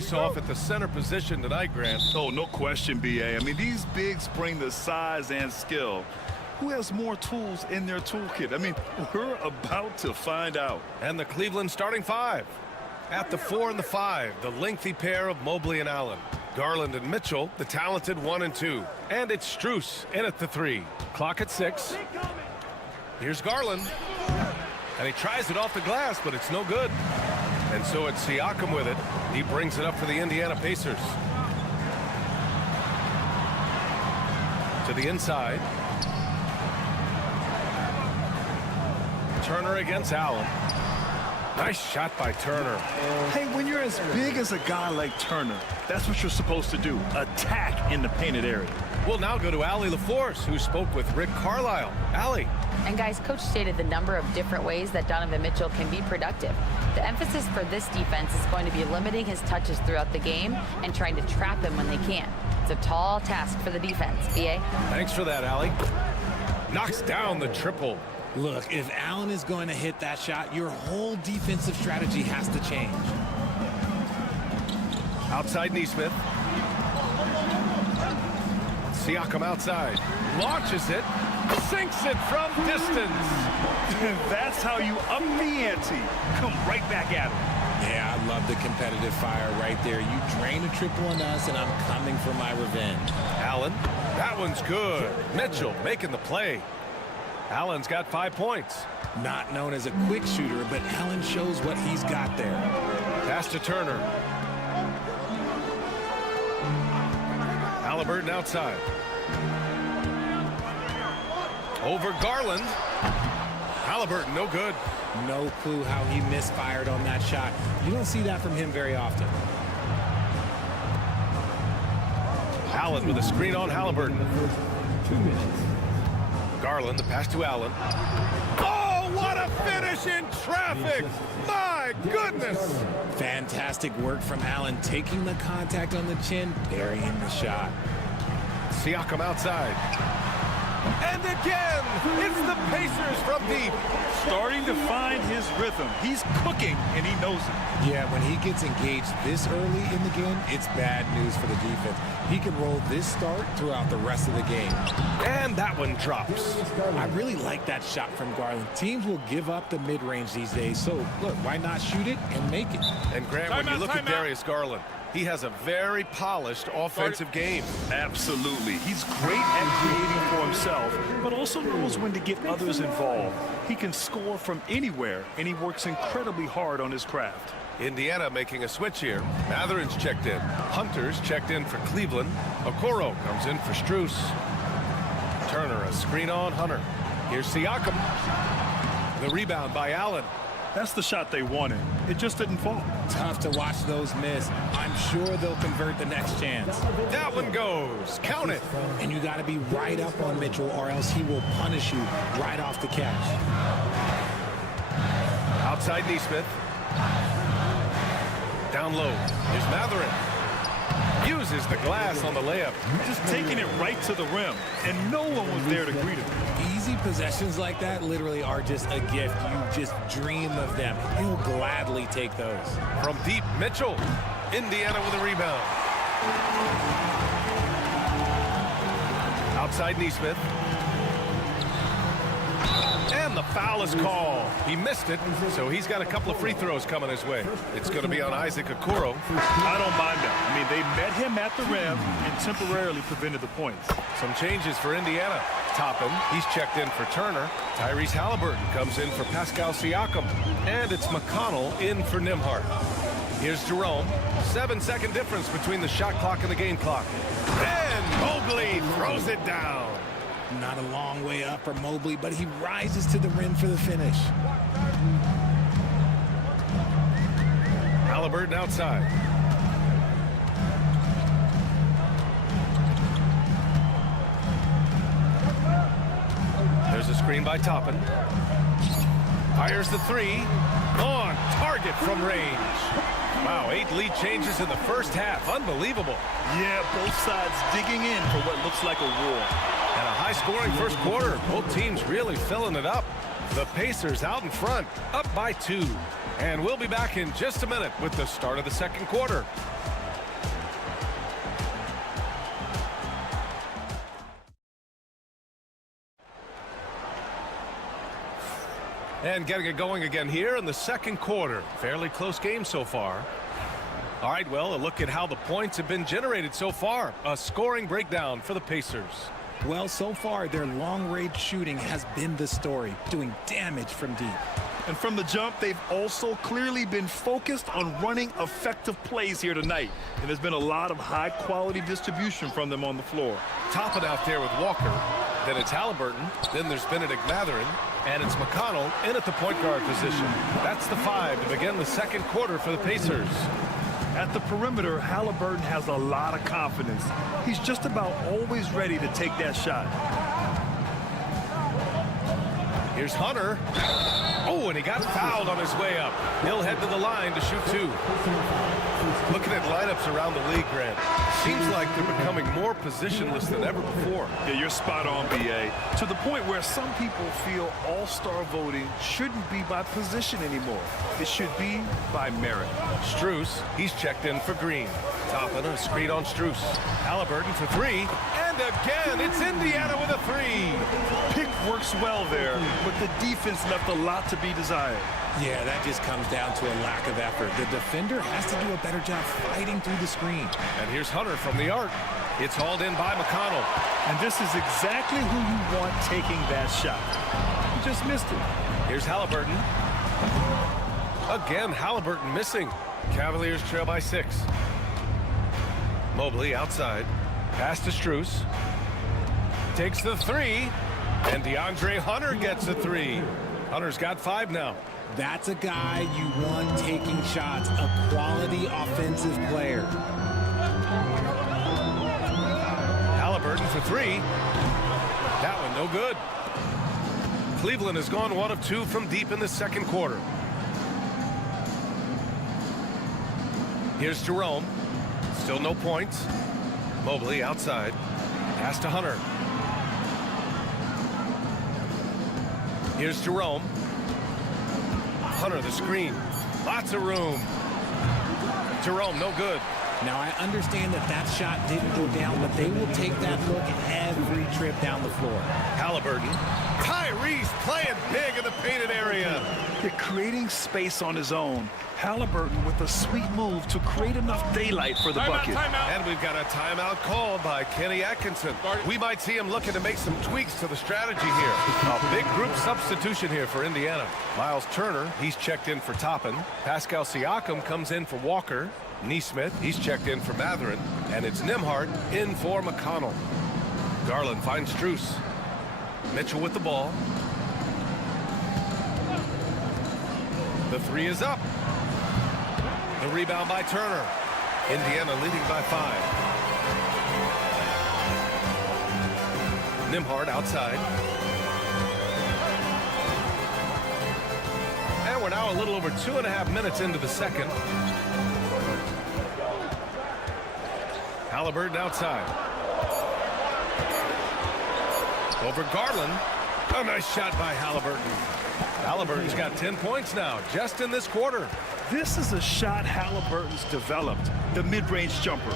face off at the center position tonight, Grant. Oh, no question, B.A. I mean, these bigs bring the size and skill. Who has more tools in their toolkit? I mean, we're about to find out. And the Cleveland starting five. At the 4 and the 5, the lengthy pair of Mobley and Allen. Garland and Mitchell, the talented 1 and 2. And it's Strus in at the 3. Clock at 6. Here's Garland. And he tries it off the glass, but it's no good. And so it's Siakam with it. He brings it up for the Indiana Pacers. To the inside. Turner against Allen. Nice shot by Turner. Hey, when you're as big as a guy like Turner, that's what you're supposed to do. Attack in the painted area. We'll now go to Allie LaForce, who spoke with Rick Carlisle. Allie. And guys, Coach stated the number of different ways that Donovan Mitchell can be productive. The emphasis for this defense is going to be limiting his touches throughout the game and trying to trap him when they can. It's a tall task for the defense. B.A. Thanks for that, Allie. Knocks down the triple. Look, if Allen is going to hit that shot, your whole defensive strategy has to change. Outside Nesmith. Siakam outside. Launches it. Sinks it from distance. That's how you up the ante. Come right back at him. Yeah, I love the competitive fire right there. You drain a triple on us, and I'm coming for my revenge. Allen. That one's good. Mitchell making the play. Allen's got 5 points. Not known as a quick shooter, but Allen shows what he's got there. Pass to Turner. Halliburton outside. Over Garland. Halliburton, no good. No clue how he misfired on that shot. You don't see that from him very often. Allen with a screen on Halliburton. 2 minutes. Garland, the pass to Allen. Oh, what a finish in traffic! My goodness! Fantastic work from Allen, taking the contact on the chin, burying the shot. Siakam outside. And again, it's the Pacers from deep. Starting to find his rhythm. He's cooking, and he knows it. Yeah, when he gets engaged this early in the game, it's bad news for the defense. He can roll this start throughout the rest of the game. And that one drops. I really like that shot from Garland. Teams will give up the mid-range these days, so look, why not shoot it and make it? And Grant, when you look at Darius Garland, he has a very polished offensive game. Absolutely. He's great at creating for himself, but also knows when to get others involved. He can score from anywhere, and he works incredibly hard on his craft. Indiana making a switch here. Mathurin's checked in. Hunter's checked in for Cleveland. Okoro comes in for Strus. Turner, a screen on Hunter. Here's Siakam. The rebound by Allen. That's the shot they wanted. It just didn't fall. Tough to watch those miss. I'm sure they'll convert the next chance. That one goes. Count it. And you got to be right up on Mitchell, or else he will punish you right off the catch. Outside Nesmith. Down low. Here's Mathurin. Uses the glass on the layup. Just taking it right to the rim, and no one was there to greet him. Easy possessions like that literally are just a gift. You just dream of them. You'll gladly take those. From deep, Mitchell. Indiana with a rebound. Outside Nesmith. And the foul is called. He missed it, so he's got a couple of free throws coming his way. It's going to be on Isaac Okoro. I don't mind that. I mean, they met him at the rim and temporarily prevented the points. Some changes for Indiana. Topham, he's checked in for Turner. Tyrese Halliburton comes in for Pascal Siakam. And it's McConnell in for Nembhard. Here's Jerome. 7-second difference between the shot clock and the game clock. And Mobley throws it down. Not a long way up for Mobley, but he rises to the rim for the finish. Halliburton outside. There's a screen by Toppin. Fires the three. On target from range. Wow, 8 lead changes in the first half. Unbelievable. Yeah, both sides digging in for what looks like a war. And a high-scoring first quarter. Both teams really filling it up. The Pacers out in front, up by 2. And we'll be back in just a minute with the start of the second quarter. And getting it going again here in the second quarter. Fairly close game so far. All right, well, a look at how the points have been generated so far. A scoring breakdown for the Pacers. Well, so far, their long-range shooting has been the story, doing damage from deep. And from the jump, they've also clearly been focused on running effective plays here tonight. And there's been a lot of high-quality distribution from them on the floor. Topping out there with Walker. Then it's Halliburton. Then there's Benedict Mathurin. And it's McConnell in at the point guard position. That's the 5 to begin the second quarter for the Pacers. At the perimeter, Halliburton has a lot of confidence. He's just about always ready to take that shot. Here's Hunter. Oh, and he got fouled on his way up. He'll head to the line to shoot 2. Looking at lineups around the league, Grant, seems like they're becoming more positionless than ever before. Yeah, you're spot on, B.A. To the point where some people feel all-star voting shouldn't be by position anymore. It should be by merit. Strus, he's checked in for Green. Topping a screen on Strus. Halliburton for 3. And again, it's Indiana with a 3. Pick works well there, but the defense left a lot to be desired. Yeah, that just comes down to a lack of effort. The defender has to do a better job fighting through the screen. And here's Hunter from the arc. It's hauled in by McConnell. And this is exactly who you want taking that shot. He just missed it. Here's Halliburton. Again, Halliburton missing. Cavaliers trail by 6. Mobley outside. Pass to Strus. Takes the 3. And DeAndre Hunter gets a 3. Hunter's got 5 now. That's a guy you want taking shots, a quality offensive player. Halliburton for 3. That one no good. Cleveland has gone 1 of 2 from deep in the second quarter. Here's Jerome. Still no points. Mobley outside. Pass to Hunter. Here's Jerome. Hunter the screen. Lots of room. Jerome no good. Now, I understand that shot didn't go down, but they will take that look every trip down the floor. Halliburton. Tyrese playing big in the painted area. They're creating space on his own. Halliburton with a sweet move to create enough daylight for the bucket. And we've got a timeout called by Kenny Atkinson. We might see him looking to make some tweaks to the strategy here. A big group substitution here for Indiana. Miles Turner, he's checked in for Toppin. Pascal Siakam comes in for Walker. Nesmith, he's checked in for Mathurin. And it's Nembhard in for McConnell. Garland finds Strus. Mitchell with the ball. The 3 is up. The rebound by Turner. Indiana leading by 5. Nembhard outside. And we're now a little over 2.5 minutes into the second. Halliburton outside. Over Garland. A nice shot by Halliburton. Halliburton's got 10 points now, just in this quarter. This is a shot Halliburton's developed, the mid-range jumper.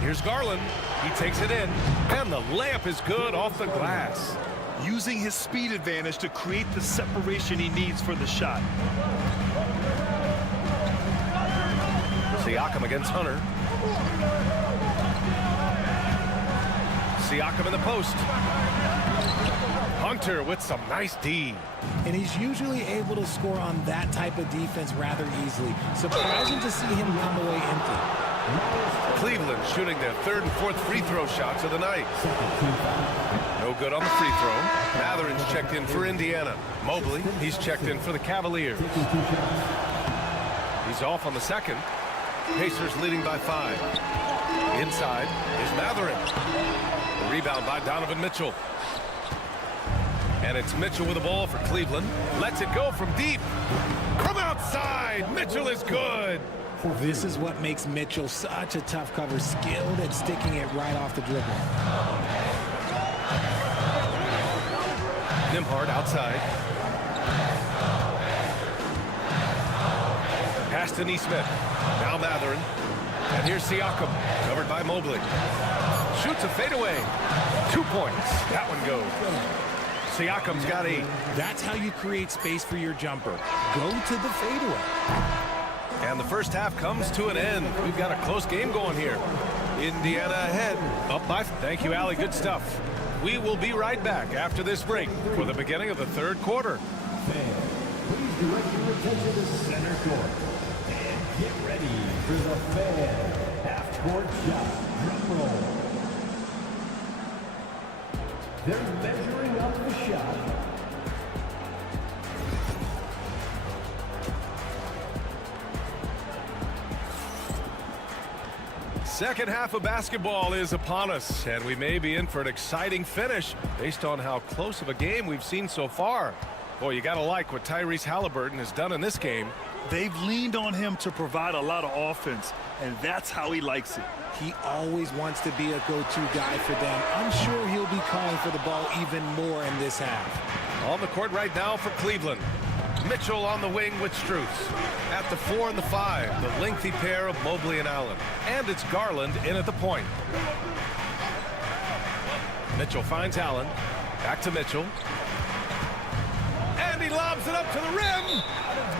Here's Garland. He takes it in, and the layup is good off the glass. Using his speed advantage to create the separation he needs for the shot. Siakam against Hunter. Siakam in the post. Hunter with some nice D. And he's usually able to score on that type of defense rather easily. Surprising to see him come away empty. Cleveland shooting their 3rd and 4th free throw shots of the night. No good on the free throw. Mathurin's checked in for Indiana. Mobley, he's checked in for the Cavaliers. He's off on the second. Pacers leading by 5. Inside is Mathurin. The rebound by Donovan Mitchell. And it's Mitchell with the ball for Cleveland. Lets it go from deep. From outside, Mitchell is good. This is what makes Mitchell such a tough cover, skilled at sticking it right off the dribble. Nimhard outside. Pass to Neesmith. Now Matherin. And here's Siakam, covered by Mobley. Shoots a fadeaway. 2 points. That one goes. Siakam's got 8. That's how you create space for your jumper. Go to the fadeaway. And the first half comes to an end. We've got a close game going here. Indiana ahead. Up by. Thank you, Allie. Good stuff. We will be right back after this break for the beginning of the third quarter. Fans, please direct your attention to center court. And get ready for the fan half-court shot. Drum roll. They're measuring up the shot. Second half of basketball is upon us, and we may be in for an exciting finish based on how close of a game we've seen so far. Boy, you got to like what Tyrese Halliburton has done in this game. They've leaned on him to provide a lot of offense, and that's how he likes it. He always wants to be a go-to guy for them. I'm sure he'll be calling for the ball even more in this half. On the court right now for Cleveland. Mitchell on the wing with Strus. At the 4 and the 5, the lengthy pair of Mobley and Allen. And it's Garland in at the point. Mitchell finds Allen. Back to Mitchell. And he lobs it up to the rim.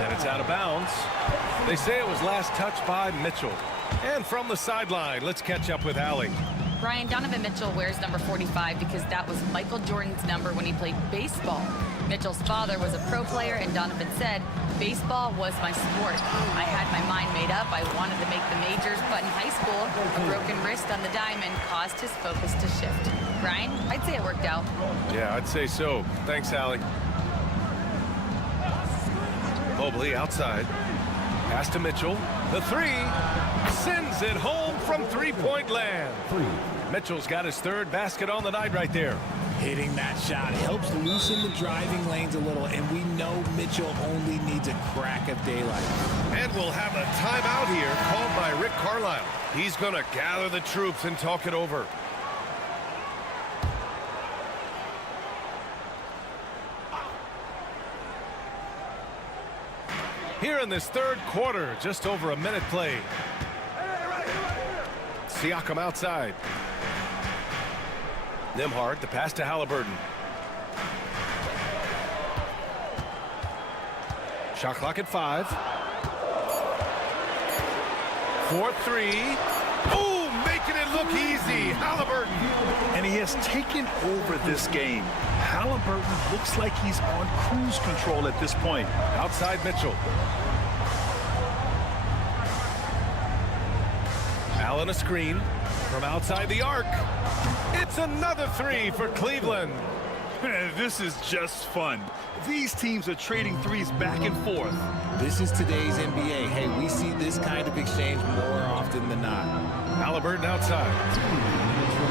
And it's out of bounds. They say it was last touched by Mitchell. And from the sideline, let's catch up with Allie. Brian, Donovan Mitchell wears number 45 because that was Michael Jordan's number when he played baseball. Mitchell's father was a pro player, and Donovan said, "Baseball was my sport. I had my mind made up. I wanted to make the majors, but in high school, a broken wrist on the diamond caused his focus to shift." Brian, I'd say it worked out. Yeah, I'd say so. Thanks, Allie. Mobley outside. Pass to Mitchell. The 3 sends it home from three-point land. Mitchell's got his third basket on the night right there. Hitting that shot helps loosen the driving lanes a little, and we know Mitchell only needs a crack of daylight. And we'll have a timeout here called by Rick Carlisle. He's going to gather the troops and talk it over. Here in this third quarter, just over a minute played. Siakam outside. Nimhard, the pass to Halliburton. Shot clock at 5. 4-3. Ooh, making it look easy. Halliburton. And he has taken over this game. Halliburton looks like he's on cruise control at this point. Outside Mitchell. Allen a screen from outside the arc. It's another 3 for Cleveland. This is just fun. These teams are trading threes back and forth. This is today's NBA. Hey, we see this kind of exchange more often than not. Halliburton outside.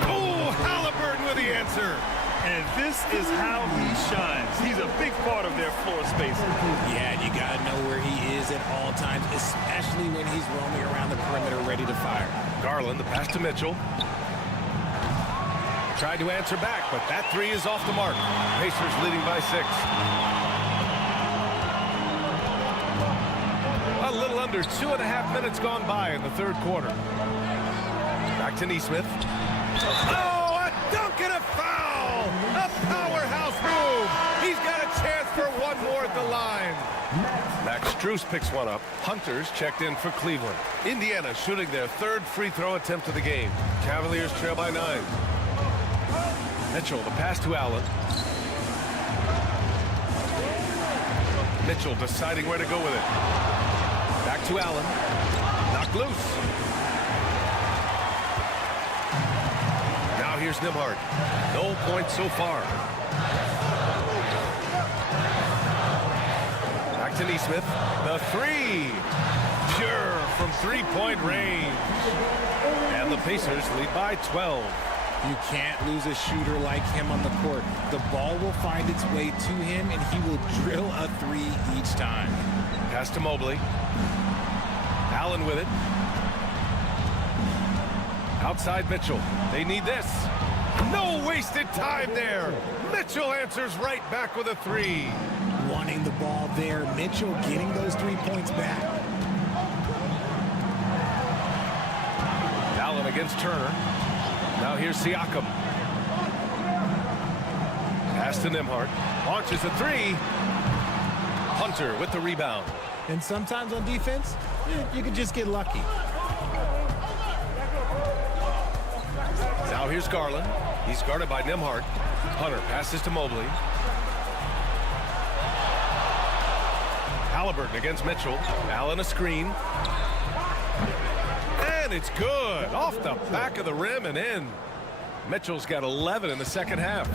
Oh, Halliburton with the answer. And this is how he shines. He's a big part of their floor space. Yeah, and you got to know where he is at all times, especially when he's roaming around the perimeter ready to fire. Garland, the pass to Mitchell. Tried to answer back, but that 3 is off the mark. Pacers leading by 6. A little under 2.5 minutes gone by in the third quarter. Back to Neesmith. Oh, a dunk and a foul! A powerhouse move! He's got a chance for one more at the line. Max Strus picks one up. Hunter's checked in for Cleveland. Indiana shooting their third free throw attempt of the game. Cavaliers trail by 9. Mitchell, the pass to Allen. Mitchell deciding where to go with it. Back to Allen. Knocked loose. Now here's Nimhard. No points so far. Back to Neesmith. The 3. Pure from three-point range. And the Pacers lead by 12. You can't lose a shooter like him on the court. The ball will find its way to him, and he will drill a 3 each time. Pass to Mobley. Allen with it. Outside Mitchell. They need this. No wasted time there. Mitchell answers right back with a three. Wanting the ball there. Mitchell getting those 3 points back. Allen against Turner. Now here's Siakam. Pass to Nembhard. Launches a three. Hunter with the rebound. And sometimes on defense, you can just get lucky. Now here's Garland. He's guarded by Nembhard. Hunter passes to Mobley. Halliburton against Mitchell. Allen a screen. And it's good. Off the back of the rim and in. Mitchell's got 11 in the second half.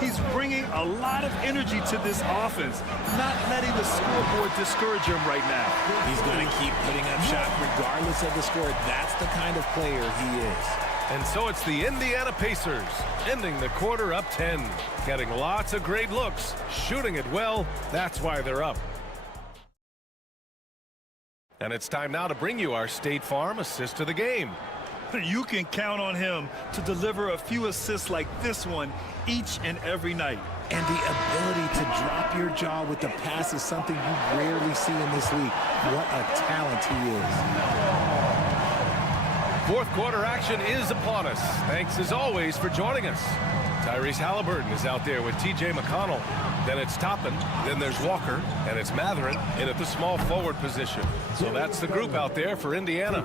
He's bringing a lot of energy to this offense, not letting the scoreboard discourage him right now. He's going to keep putting up shots regardless of the score. That's the kind of player he is. And so it's the Indiana Pacers ending the quarter up 10. Getting lots of great looks, shooting it well. That's why they're up. And it's time now to bring you our State Farm assist of the game. You can count on him to deliver a few assists like this one each and every night. And the ability to drop your jaw with the pass is something you rarely see in this league. What a talent he is. Fourth quarter action is upon us. Thanks as always for joining us. Tyrese Halliburton is out there with T.J. McConnell. Then it's Toppin. Then there's Walker. And it's Mathurin in at the small forward position. So that's the group out there for Indiana.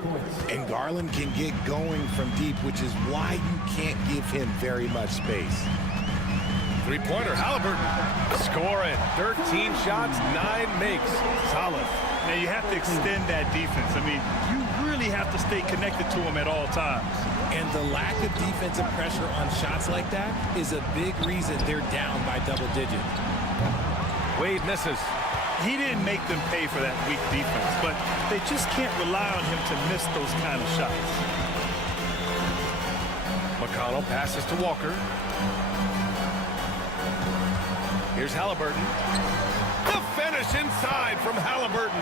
And Garland can get going from deep, which is why you can't give him very much space. Three-pointer, Halliburton. Scoring. 13 shots, 9 makes. Solid. Now you have to extend that defense. I mean, you really have to stay connected to him at all times. And the lack of defensive pressure on shots like that is a big reason they're down by double digits. Wade misses. He didn't make them pay for that weak defense, but they just can't rely on him to miss those kind of shots. McConnell passes to Walker. Here's Halliburton. The finish inside from Halliburton.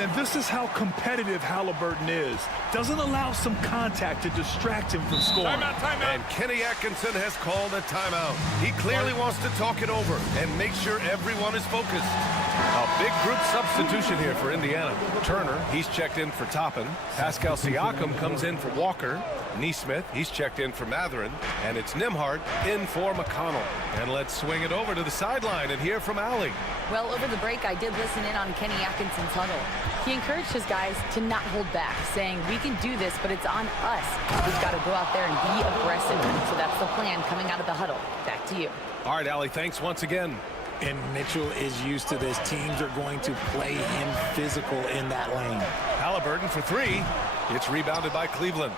And this is how competitive Halliburton is. Doesn't allow some contact to distract him from scoring. Timeout. And Kenny Atkinson has called a timeout. He clearly wants to talk it over and make sure everyone is focused. A big group substitution here for Indiana. Turner, he's checked in for Toppin. Pascal Siakam comes in for Walker. Nesmith, he's checked in for Mathurin. And it's Nembhard in for McConnell. And let's swing it over to the sideline and hear from Allie. Well, over the break, I did listen in on Kenny Atkinson's huddle. He encouraged his guys to not hold back, saying, we can do this, but it's on us. We've got to go out there and be aggressive. So that's the plan coming out of the huddle. Back to you. All right, Allie, thanks once again. And Mitchell is used to this. Teams are going to play him physical in that lane. Halliburton for three. It's rebounded by Cleveland.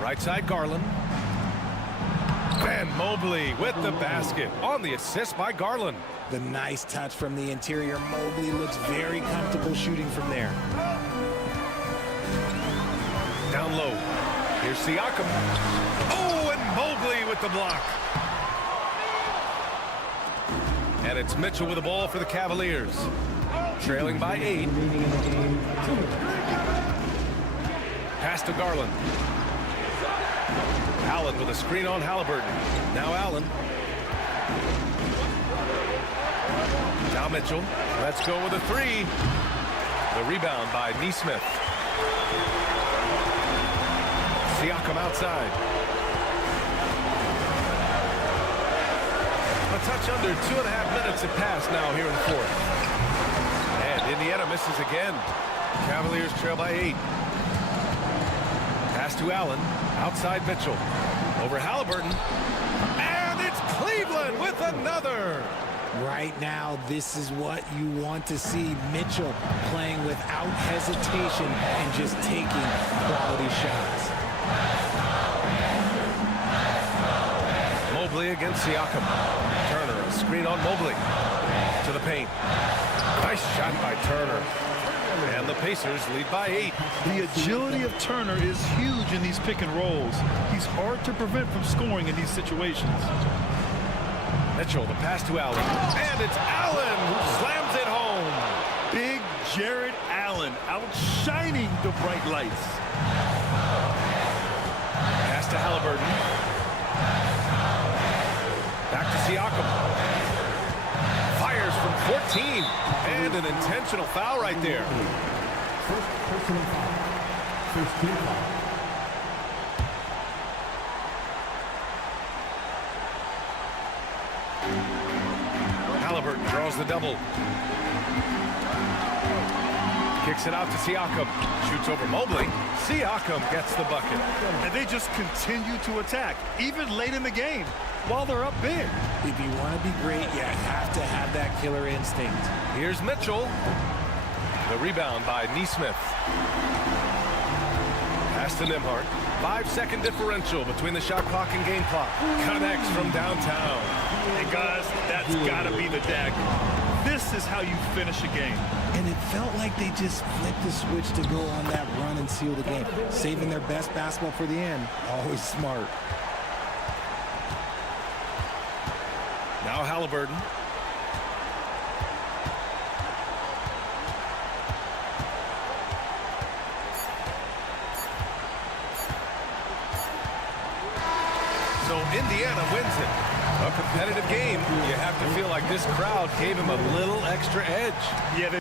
Right side, Garland. And Mobley with the basket on the assist by Garland. The nice touch from the interior. Mobley looks very comfortable shooting from there. Down low. Here's Siakam. Oh, and Mobley with the block. And it's Mitchell with the ball for the Cavaliers. Trailing by 8. Pass to Garland. Allen with a screen on Halliburton. Now Allen. Now Mitchell. Let's go with a three. The rebound by Nesmith. Siakam outside. A touch under 2.5 minutes have passed now here in the fourth. And Indiana misses again. Cavaliers trail by 8. Pass to Allen. Outside Mitchell. Over Halliburton. And it's Cleveland with another. Right now, this is what you want to see. Mitchell playing without hesitation and just taking quality shots. Mobley against Siakam. Turner, a screen on Mobley. To the paint. Nice shot by Turner. And the Pacers lead by 8. The agility of Turner is huge in these pick and rolls. He's hard to prevent from scoring in these situations. Mitchell, the pass to Allen. And it's Allen who slams it home. Big Jared Allen outshining the bright lights. Pass to Halliburton. Back to Siakam. Fires from 14. And an intentional foul right there. First personal foul. First team foul. Halliburton draws the double. Kicks it out to Siakam. Shoots over Mobley. Siakam gets the bucket. And they just continue to attack, even late in the game, while they're up big. If you want to be great, you have to have that killer instinct. Here's Mitchell. The rebound by Nesmith. Pass to Nembhard. 5-second differential between the shot clock and game clock. Connects from downtown. And guys, that's got to be the dagger. This is how you finish a game. And it felt like they just flipped the switch to go on that run and seal the game. Saving their best basketball for the end. Always smart. Now Halliburton. So Indiana wins it. A competitive game. You have to feel like this crowd gave him a little extra edge. Yeah, they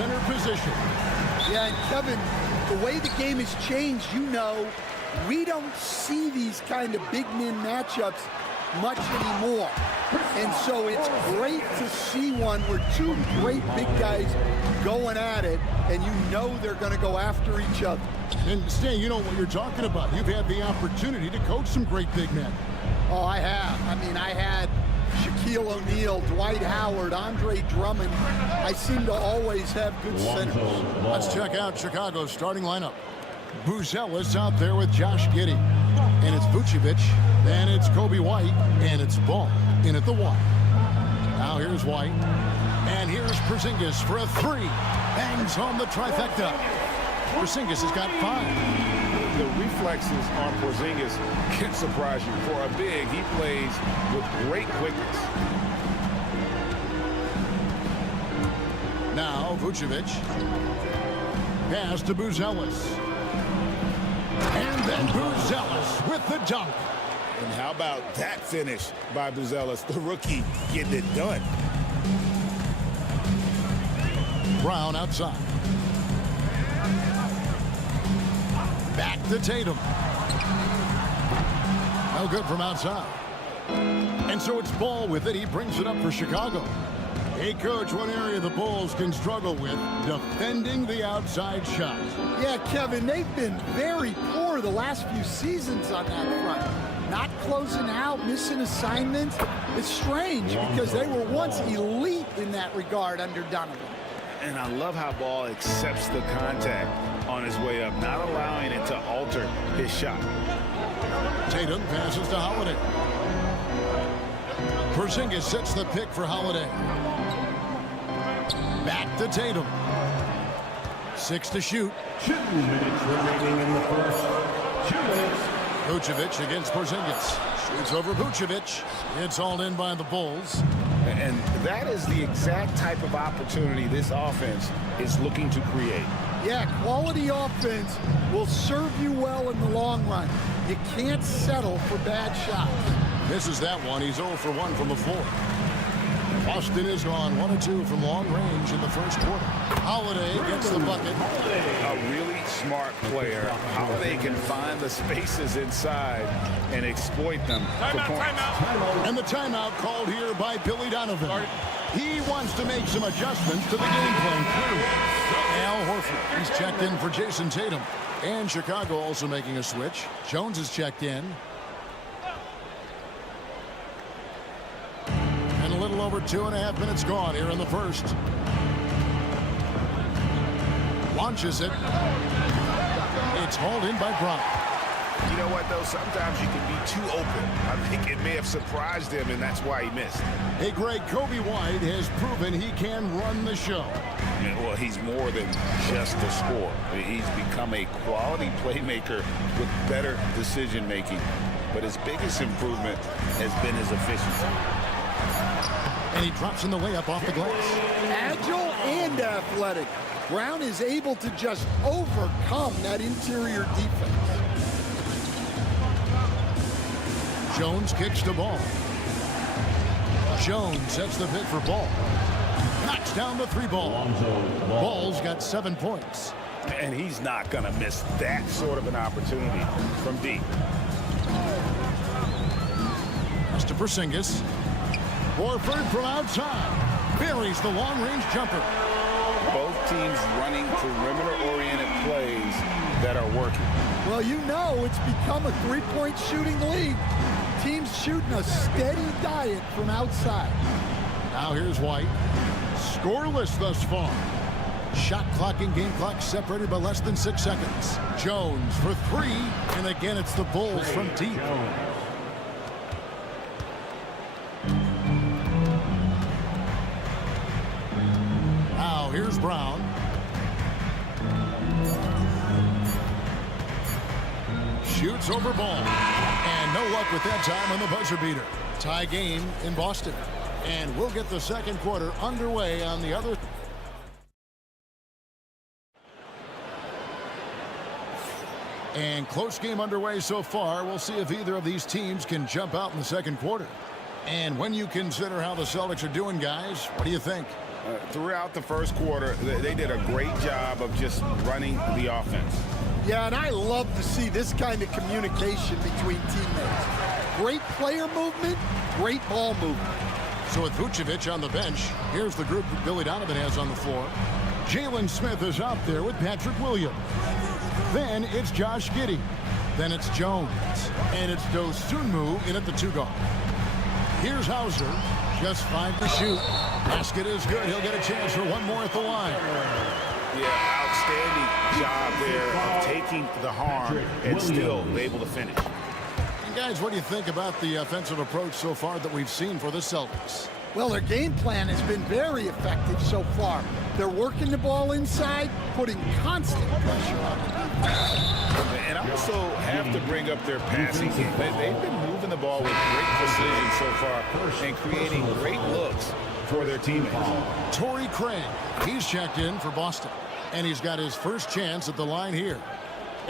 center position. Yeah, and Kevin, the way the game has changed, you know, we don't see these kind of big men matchups much anymore. And so it's great to see one where two great big guys going at it, and you know they're going to go after each other. And Stan, you know what you're talking about. You've had the opportunity to coach some great big men. Oh, I have. I mean, I had Shaquille O'Neal, Dwight Howard, Andre Drummond. I seem to always have good centers. Let's check out Chicago's starting lineup. Buzelis out there with Josh Giddey. And it's Vucevic. And it's Kobe White. And it's Ball in at the one. Now here's White. And here's Porzingis for a three. Bangs home the trifecta. Porzingis has got 5. The reflexes on Porzingis can surprise you. For a big, he plays with great quickness. Now Vucevic. Pass to Buzelis. And then Buzelis with the dunk. And how about that finish by Buzelis, the rookie, getting it done. Brown outside. Back to Tatum. No good from outside. And so it's Ball with it. He brings it up for Chicago. Hey, Coach, one area the Bulls can struggle with, defending the outside shot. Yeah, Kevin, they've been very poor the last few seasons on that front. Not closing out, missing assignments. It's strange because they were once elite in that regard under Donovan. And I love how Ball accepts the contact on his way up, not allowing it to alter his shot. Tatum passes to Holiday. Porzingis sets the pick for Holiday. Back to Tatum. 6 to shoot. 2 minutes remaining in the first. 2 minutes. Vucevic against Porzingis. Shoots over Vucevic. It's all in by the Bulls. And that is the exact type of opportunity this offense is looking to create. Yeah, quality offense will serve you well in the long run. You can't settle for bad shots. Misses that one. He's 0 for 1 from the floor. Boston is gone 1 of 2 from long range in the first quarter. Holiday gets the bucket. A really smart player. Holiday can find the spaces inside and exploit them for points. And the timeout called here by Billy Donovan. He wants to make some adjustments to the game plan. Al Horford, he's checked in for Jason Tatum. And Chicago also making a switch. Jones is checked in. And a little over 2.5 minutes gone here in the first. Launches it. It's hauled in by Brown. You know what, though? Sometimes you can be too open. I think it may have surprised him, and that's why he missed. Hey, Greg, Kobe White has proven he can run the show. Yeah, well, he's more than just a scorer. He's become a quality playmaker with better decision-making. But his biggest improvement has been his efficiency. And he drops in the layup off the glass. Agile and athletic. Brown is able to just overcome that interior defense. Jones kicks the ball. Jones sets the pick for Ball. Knocks down the 3-ball. Ball's got 7 points. And he's not going to miss that sort of an opportunity from deep. Pass to Porzingis. Horford from outside. Buries the long-range jumper. Both teams running perimeter-oriented plays that are working. Well, you know it's become a three-point shooting league. Teams shooting a steady diet from outside. Now here's White. Scoreless thus far. Shot clock and game clock separated by less than 6 seconds. Jones for 3. And again, it's the Bulls from deep. Now here's Brown. Shoots over Ball. And no luck with that time on the buzzer beater. Tie game in Boston. And we'll get the second quarter underway on the other. And close game underway so far. We'll see if either of these teams can jump out in the second quarter. And when you consider how the Celtics are doing, guys, what do you think? Throughout the first quarter, they did a great job of just running the offense. Yeah, and I love to see this kind of communication between teammates. Great player movement, great ball movement. So with Vucevic on the bench, here's the group that Billy Donovan has on the floor. Jalen Smith is out there with Patrick Williams. Then it's Josh Giddey. Then it's Jones. And it's Dosunmu in at the 2 guard. Here's Hauser. Just 5 to shoot. Basket is good. He'll get a chance for one more at the line. Yeah, outstanding job there of taking the harm and still able to finish. And guys, what do you think about the offensive approach so far that we've seen for the Celtics? Well, their game plan has been very effective so far. They're working the ball inside, putting constant pressure on it. And I also have to bring up their passing game. They've been moving the ball with great precision so far and creating great looks for their teammates. Torrey Craig, he's checked in for Boston. And he's got his first chance at the line here.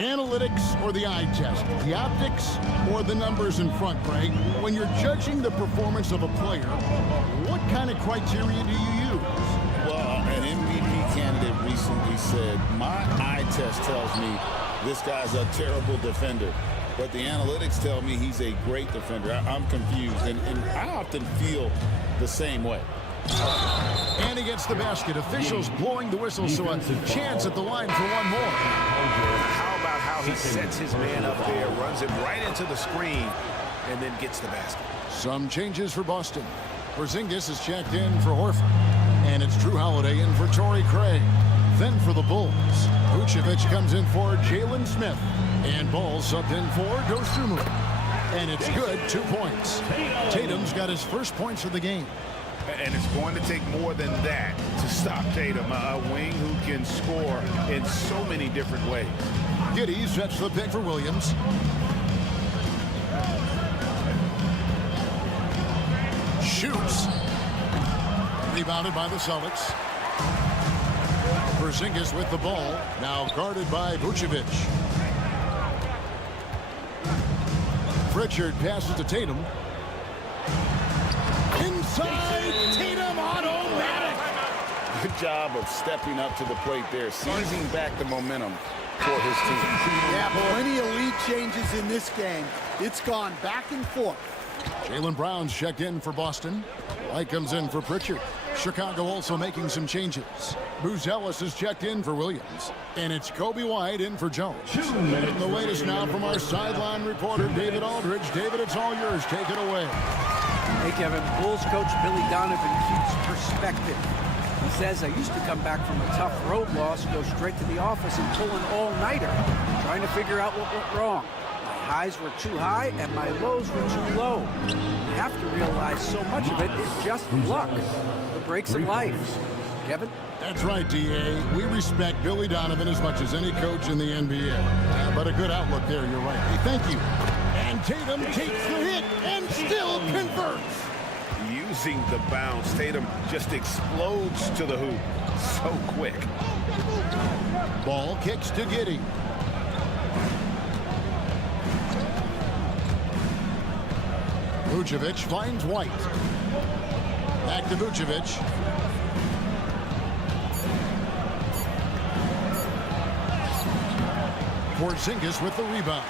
Analytics or the eye test? The optics or the numbers in front, Craig? When you're judging the performance of a player, what kind of criteria do you use? Well, an MVP candidate recently said, my eye test tells me this guy's a terrible defender, but the analytics tell me he's a great defender. I'm confused, and I often feel the same way. And he gets the basket. Officials blowing the whistle, so a chance at the line for one more. How about how he sets his man up there, runs him right into the screen, and then gets the basket. Some changes for Boston. Porzingis is checked in for Horford. And it's Drew Holiday in for Torrey Craig. Then for the Bulls, Vucevic comes in for Jalen Smith. And Ball subbed in for Dosunmu. And it's good, 2 points. Tatum's got his first points of the game. And it's going to take more than that to stop Tatum, a wing who can score in so many different ways. Giddey sets the pick for Williams. Shoots. Rebounded by the Celtics. Porzingis with the ball. Now guarded by Vucevic. Pritchard passes to Tatum. Inside, Tatum automatic. Good job of stepping up to the plate there, seizing back the momentum for his team. Yeah, plenty of lead changes in this game. It's gone back and forth. Jaylen Brown's checked in for Boston. White comes in for Pritchard. Chicago also making some changes. Buzelis is checked in for Williams. And it's Kobe White in for Jones. And the latest now from our sideline reporter, David Aldridge. David, it's all yours. Take it away. Hey, Kevin. Bulls coach Billy Donovan keeps perspective. He says, I used to come back from a tough road loss, go straight to the office and pull an all-nighter, trying to figure out what went wrong. My highs were too high and my lows were too low. You have to realize so much of it is just luck. The breaks in life. Kevin? That's right, D.A. We respect Billy Donovan as much as any coach in the NBA. But a good outlook there, you're right. Hey, thank you. And Tatum takes the hit and still converts. Using the bounce, Tatum just explodes to the hoop so quick. Ball kicks to Giddey. Vucevic finds White. Back to Vucevic. Porzingis with the rebound.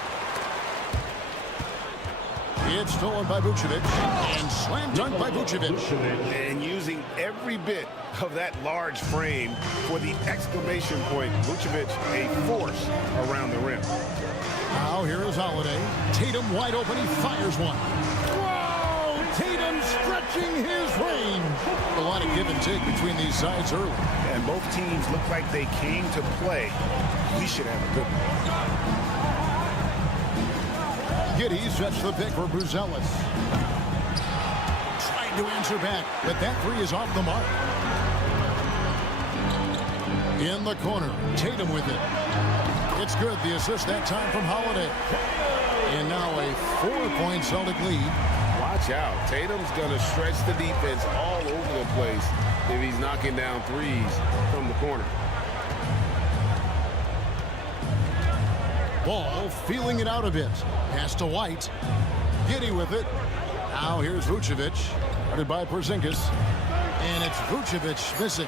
It's stolen by Vucevic and slam dunk by Vucevic. And using every bit of that large frame for the exclamation point, Vucevic a force around the rim. Now here is Holiday. Tatum wide open. He fires one. Whoa! Tatum stretching his range. A lot of give and take between these sides early. And both teams look like they came to play. We should have a good one. Giddey sets the pick for Buzelis. Trying to answer back, but that three is off the mark. In the corner, Tatum with it. It's good. The assist that time from Holiday. And now a 4-point Celtic lead. Watch out. Tatum's going to stretch the defense all over the place if he's knocking down threes from the corner. Ball feeling it out a bit. Pass to White. Giddey with it. Now here's Vucevic. Guarded by Porzingis. And it's Vucevic missing.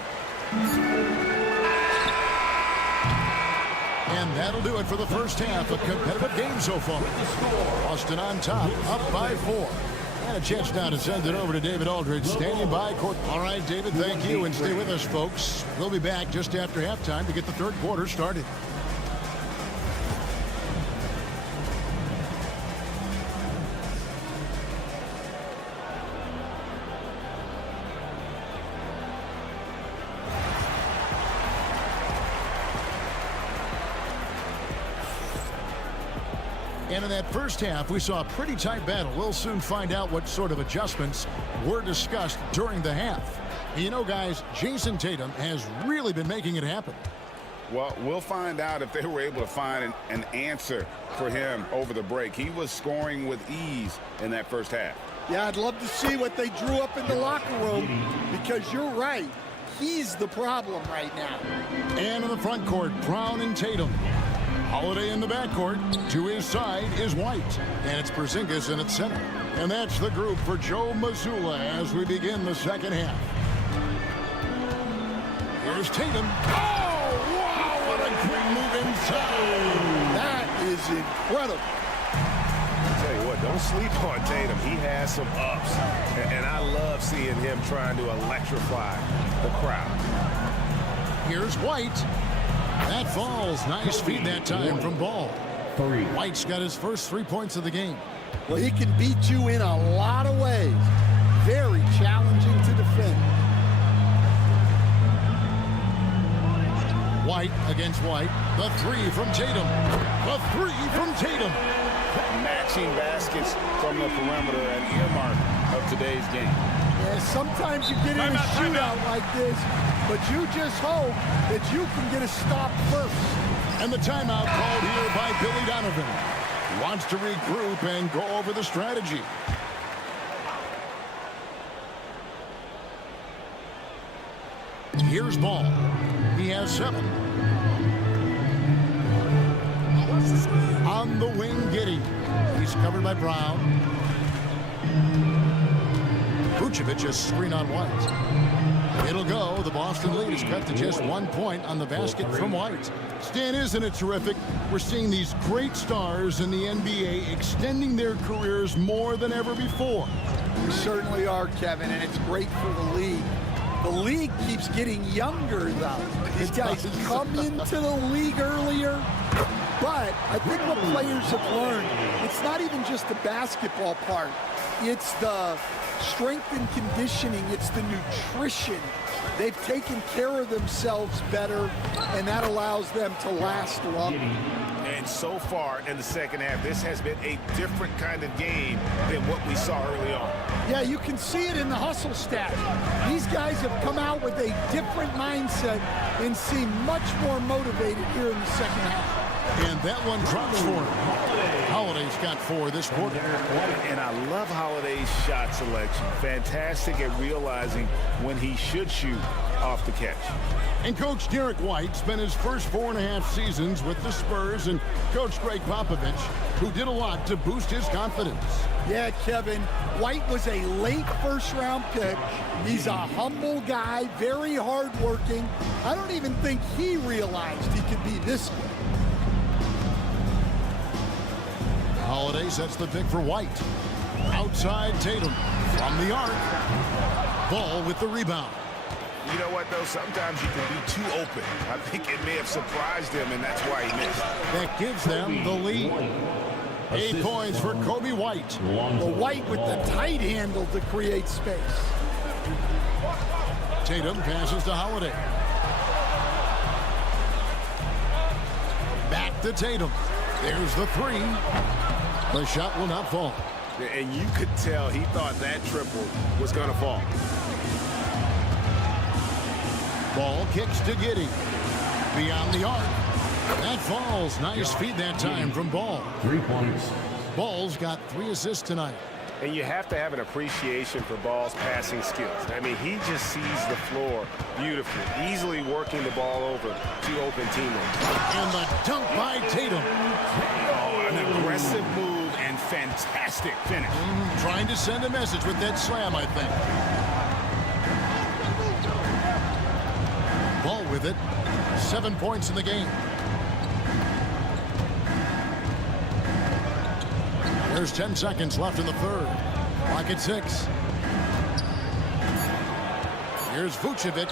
And that'll do it for the first half. A competitive game so far. Boston on top, up by 4. And a chance now to send it over to David Aldridge, standing by court. All right, David, thank you. And stay with us, folks. We'll be back just after halftime to get the third quarter started. And in that first half, we saw a pretty tight battle. We'll soon find out what sort of adjustments were discussed during the half. You know, guys, Jason Tatum has really been making it happen. Well, we'll find out if they were able to find an answer for him over the break. He was scoring with ease in that first half. Yeah, I'd love to see what they drew up in the locker room, because you're right. He's the problem right now. And in the front court, Brown and Tatum. Holiday in the backcourt. To his side is White. And it's Porzingis in its center. And that's the group for Joe Mazzulla as we begin the second half. Here's Tatum. Oh, wow, what a quick move inside. That is incredible. Tell you what, don't sleep on Tatum. He has some ups, and I love seeing him trying to electrify the crowd. Here's White. That falls. Nice feed that time from Ball. White's got his first 3 points of the game. Well, he can beat you in a lot of ways. Very challenging to defend. White against White. The three from Tatum. The three from Tatum. Matching baskets from the perimeter, an earmark of today's game. Yeah, sometimes you get in a shootout like this, but you just hope that you can get a stop first. And the timeout called here by Billy Donovan. He wants to regroup and go over the strategy. Here's Ball. He has 7. On the wing, Giddey. He's covered by Brown. Vucevic is screen on White. It'll go. The Boston lead is cut to just 1 point on the basket from White. Stan, isn't it terrific? We're seeing these great stars in the NBA extending their careers more than ever before. We certainly are, Kevin, and it's great for the league. The league keeps getting younger, though. These guys come into the league earlier. But I think what players have learned, it's not even just the basketball part. It's the strength and conditioning. It's the nutrition. They've taken care of themselves better, and that allows them to last longer. And so far in the second half, this has been a different kind of game than what we saw early on. Yeah, you can see it in the hustle stat. These guys have come out with a different mindset and seem much more motivated here in the second half. And that one drops for him. Holiday's got 4 this quarter. And I love Holiday's shot selection. Fantastic at realizing when he should shoot off the catch. And Coach Derek White spent his first 4.5 seasons with the Spurs and Coach Greg Popovich, who did a lot to boost his confidence. Yeah, Kevin, White was a late first-round pick. He's a humble guy, very hardworking. I don't even think he realized he could be this good. Holiday sets the pick for White. Outside Tatum from the arc. Ball with the rebound. You know what, though? Sometimes you can be too open. I think it may have surprised him, and that's why he missed. That gives them the lead. 8 points for Kobe White. The White with the tight handle to create space. Tatum passes to Holiday. Back to Tatum. There's the 3. The shot will not fall. And you could tell he thought that triple was going to fall. Ball kicks to Giddey. Beyond the arc. That falls. Nice feed that time from Ball. 3 points. Ball's got 3 assists tonight. And you have to have an appreciation for Ball's passing skills. I mean, he just sees the floor beautifully, easily working the ball over to open teammates. And the dunk by Tatum. Oh, an aggressive move and fantastic finish. Trying to send a message with that slam, I think. Ball with it. 7 points in the game. There's 10 seconds left in the third. Clock at 6. Here's Vucevic.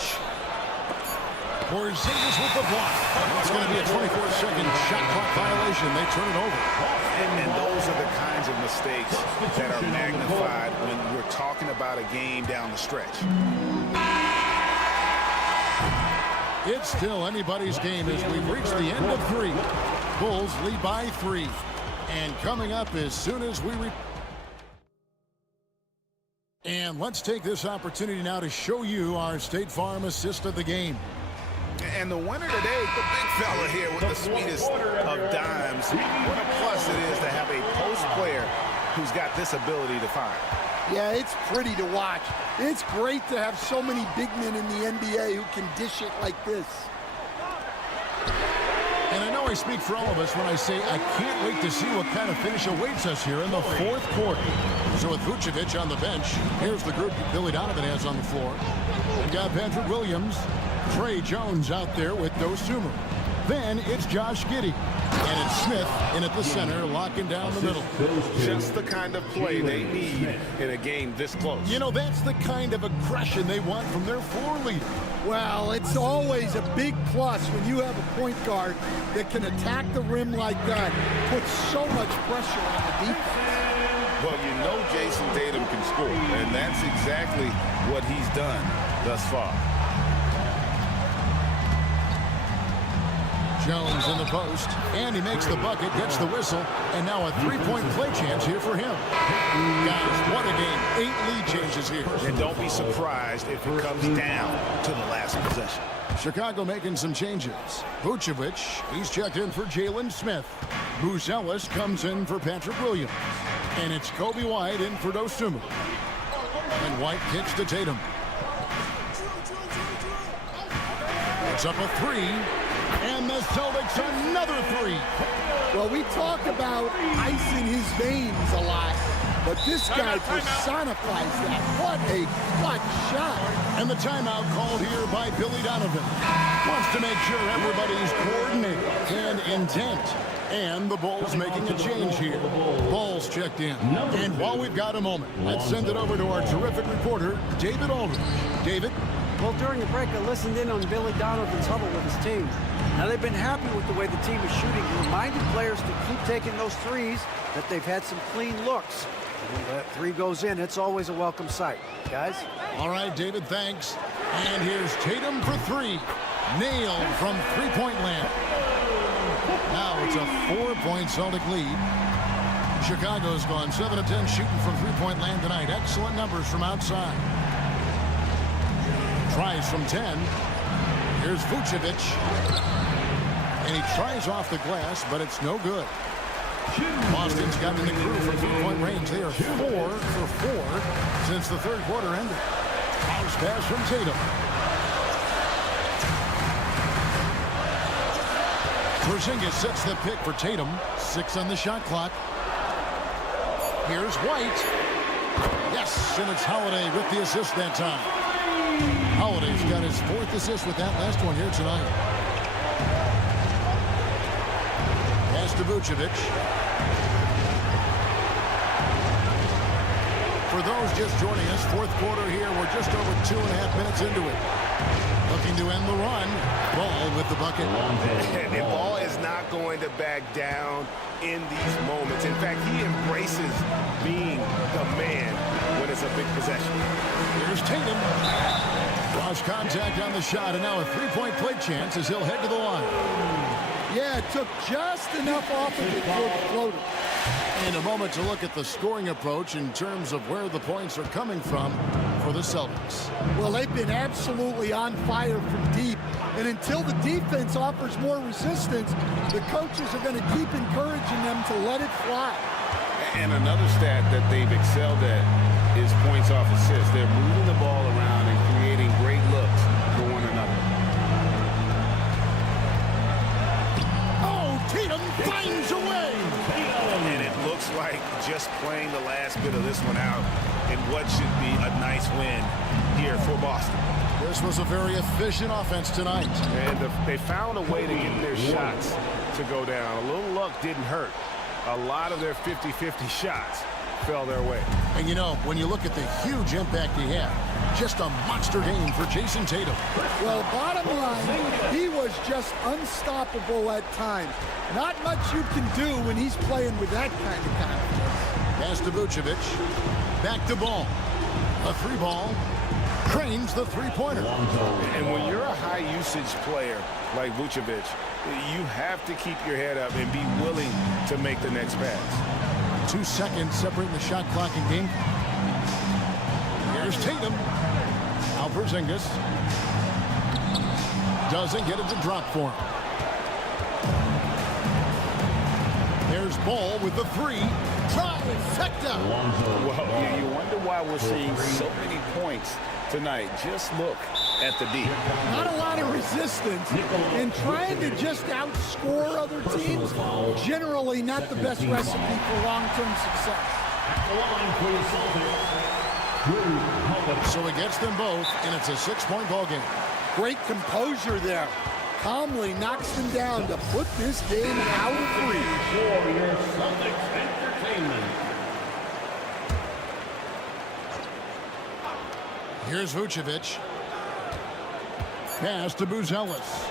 Porzingis with the block. It's going to be a 24-second shot clock violation. They turn it over. And those are the kinds of mistakes that are magnified when we're talking about a game down the stretch. It's still anybody's game as we reach the end of 3. Bulls lead by 3. And coming up as soon as we and let's take this opportunity now to show you our State Farm assist of the game. And the winner today, the big fella here with the sweetest of dimes. What a plus it is to have a post player who's got this ability to find. Yeah, it's pretty to watch. It's great to have so many big men in the NBA who can dish it like this. And I know I speak for all of us when I say I can't wait to see what kind of finish awaits us here in the fourth quarter. So with Vucevic on the bench, here's the group Billy Donovan has on the floor. We've got Patrick Williams, Trey Jones out there with Dosunmu. Then it's Josh Giddey. And it's Smith in at the center, locking down the middle. Just the kind of play they need in a game this close. You know, that's the kind of aggression they want from their floor leader. Well, it's always a big plus when you have a point guard that can attack the rim like that, put so much pressure on the defense. Well, you know Jason Tatum can score, and that's exactly what he's done thus far. Jones in the post, and he makes the bucket, gets the whistle, and now a three-point play chance here for him. Guys, what a game. 8 lead changes here. And don't be surprised if it comes down to the last possession. Chicago making some changes. Vucevic, he's checked in for Jalen Smith. Buzelis comes in for Patrick Williams. And it's Kobe White in for Dosunmu. And White kicks to Tatum. It's up a 3. And the Celtics another 3. Well, we talk about ice in his veins a lot, but this guy personifies that. What a clutch shot. And the timeout called here by Billy Donovan. Wants to make sure everybody's coordinated and intent. And the Bulls making a change here. Bulls checked in. And while we've got a moment, let's send it over to our terrific reporter, David Aldridge. David? Well, during the break, I listened in on Billy Donovan's huddle with his team. Now, they've been happy with the way the team is shooting. He reminded players to keep taking those threes, that they've had some clean looks. When that 3 goes in, it's always a welcome sight. Guys? All right, David, thanks. And here's Tatum for 3. Nailed from three-point land. Now it's a 4-point Celtic lead. Chicago's gone 7 of 10 shooting from three-point land tonight. Excellent numbers from outside. Tries from 10. Here's Vucevic. And he tries off the glass, but it's no good. Boston's gotten the crew from three-point range. They are 4 for 4 since the third quarter ended. Bounce pass from Tatum. Porzingis sets the pick for Tatum. 6 on the shot clock. Here's White. Yes, and it's Holiday with the assist that time. Holiday's got his 4th assist with that last one here tonight. Pass to Vucevic. For those just joining us, fourth quarter here. We're just over 2.5 minutes into it. Looking to end the run. Ball with the bucket. And Ball is not going to back down in these moments. In fact, he embraces being the man when it's a big possession. Here's Tatum. Lost contact on the shot, and now a three-point play chance as he'll head to the line. Yeah, it took just enough off of it for the floater. And a moment to look at the scoring approach in terms of where the points are coming from for the Celtics. Well, they've been absolutely on fire from deep. And until the defense offers more resistance, the coaches are going to keep encouraging them to let it fly. And another stat that they've excelled at is points off assists. They're moving the ball around and creating great looks for one another. Oh, Tatum finds a way. And it looks like just playing the last bit of this one out in what should be a nice win here for Boston. This was a very efficient offense tonight. And they found a way to get their shots to go down. A little luck didn't hurt. A lot of their 50-50 shots fell their way. And you know, when you look at the huge impact he had, just a monster game for Jason Tatum. Well, bottom line, he was just unstoppable at times. Not much you can do when he's playing with that kind of confidence. Pass to Vucevic. Back to Ball. A 3-ball. Cranes the three-pointer. And when you're a high-usage player like Vucevic, you have to keep your head up and be willing to make the next pass. 2 seconds separating the shot clock and game. Here's Tatum. Now Porzingis. Doesn't get it to drop for him. There's Ball with the 3. Trifecta. Well, you wonder why we're seeing so many points tonight. Just look at the D. Not a lot of resistance, and trying to just outscore other teams, generally not the best recipe for long-term success. So he gets them both, and it's a 6-point ball game. Great composure there. Calmly knocks them down to put this game out of reach. For your Celtics entertainment. Here's Vucevic. Pass to Buzelis.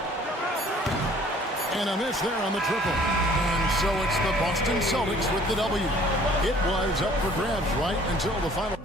And a miss there on the triple. And so it's the Boston Celtics with the W. It was up for grabs right until the final.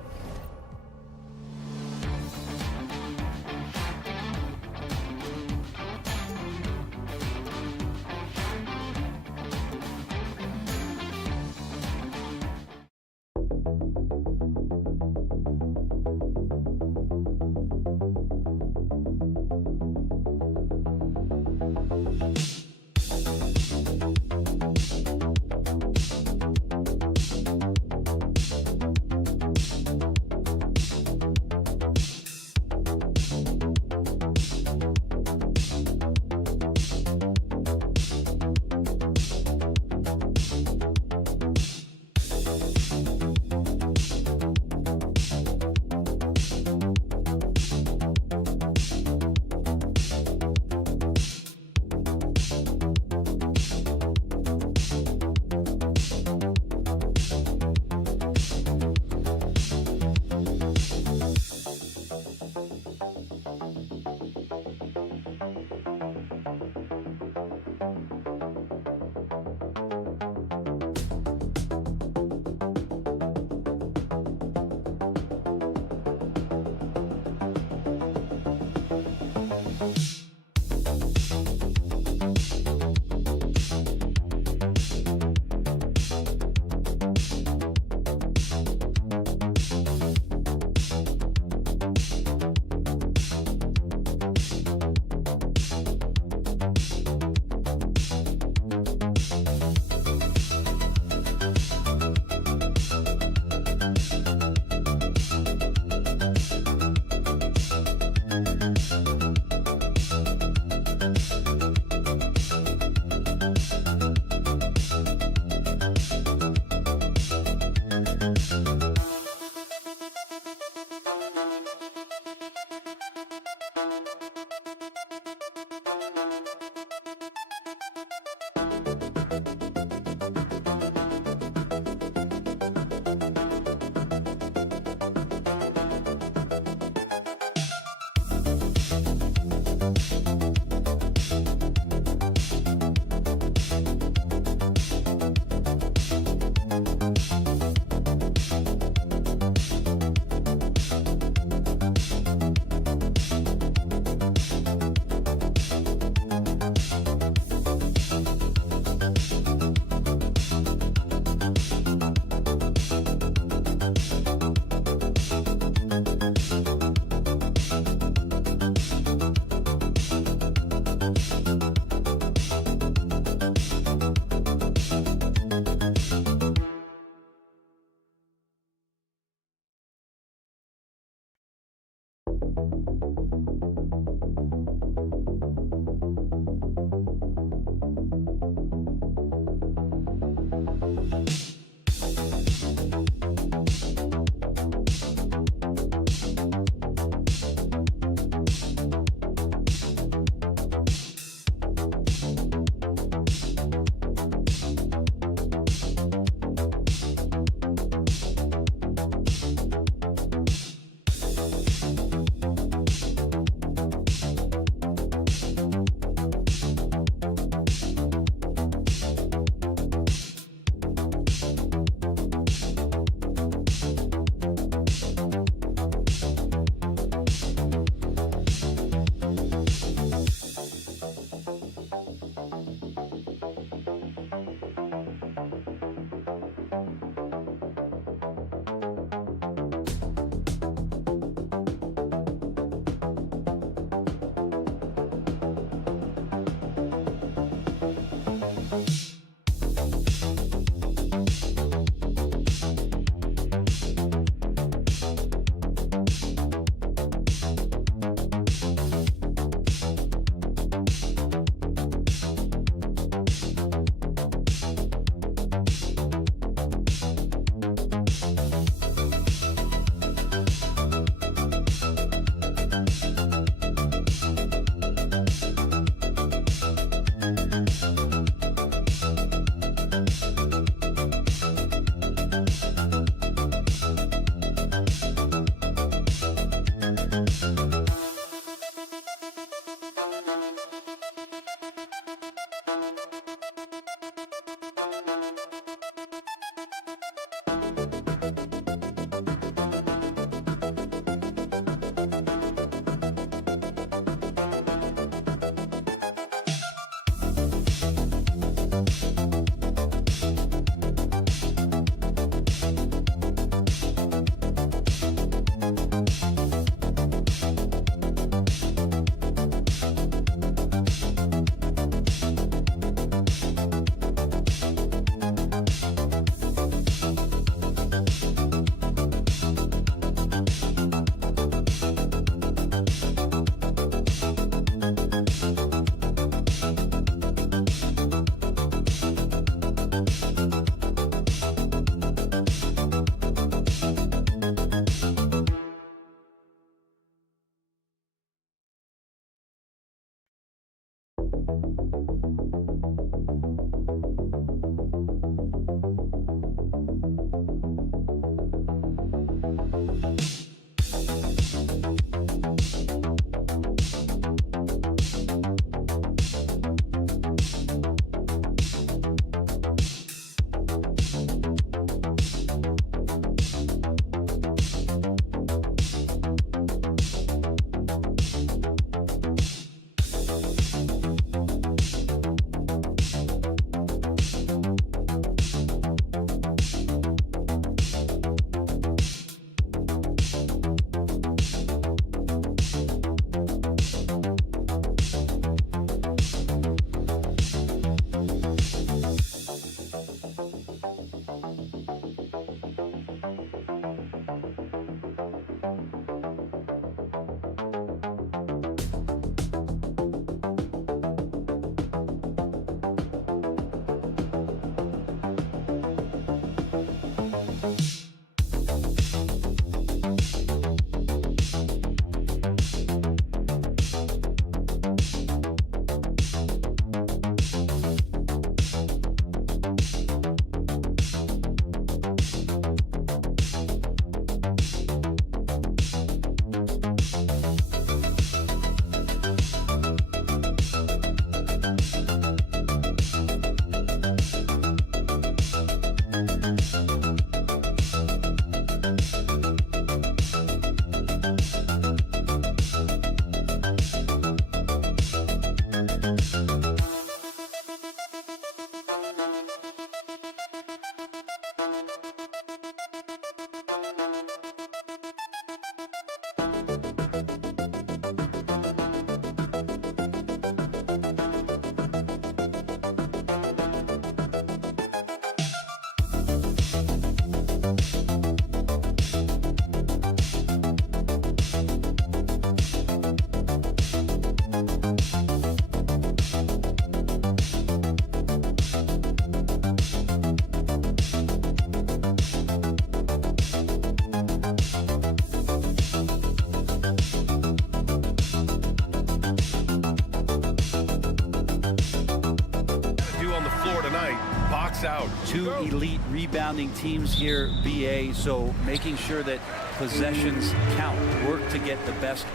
Out. Two elite rebounding teams here, BA, so making sure that possessions count. Work to get the best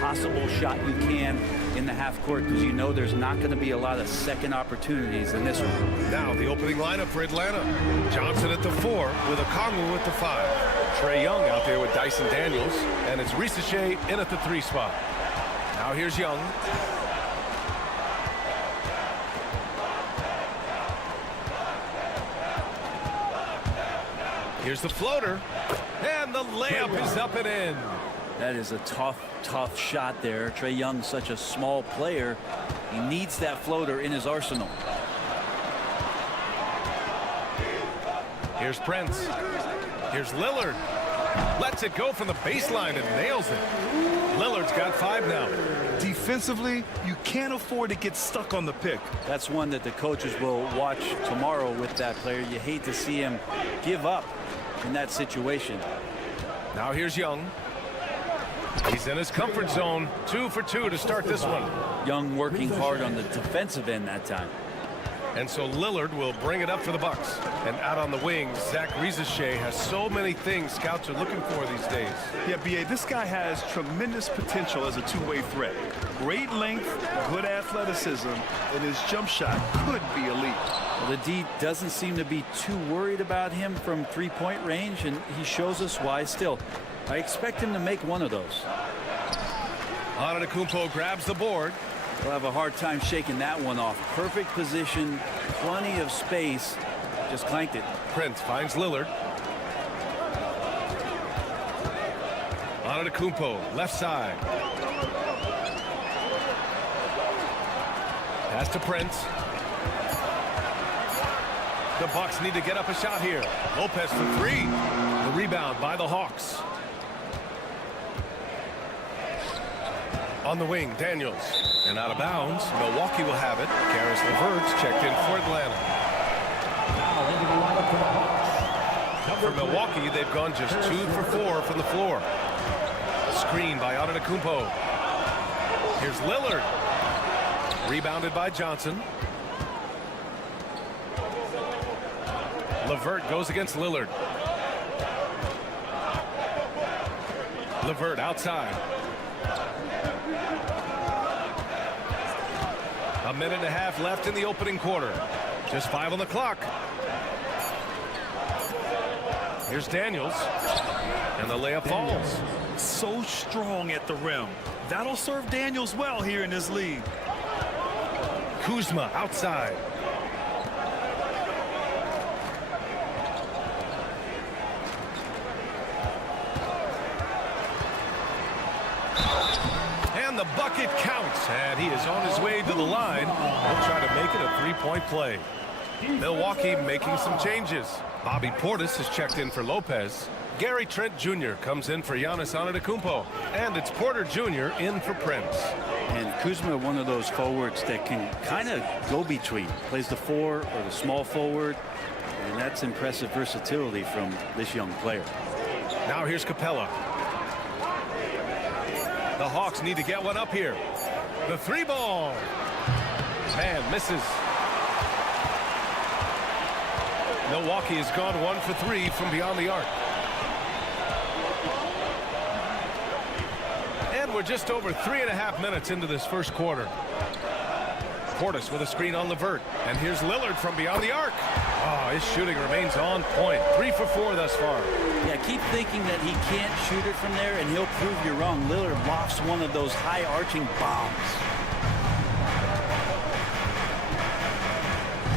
possible shot you can in the half court, because you know there's not going to be a lot of second opportunities in this one. Now the opening lineup for Atlanta. Johnson at the 4 with Okongwu at the 5. Trae Young out there with Dyson Daniels, and it's Risache in at the 3 spot. Now here's Young. Here's the floater, and the layup is up and in. That is a tough shot there. Trae Young, such a small player. He needs that floater in his arsenal. Here's Prince. Here's Lillard. Lets it go from the baseline and nails it. Lillard's got 5 now. Defensively, you can't afford to get stuck on the pick. That's one that the coaches will watch tomorrow with that player. You hate to see him give up in that situation. Now here's Young. He's in his comfort zone. 2 for 2 to start this one. Young working hard on the defensive end that time. And so Lillard will bring it up for the Bucks. And out on the wing, Zach Rizachet has so many things scouts are looking for these days. Yeah, B.A., this guy has tremendous potential as a two-way threat. Great length, good athleticism, and his jump shot could be elite. Well, the D doesn't seem to be too worried about him from three-point range, and he shows us why still. I expect him to make one of those. Antetokounmpo grabs the board. We'll have a hard time shaking that one off. Perfect position, plenty of space. Just clanked it. Prince finds Lillard. Antetokounmpo, left side. Pass to Prince. The Bucks need to get up a shot here. Lopez for three. The rebound by the Hawks. On the wing, Daniels. And out of bounds, Milwaukee will have it. Karis LeVert's checked in for Atlanta. For Milwaukee, they've gone just 2 for 4 from the floor. Screen by Antetokounmpo. Here's Lillard. Rebounded by Johnson. LeVert goes against Lillard. LeVert outside. A minute and a half left in the opening quarter. Just 5 on the clock. Here's Daniels. And the layup falls. So strong at the rim. That'll serve Daniels well here in this league. Kuzma outside. And the bucket counts, and he is on his way to the line. He'll try to make it a three-point play. Milwaukee making some changes. Bobby Portis is checked in for Lopez. Gary Trent Jr. comes in for Giannis Antetokounmpo. And it's Porter Jr. in for Prince. And Kuzma, one of those forwards that can kind of go between. Plays the 4 or the small forward. And that's impressive versatility from this young player. Now here's Capella. The Hawks need to get one up here. The 3-ball. Man misses. Milwaukee has gone 1 for 3 from beyond the arc. And we're just over 3.5 minutes into this first quarter. Portis with a screen on LeVert. And here's Lillard from beyond the arc. Oh, his shooting remains on point. 3 for 4 thus far. Yeah, keep thinking that he can't shoot it from there, and he'll prove you wrong. Lillard lofts one of those high-arching bombs.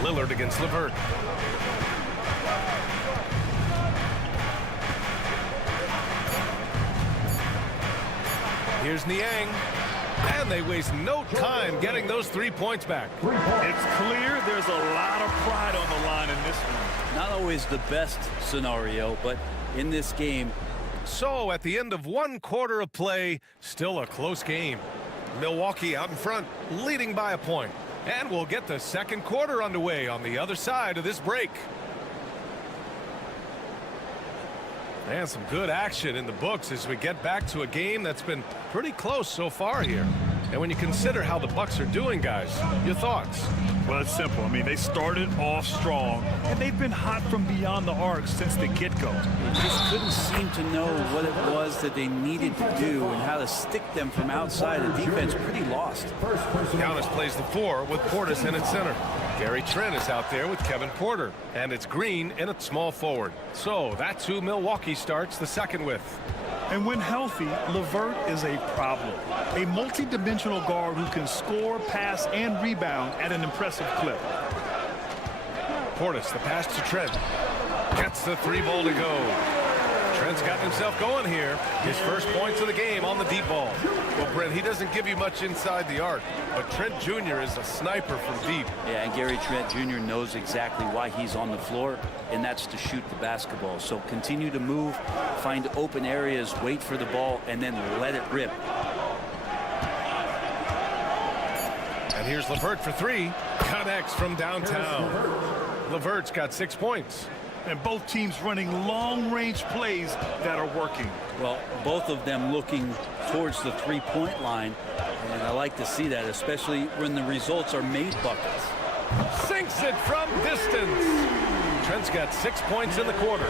Lillard against LeVert. Here's Niang. And they waste no time getting those 3 points back. It's clear there's a lot of pride on the line in this one. Not always the best scenario, but in this game. So at the end of 1 quarter of play, still a close game. Milwaukee out in front, leading by a point. And we'll get the second quarter underway on the other side of this break. And some good action in the books as we get back to a game that's been pretty close so far here. And when you consider how the Bucks are doing, guys, your thoughts? Well, it's simple. I mean, they started off strong, and they've been hot from beyond the arc since the get-go. They just couldn't seem to know what it was that they needed to do and how to stick them from outside. The defense pretty lost. Giannis plays the 4 with Portis in at center. Gary Trent is out there with Kevin Porter. And it's Green in at small forward. So that's who Milwaukee starts the second with. And when healthy, LeVert is a problem. A multi-dimensional guard who can score, pass, and rebound at an impressive clip. Portis, the pass to Trent. Gets the 3-ball to go. Trent's gotten himself going here. His first points of the game on the deep ball. Well, Brent, he doesn't give you much inside the arc, but Trent Jr. is a sniper from deep. Yeah, and Gary Trent Jr. knows exactly why he's on the floor, and that's to shoot the basketball. So continue to move, find open areas, wait for the ball, and then let it rip. And here's LeVert for 3. Connects from downtown. LeVert's got 6 points. And both teams running long-range plays that are working. Well, both of them looking towards the 3-point line, and I like to see that, especially when the results are made buckets. Sinks it from distance. Trent's got 6 points in the quarter.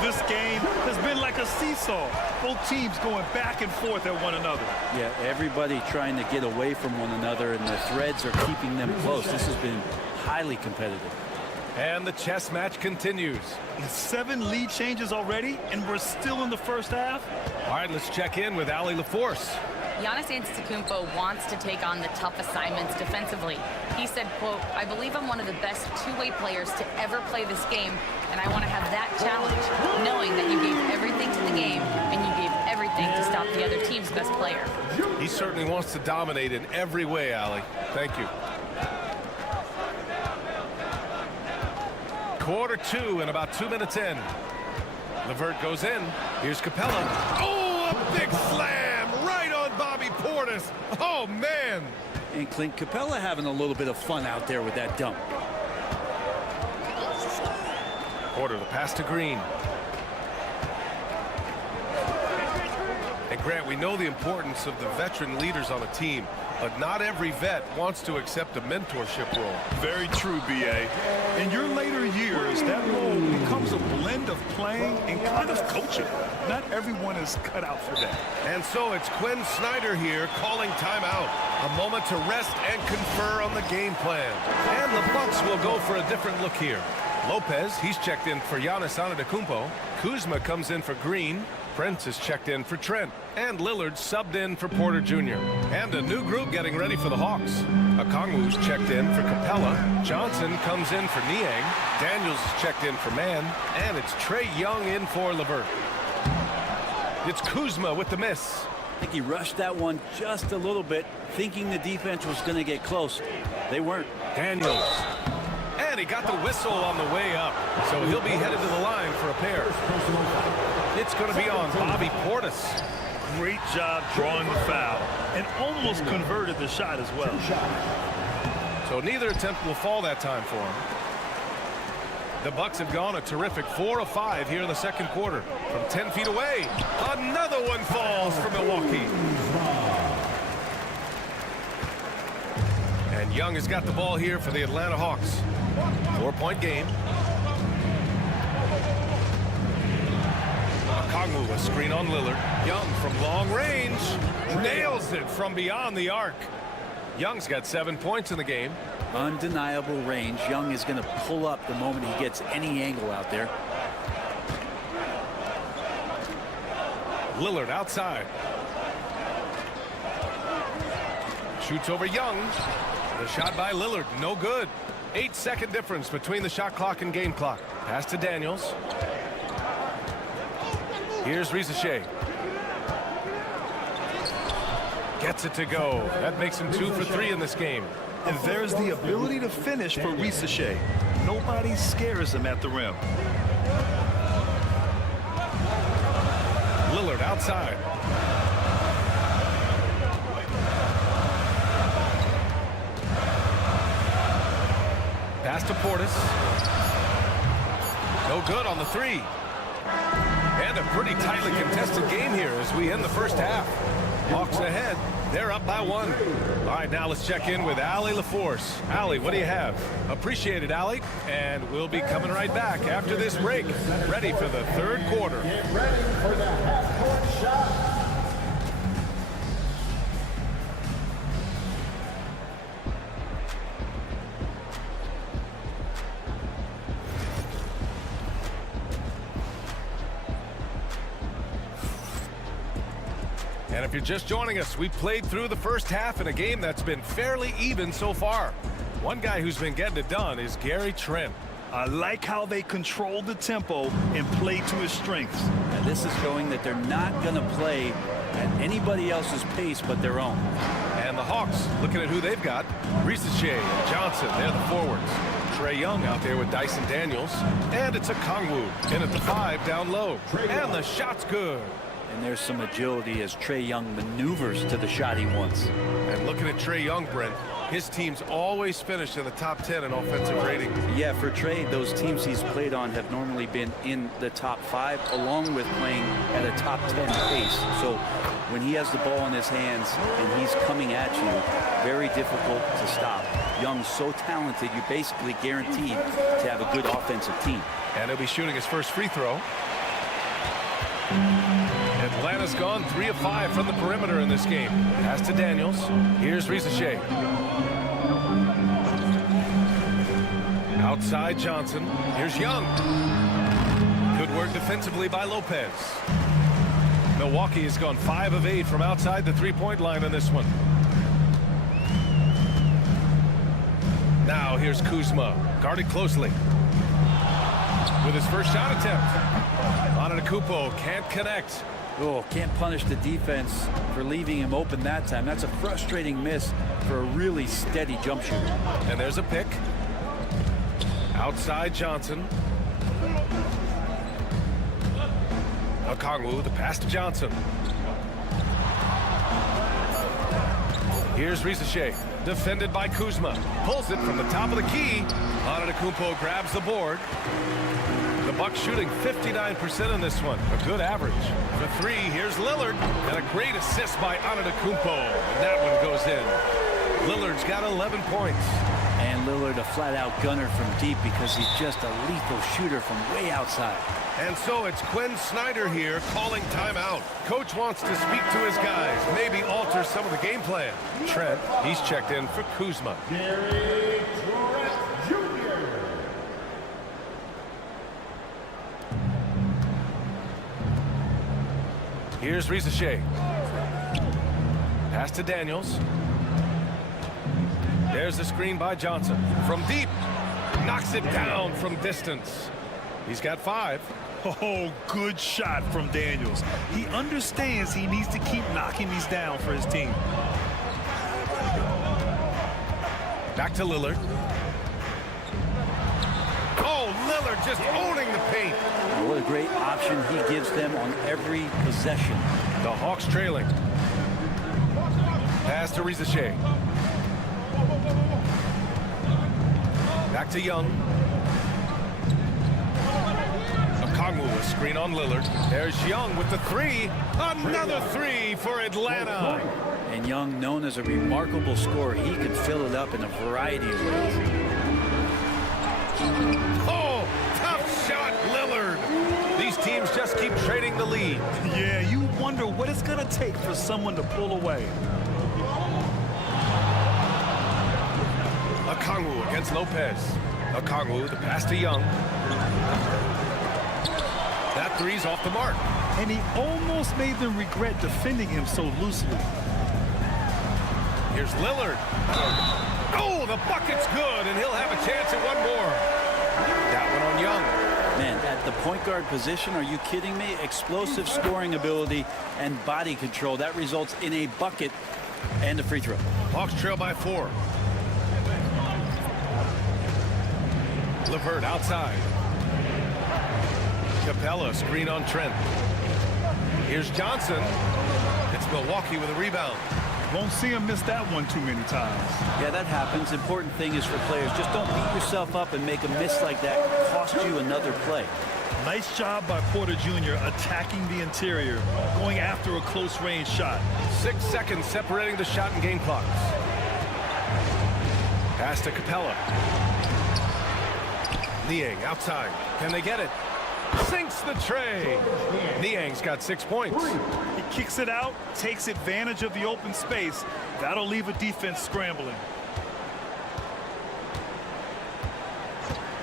This game has been like a seesaw. Both teams going back and forth at one another. Yeah, everybody trying to get away from one another, and the threads are keeping them close. This has been highly competitive. And the chess match continues. 7 lead changes already, and we're still in the first half. All right, let's check in with Allie LaForce. Giannis Antetokounmpo wants to take on the tough assignments defensively. He said, quote, "I believe I'm one of the best two-way players to ever play this game, and I want to have that challenge, knowing that you gave everything to the game and you gave everything to stop the other team's best player." He certainly wants to dominate in every way, Allie. Thank you. Quarter 2 and about 2 minutes in. LeVert goes in. Here's Capella. Oh, a big slam right on Bobby Portis. Oh, man. And Clint Capella having a little bit of fun out there with that dunk. Porter, the pass to Green. And Grant, we know the importance of the veteran leaders on a team, but not every vet wants to accept a mentorship role. Very true, B.A. In your later years, that role becomes a blend of playing and kind of coaching. Not everyone is cut out for that. And so it's Quinn Snyder here calling timeout. A moment to rest and confer on the game plan. And the Bucks will go for a different look here. Lopez, he's checked in for Giannis Antetokounmpo. Kuzma comes in for Green. Prince is checked in for Trent. And Lillard subbed in for Porter Jr. And a new group getting ready for the Hawks. Okongwu's checked in for Capella. Johnson comes in for Niang. Daniels is checked in for Mann. And it's Trae Young in for LeVert. It's Kuzma with the miss. I think he rushed that one just a little bit, thinking the defense was going to get close. They weren't. Daniels. And he got the whistle on the way up. So he'll be headed to the line for a pair. It's going to be on Bobby Portis. Great job drawing the foul and almost converted the shot as well. So neither attempt will fall that time for him. The Bucks have gone a terrific 4 of 5 here in the second quarter. From 10 feet away, another one falls for Milwaukee. And Young has got the ball here for the Atlanta Hawks. 4-point game. Okongwu, a screen on Lillard. Young from long range nails it from beyond the arc. Young's got 7 points in the game. Undeniable range. Young is going to pull up the moment he gets any angle out there. Lillard outside. Shoots over Young. The shot by Lillard, no good. 8-second difference between the shot clock and game clock. Pass to Daniels. Here's Risacher. Gets it to go. That makes him 2 for 3 in this game. And there's the ability to finish for Risacher. Nobody scares him at the rim. Lillard outside. Pass to Portis. No good on the 3. And a pretty tightly contested game here as we end the first half. Hawks ahead. They're up by 1. All right, now let's check in with Allie LaForce. Allie, what do you have? Appreciate it, Allie. And we'll be coming right back after this break. Ready for the third quarter. Get ready for the half-court shot. And if you're just joining us, we played through the first half in a game that's been fairly even so far. One guy who's been getting it done is Gary Trent. I like how they control the tempo and play to his strengths. And this is showing that they're not going to play at anybody else's pace but their own. And the Hawks, looking at who they've got, Risacher and Johnson, they're the forwards. Trae Young out there with Dyson Daniels. And it's Okongwu in at the 5 down low. And the shot's good. And there's some agility as Trae Young maneuvers to the shot he wants. And looking at Trae Young, Brent, his teams always finish in the top 10 in offensive rating. Yeah, for Trae, those teams he's played on have normally been in the top 5, along with playing at a top 10 pace. So when he has the ball in his hands and he's coming at you, very difficult to stop. Young's so talented, you're basically guaranteed to have a good offensive team. And he'll be shooting his first free throw. Atlanta's gone 3 of 5 from the perimeter in this game. Pass to Daniels. Here's Rizachet. Outside Johnson. Here's Young. Good work defensively by Lopez. Milwaukee has gone 5 of 8 from outside the three-point line in this one. Now here's Kuzma, guarded closely. With his first shot attempt. Antetokounmpo can't connect. Oh, can't punish the defense for leaving him open that time. That's a frustrating miss for a really steady jump shooter. And there's a pick. Outside Johnson. Okongwu, the pass to Johnson. Here's Rizachet, defended by Kuzma. Pulls it from the top of the key. Antetokounmpo grabs the board. The Bucks shooting 59% in this one. A good average. For 3, here's Lillard. And a great assist by Antetokounmpo. And that one goes in. Lillard's got 11 points. And Lillard a flat-out gunner from deep because he's just a lethal shooter from way outside. And so it's Quinn Snyder here calling timeout. Coach wants to speak to his guys, maybe alter some of the game plan. Trent, he's checked in for Kuzma. Gary Trent Jr. Here's Rizachet. Pass to Daniels. There's the screen by Johnson. From deep. Knocks it down from distance. He's got 5. Oh, good shot from Daniels. He understands he needs to keep knocking these down for his team. Back to Lillard. Oh, Lillard just owning the paint. What a great option he gives them on every possession. The Hawks trailing. Pass to Rizachet. Back to Young. Okongwu, a screen on Lillard. There's Young with the 3. Another 3 for Atlanta. And Young, known as a remarkable scorer, he can fill it up in a variety of ways. Oh, tough shot, Lillard. These teams just keep trading the lead. Yeah, you wonder what it's going to take for someone to pull away. Okongwu against Lopez. Okongwu, the pass to Young. That 3's off the mark. And he almost made them regret defending him so loosely. Here's Lillard. Oh, the bucket's good, and he'll have a chance at one more. That one on Young. Man, at the point guard position, are you kidding me? Explosive scoring ability and body control. That results in a bucket and a free throw. Hawks trail by 4. LeVert outside. Capella, screen on Trent. Here's Johnson. It's Milwaukee with a rebound. Won't see him miss that one too many times. Yeah, that happens. Important thing is for players, just don't beat yourself up and make a miss like that cost you another play. Nice job by Porter Jr. attacking the interior, going after a close-range shot. 6 seconds separating the shot and game clocks. Pass to Capella. Niang outside. Can they get it? Sinks the tray. Niang's got 6 points. He kicks it out, takes advantage of the open space. That'll leave a defense scrambling.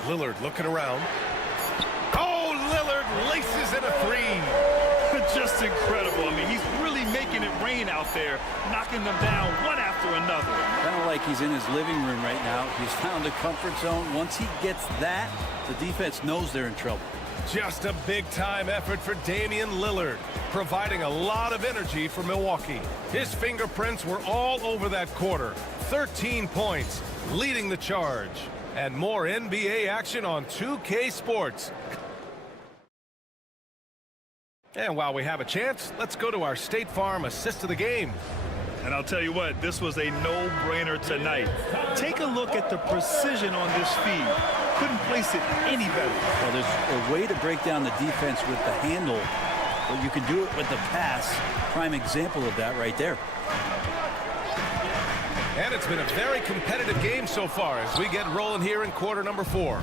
Lillard looking around. Oh, Lillard laces in a 3. Just incredible. I mean, he's really making it rain out there, knocking them down one after another. Kind of like he's in his living room right now. He's found a comfort zone. Once he gets that, the defense knows they're in trouble. Just a big-time effort for Damian Lillard, providing a lot of energy for Milwaukee. His fingerprints were all over that quarter. 13 points, leading the charge. And more NBA action on 2K Sports. And while we have a chance, let's go to our State Farm assist of the game. And I'll tell you what, this was a no-brainer tonight. Take a look at the precision on this feed. Couldn't place it any better. Well, there's a way to break down the defense with the handle But you can do it with the pass. Prime example of that right there. And it's been a very competitive game so far as we get rolling here in quarter number 4.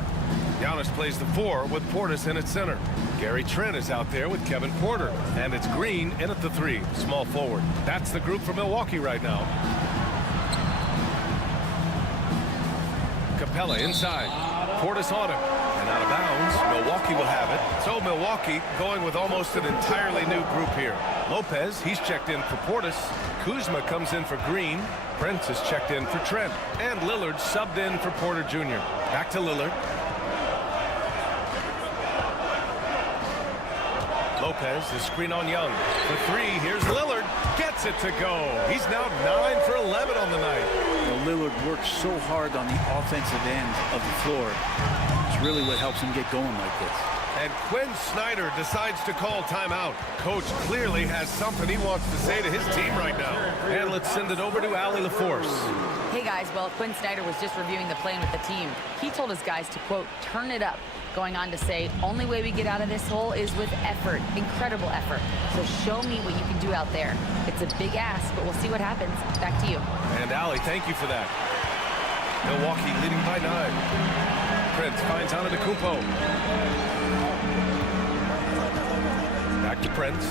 Giannis plays the 4 with Portis in at center. Gary Trent is out there with Kevin Porter. And it's Green in at the 3, small forward. That's the group for Milwaukee right now. Capella inside. Portis on him. And out of bounds. Milwaukee will have it. So Milwaukee going with almost an entirely new group here. Lopez, he's checked in for Portis. Kuzma comes in for Green. Prince is checked in for Trent. And Lillard subbed in for Porter Jr. Back to Lillard. Lopez, the screen on Young. For 3, here's Lillard. Gets it to go. He's now 9 for 11 on the night. Well, Lillard works so hard on the offensive end of the floor. It's really what helps him get going like this. And Quinn Snyder decides to call timeout. Coach clearly has something he wants to say to his team right now. And let's send it over to Allie LaForce. Hey guys, well, Quinn Snyder was just reviewing the plan with the team. He told his guys to, quote, turn it up. Going on to say, only way we get out of this hole is with effort, incredible effort. So show me what you can do out there. It's a big ask, but we'll see what happens. Back to you. And Allie, thank you for that. Milwaukee leading by 9. Prince finds Antetokounmpo. Back to Prince.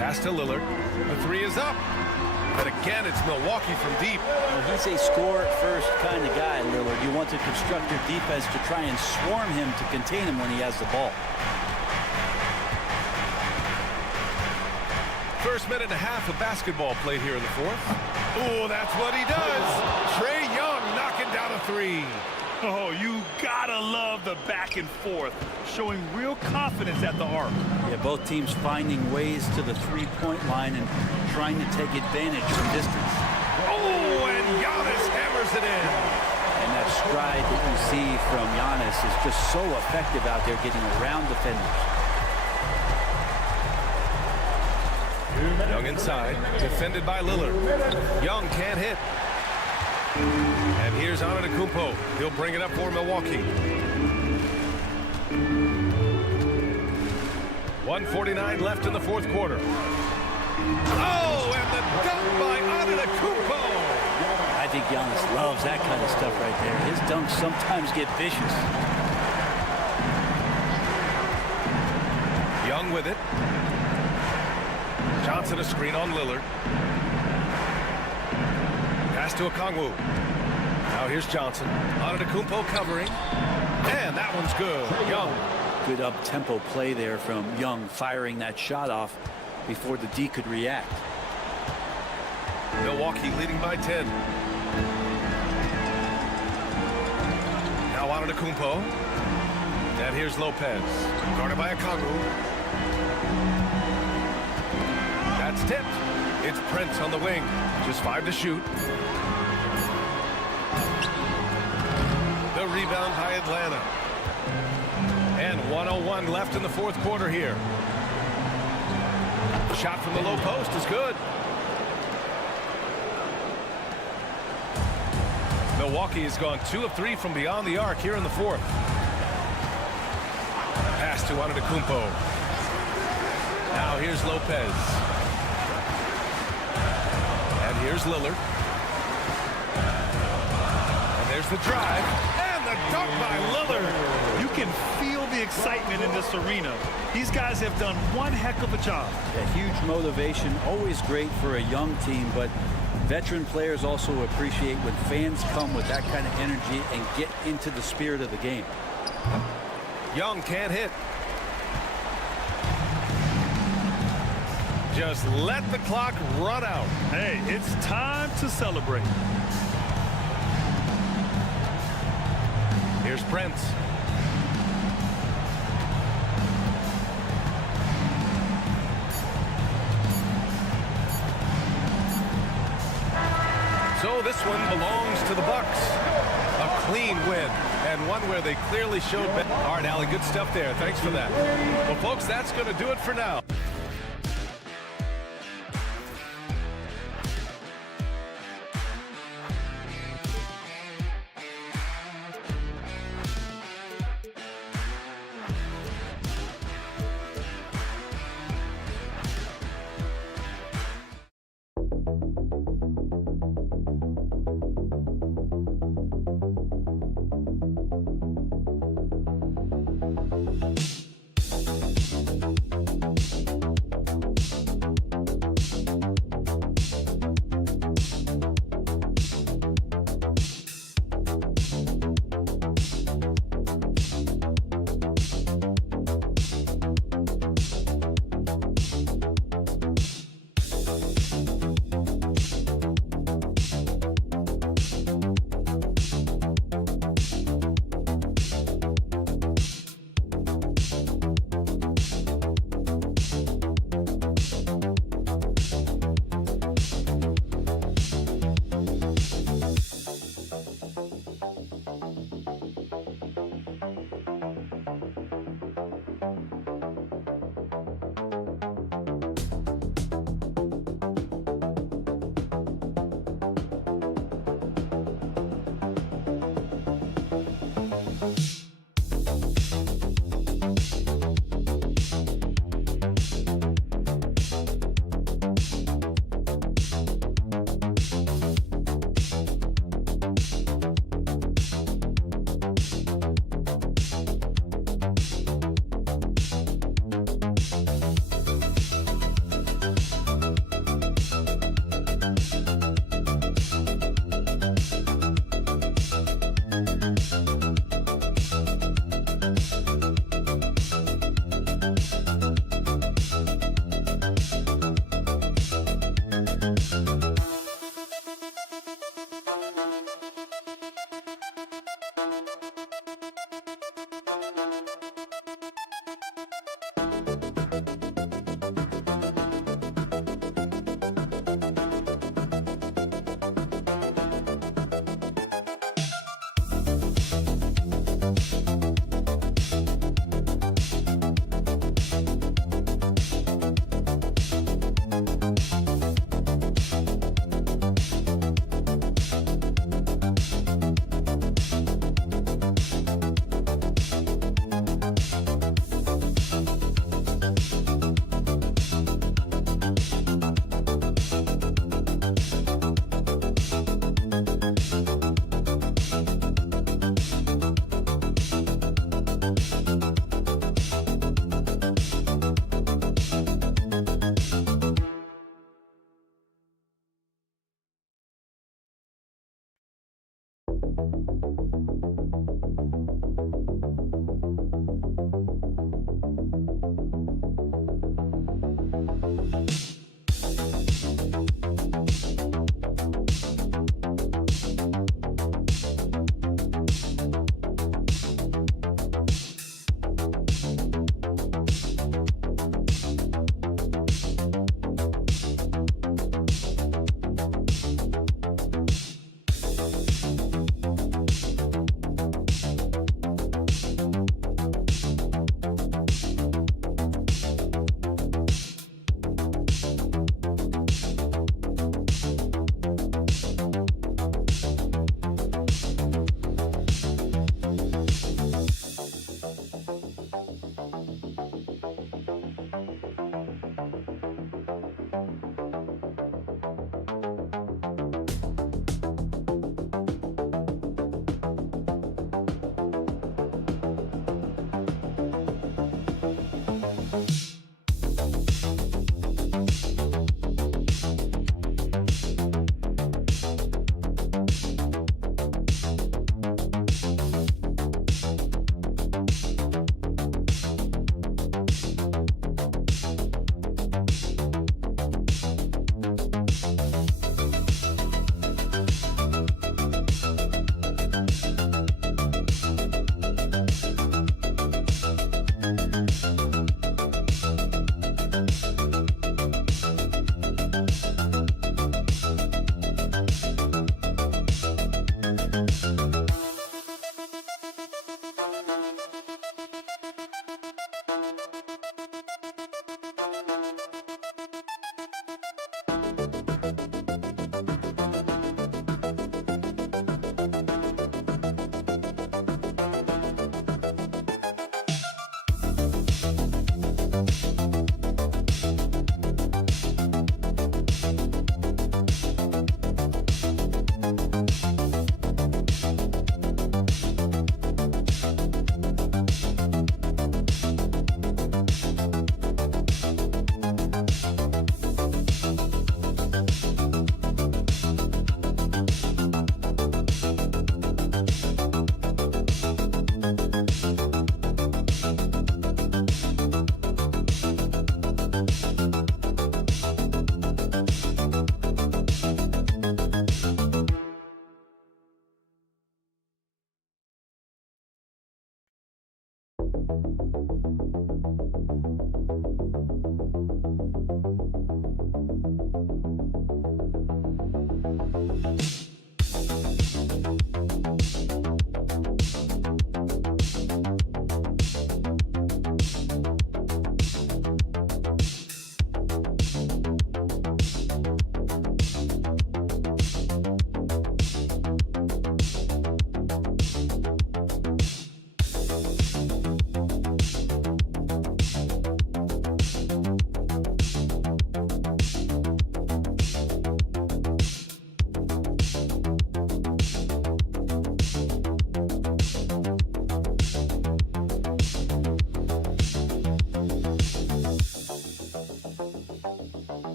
Pass to Lillard. The 3 is up. But again, it's Milwaukee from deep. Well, he's a score-first kind of guy, Lillard. You want to construct your defense to try and swarm him to contain him when he has the ball. First minute and a half of basketball played here in the 4th. Oh, that's what he does. Trae Young knocking down a 3. Oh, you gotta love the back and forth, showing real confidence at the arc. Yeah, both teams finding ways to the three-point line and trying to take advantage from distance. Oh, and Giannis hammers it in. And that stride that you see from Giannis is just so effective out there getting around defenders. Young inside, defended by Lillard. Young can't hit. And here's Antetokounmpo. He'll bring it up for Milwaukee. 1:49 left in the 4th quarter. Oh, and the dunk by Antetokounmpo. I think Giannis loves that kind of stuff right there. His dunks sometimes get vicious. Young with it. Johnson a screen on Lillard. Pass to Okongwu. Now here's Johnson. Antetokounmpo covering. And that one's good. Young. Good up-tempo play there from Young, firing that shot off before the D could react. Milwaukee leading by 10. Now Antetokounmpo. And here's Lopez. Guarded by Okongwu. That's tipped. It's Prince on the wing. Just 5 to shoot. The rebound by Atlanta. And 1:01 left in the 4th quarter here. Shot from the low post is good. Milwaukee has gone 2 of 3 from beyond the arc here in the 4th. Pass to Antetokounmpo. Now here's Lopez. And here's Lillard. And there's the drive. And the dunk by Lillard. You can feel the excitement in this arena. These guys have done one heck of a job. A huge motivation, always great for a young team, but veteran players also appreciate when fans come with that kind of energy and get into the spirit of the game. Young can't hit. Just let the clock run out. Hey, it's time to celebrate. Here's Prince. So this one belongs to the Bucks. A clean win, and one where they clearly showed. All right, Allie, good stuff there. Thanks for that. Well, folks, that's going to do it for now.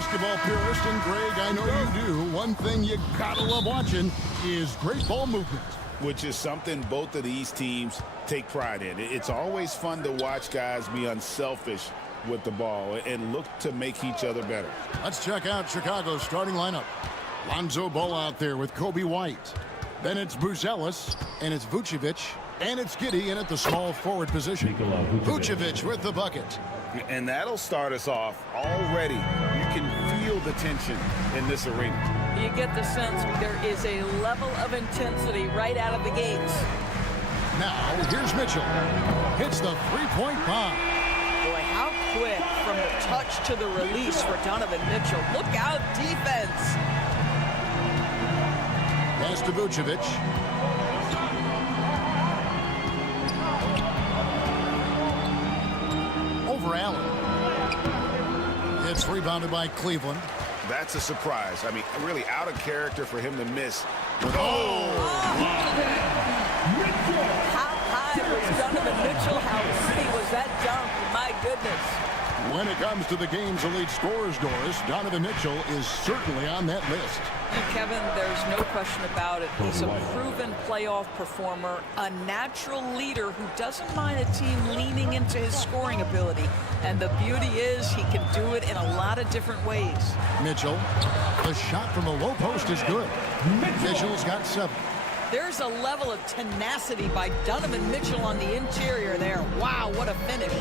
Basketball purist and Greg, I know you do. One thing you gotta love watching is great ball movement. Which is something both of these teams take pride in. It's always fun to watch guys be unselfish with the ball and look to make each other better. Let's check out Chicago's starting lineup. Lonzo Ball out there with Kobe White. Then it's Buzelis, and it's Vucevic, and it's Giddey in at the small forward position. Vucevic with the bucket. And that'll start us off already. You can feel the tension in this arena. You get the sense there is a level of intensity right out of the gates. Now, here's Mitchell. Hits the three-point bomb. Boy, how quick from the touch to the release for Donovan Mitchell. Look out, defense. Pass to Vucevic. Over Allen. It's rebounded by Cleveland. That's a surprise. I mean, really out of character for him to miss. How high was Donovan Mitchell? How pretty was that dunk? My goodness. When it comes to the game's elite scorers, Doris, Donovan Mitchell is certainly on that list. And Kevin, there's no question about it. He's a proven playoff performer, a natural leader who doesn't mind a team leaning into his scoring ability. And the beauty is he can do it in a lot of different ways. Mitchell, the shot from the low post is good. Mitchell's got 7. There's a level of tenacity by Donovan Mitchell on the interior there. Wow, what a finish.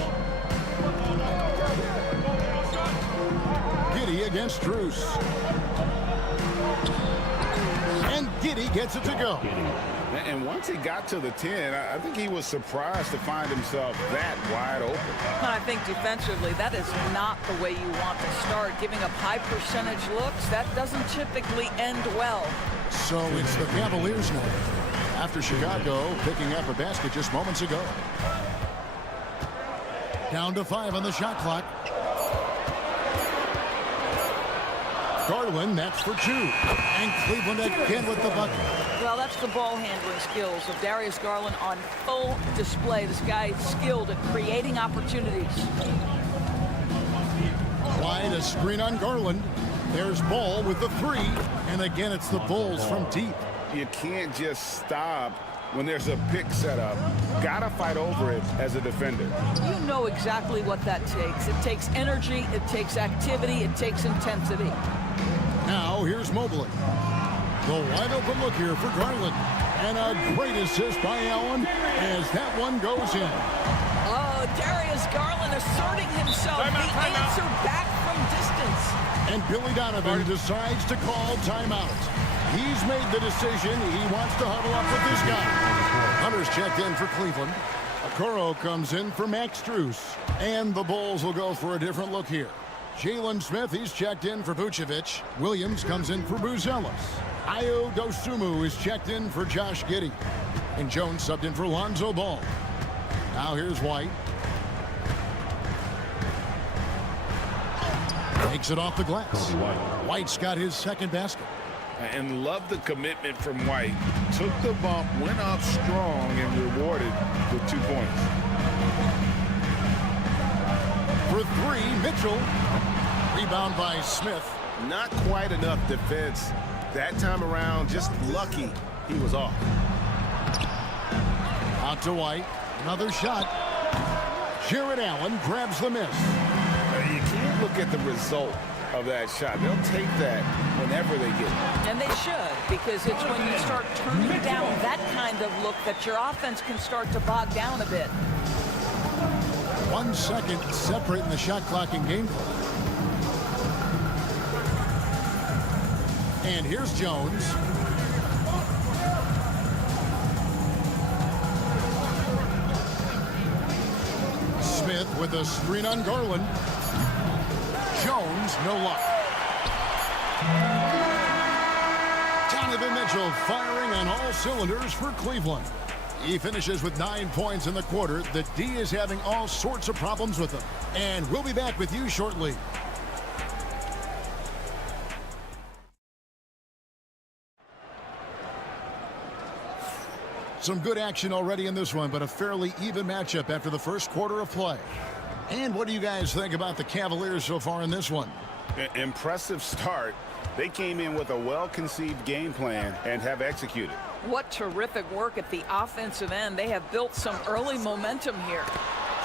Giddey against Strus. And Giddey gets it to go. And once he got to the 10, I think he was surprised to find himself that wide open. And I think defensively, that is not the way you want to start. Giving up high percentage looks, that doesn't typically end well. So it's the Cavaliers now, after Chicago picking up a basket just moments ago. Down to 5 on the shot clock. Garland, that's for 2. And Cleveland again with the bucket. Well, that's the ball handling skills of Darius Garland on full display. This guy is skilled at creating opportunities. Wide, a screen on Garland. There's Ball with the 3. And again, it's the Bulls from deep. You can't just stop when there's a pick set up. Gotta fight over it as a defender. You know exactly what that takes. It takes energy, it takes activity, it takes intensity. Now, here's Mobley. The wide open look here for Garland. And a great assist by Allen as that one goes in. Oh, Darius Garland asserting himself. The answer back from distance. And Billy Donovan decides to call timeout. He's made the decision. He wants to huddle up with this guy. Hunter's checked in for Cleveland. Okoro comes in for Max Strus. And the Bulls will go for a different look here. Jalen Smith, he's checked in for Vucevic. Williams comes in for Buzelis. Ayo Dosunmu is checked in for Josh Giddey. And Jones subbed in for Lonzo Ball. Now here's White. Takes it off the glass. White's got his second basket. And love the commitment from White. Took the bump, went up strong, and rewarded with 2 points. For 3, Mitchell. Rebound by Smith. Not quite enough defense that time around. Just lucky he was off. Out to White. Another shot. Jared Allen grabs the miss. You can't look at the result of that shot. They'll take that whenever they get it. And they should, because it's when you start turning down that kind of look that your offense can start to bog down a bit. 1 second separating the shot clock and game clock. And here's Jones. Smith with a screen on Garland. Jones, no luck. Donovan Mitchell firing on all cylinders for Cleveland. He finishes with 9 points in the quarter. The D is having all sorts of problems with him. And we'll be back with you shortly. Some good action already in this one, but a fairly even matchup after the first quarter of play. And what do you guys think about the Cavaliers so far in this one? Impressive start. They came in with a well-conceived game plan and have executed. What terrific work at the offensive end. They have built some early momentum here.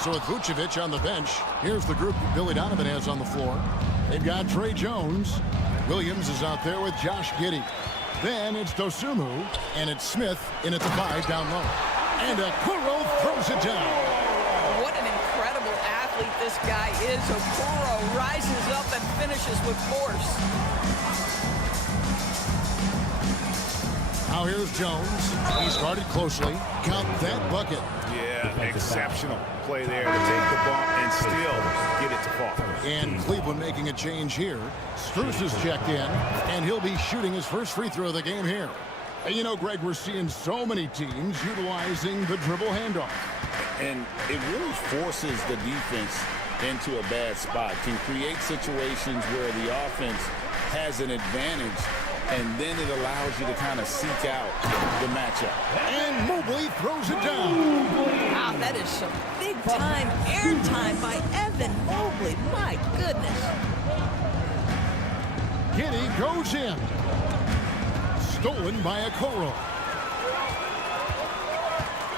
So with Vucevic on the bench, here's the group that Billy Donovan has on the floor. They've got Trey Jones. Williams is out there with Josh Giddey. Then it's Dosunmu, and it's Smith in at the 5 down low. And Okoro throws it down. What an incredible athlete this guy is. Okoro rises up and finishes with force. Now here's Jones. He started closely. Count that bucket. Yeah, exceptional play there to take the bump and still get it to fall. And Cleveland making a change here. Strus is checked in, and he'll be shooting his first free throw of the game here. And you know, Greg, we're seeing so many teams utilizing the dribble handoff. And it really forces the defense into a bad spot, can create situations where the offense has an advantage, and then it allows you to kind of seek out the matchup. And Mobley throws it down. Wow, that is some big-time airtime by Evan Mobley. My goodness. Giddey goes in. Stolen by Okoro.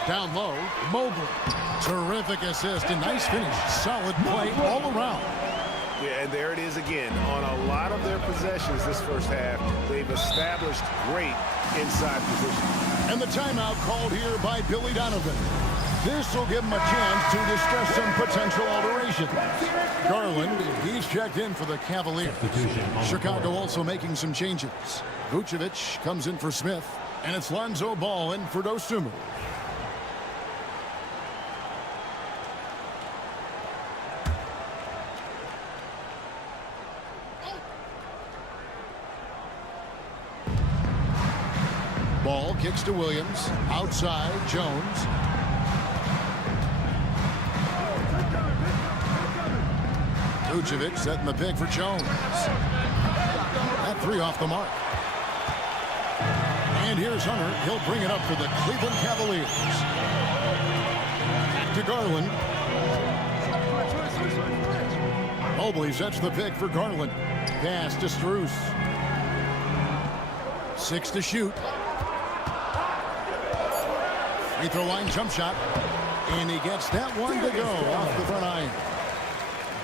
Down low, Mobley. Terrific assist and nice finish. Solid play all around. Yeah, and there it is again. On a lot of their possessions this first half, they've established great inside position. And the timeout called here by Billy Donovan. This will give him a chance to discuss some potential alterations. Garland, he's checked in for the Cavaliers. Chicago also making some changes. Vucevic comes in for Smith, and it's Lonzo Ball in for Dosunmu. Ball kicks to Williams. Outside, Jones. Vucevic setting the pick for Jones. That 3 off the mark. And here's Hunter. He'll bring it up for the Cleveland Cavaliers. Back to Garland. Mobley sets the pick for Garland. Pass to Strus. 6 to shoot. Free throw line jump shot. And he gets that one to go off the front iron.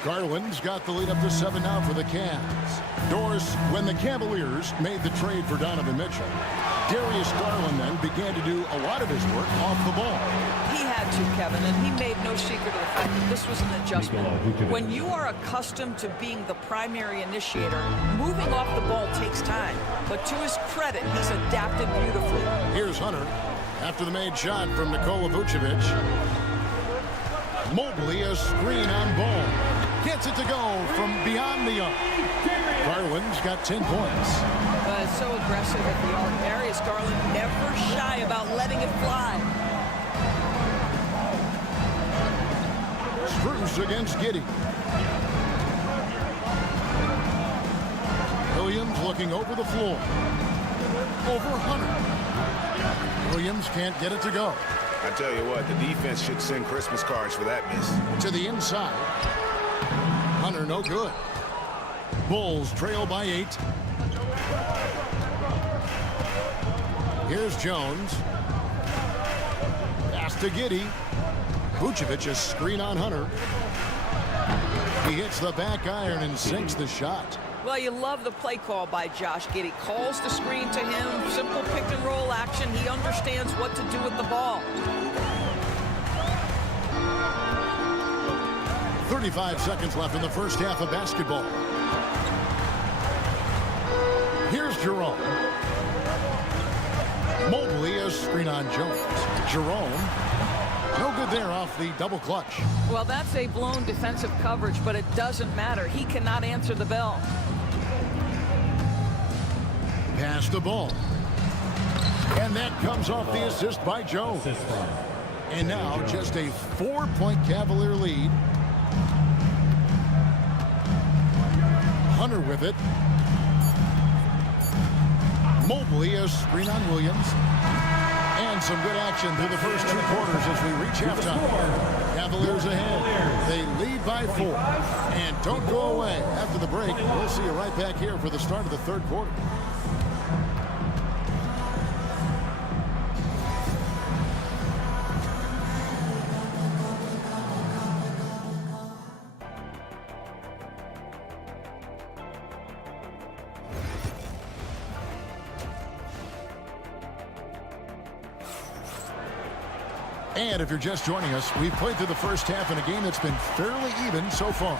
Garland's got the lead up to 7 now for the Cavs. Doris, when the Cavaliers made the trade for Donovan Mitchell, Darius Garland then began to do a lot of his work off the ball. He had to, Kevin, and he made no secret of the fact that this was an adjustment. When you are accustomed to being the primary initiator, moving off the ball takes time. But to his credit, he's adapted beautifully. Here's Hunter after the made shot from Nikola Vucevic. Mobley a screen on Ball. Gets it to go from beyond the arc. Garland's got 10 points. So aggressive at the arc. Darius Garland never shy about letting it fly. Strus against Giddey. Williams looking over the floor. Over Hunter. Williams can't get it to go. I tell you what, the defense should send Christmas cards for that miss. To the inside. Hunter no good. Bulls trail by 8. Here's Jones. Pass to Giddey. Vucevic a screen on Hunter. He hits the back iron and sinks the shot. Well, you love the play call by Josh Giddey. Calls the screen to him. Simple pick and roll action. He understands what to do with the ball. 35 seconds left in the first half of basketball. Here's Jerome. Mobley a screen on Jones. Jerome, no good there off the double clutch. Well, that's a blown defensive coverage, but it doesn't matter. He cannot answer the bell. Pass the ball. And that comes off the assist by Jones. And now just a 4-point Cavalier lead. Hunter with it. Mobley a screen on Williams. And some good action through the first 2 quarters as we reach halftime. Cavaliers ahead. They lead by 4. And don't go away. After the break, we'll see you right back here for the start of the 3rd quarter. And if you're just joining us, we've played through the first half in a game that's been fairly even so far.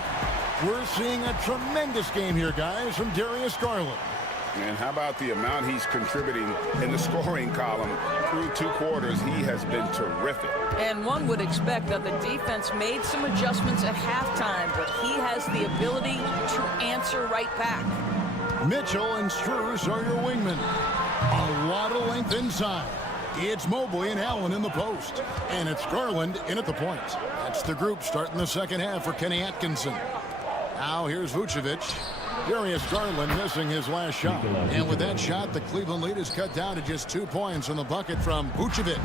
We're seeing a tremendous game here, guys, from Darius Garland. And how about the amount he's contributing in the scoring column through 2 quarters? He has been terrific. And one would expect that the defense made some adjustments at halftime, but he has the ability to answer right back. Mitchell and Strus are your wingmen. A lot of length inside. It's Mobley and Allen in the post. And it's Garland in at the point. That's the group starting the second half for Kenny Atkinson. Now here's Vucevic. Darius Garland missing his last shot. And with that shot, the Cleveland lead is cut down to just 2 points on the bucket from Vucevic.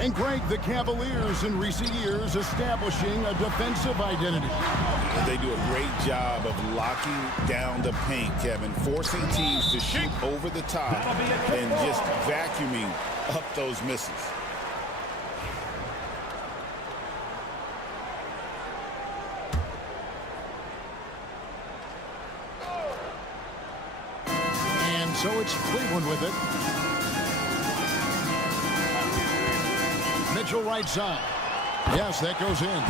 And Greg, the Cavaliers in recent years establishing a defensive identity. They do a great job of locking down the paint, Kevin, forcing teams to shoot over the top and just vacuuming up those misses. And so it's Cleveland with it. Mitchell right side. Yes, that goes in.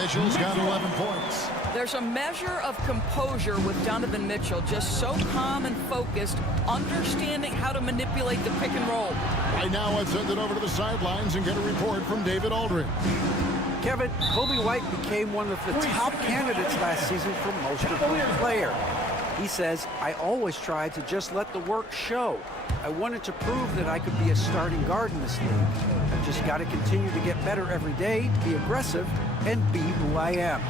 Mitchell's got 11 points. There's a measure of composure with Donovan Mitchell, just so calm and focused, understanding how to manipulate the pick and roll. Right now, let's send it over to the sidelines and get a report from David Aldridge. Kevin, Kobe White became one of the top candidates last season for most improved player. He says, I always tried to just let the work show. I wanted to prove that I could be a starting guard in this league. I've just got to continue to get better every day, be aggressive, and be who I am.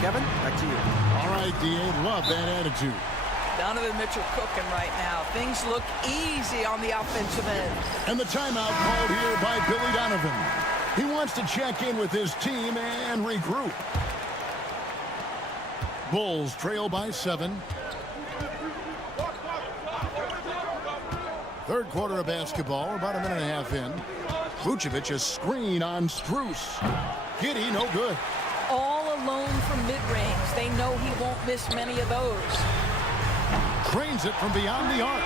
Kevin, back to you. All right, D.A., love that attitude. Donovan Mitchell cooking right now. Things look easy on the offensive end. And the timeout called here by Billy Donovan. He wants to check in with his team and regroup. Bulls trail by 7. 3rd quarter of basketball, about a minute and a half in. Vucevic a screen on Strus. Giddey, no good. All alone from mid-range. They know he won't miss many of those. Trains it from beyond the arc.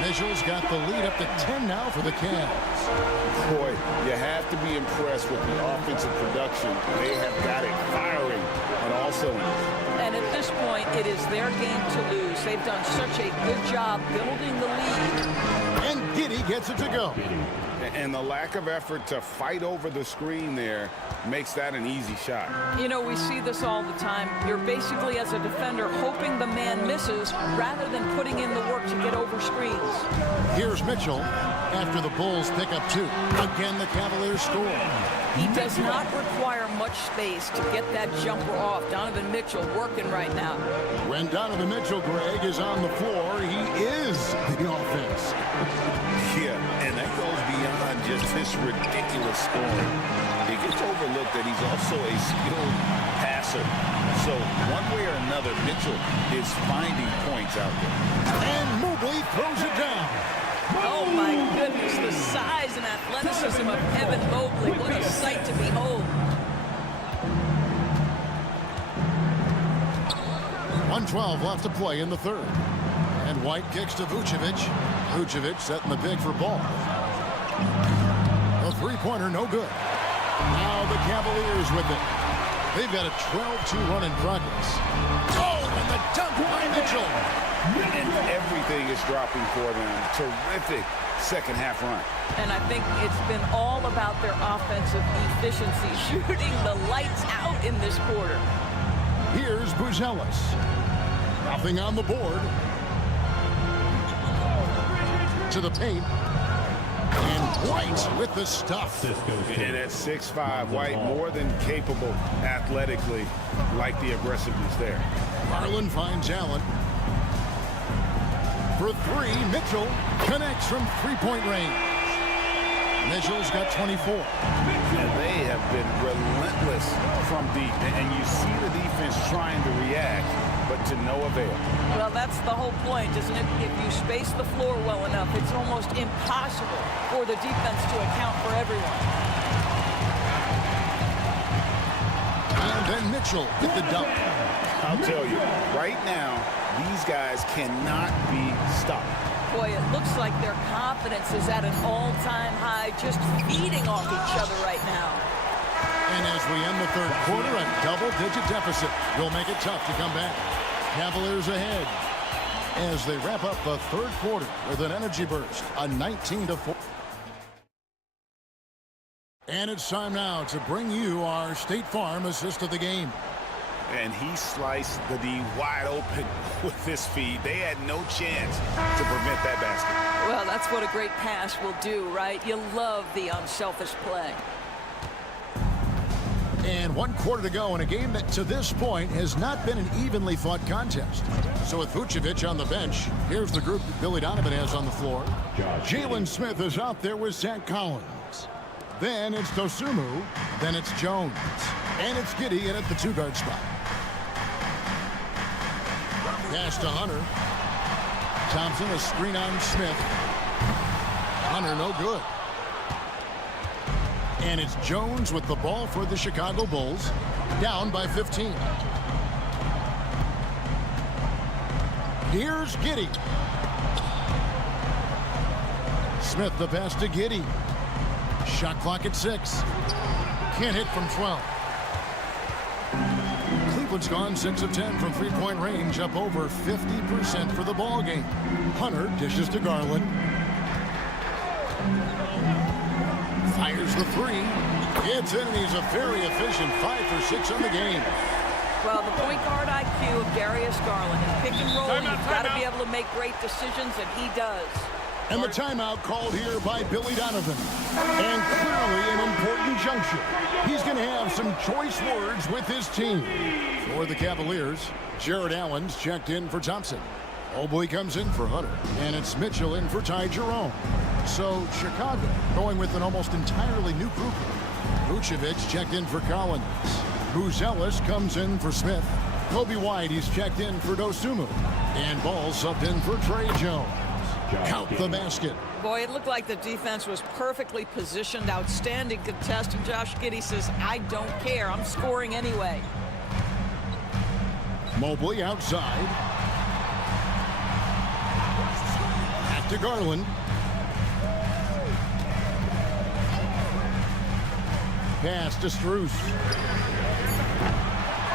Mitchell's got the lead up to 10 now for the Cavs. Boy, you have to be impressed with the offensive production. They have got it firing on all cylinders. And at this point, it is their game to lose. They've done such a good job building the lead. And Giddey gets it to go. And the lack of effort to fight over the screen there makes that an easy shot. You know, we see this all the time. You're basically, as a defender, hoping the man misses rather than putting in the work to get over screens. Here's Mitchell after the Bulls pick up 2. Again, the Cavaliers score. He does not require much space to get that jumper off. Donovan Mitchell working right now. When Donovan Mitchell, Greg, is on the floor, he is the offense. Yeah, and that goes beyond just his ridiculous scoring. It gets overlooked that he's also a skilled passer. So one way or another, Mitchell is finding points out there. And Mobley throws it down. Oh my goodness, the size and athleticism of Evan Mobley. What a sight to behold. 1:12 left to play in the 3rd. And White kicks to Vucevic. Vucevic setting the pick for ball. A 3-pointer, no good. Now the Cavaliers with it. They've got a 12-2 run in progress. Oh, and the dunk by Mitchell. And everything is dropping for them. Terrific second half run. And I think it's been all about their offensive efficiency, shooting the lights out in this quarter. Here's Buzelis. Nothing on the board. to the paint. And White with the stuff. And at 6'5", White more than capable athletically, like the aggressiveness there. Garland finds Allen. For three, Mitchell connects from three-point range. Mitchell's got 24. And they have been relentless from deep. And you see the defense trying to react, but to no avail. Well, that's the whole point, isn't it? If you space the floor well enough, it's almost impossible for the defense to account for everyone. And then Mitchell with the dunk. I'll tell you, right now, these guys cannot be stopped. Boy, it looks like their confidence is at an all-time high, just feeding off each other right now. And as we end the third quarter, a double-digit deficit will make it tough to come back. Cavaliers ahead as they wrap up the third quarter with an energy burst, a 19-4. And it's time now to bring you our State Farm assist of the game. And he sliced the D wide open with his feed. They had no chance to prevent that basket. Well, that's what a great pass will do, right? You love the unselfish play. And 1 quarter to go in a game that to this point has not been an evenly fought contest. So with Vucevic on the bench, here's the group that Billy Donovan has on the floor. Jalen Smith is out there with Zach Collins. Then it's Dosumu. Then it's Jones. And it's Giddey in at the two-guard spot. Pass to Hunter. Thompson, a screen on Smith. Hunter, no good. And it's Jones with the ball for the Chicago Bulls, down by 15. Here's Giddey. Smith the pass to Giddey. Shot clock at 6. Can't hit from 12. Cleveland's gone 6 of 10 from three-point range, up over 50% for the ball game. Hunter dishes to Garland. Fires the three. It's in, and he's a very efficient 5 for 6 on the game. Well, the point guard IQ of Darius Garland is pick and roll. You've got to be able to make great decisions, and he does. And the timeout called here by Billy Donovan. And clearly an important juncture. He's going to have some choice words with his team. For the Cavaliers, Jared Allen's checked in for Thompson. Mobley comes in for Hunter. And it's Mitchell in for Ty Jerome. So Chicago going with an almost entirely new group. Vucevic checked in for Collins. Buzelis comes in for Smith. Kobe White, he's checked in for Dosumu. And Ball subbed in for Trey Jones. Count the basket. Boy, it looked like the defense was perfectly positioned. Outstanding contest. And Josh Giddey says, I don't care. I'm scoring anyway. Mobley outside. Back to Garland. Pass to Strus.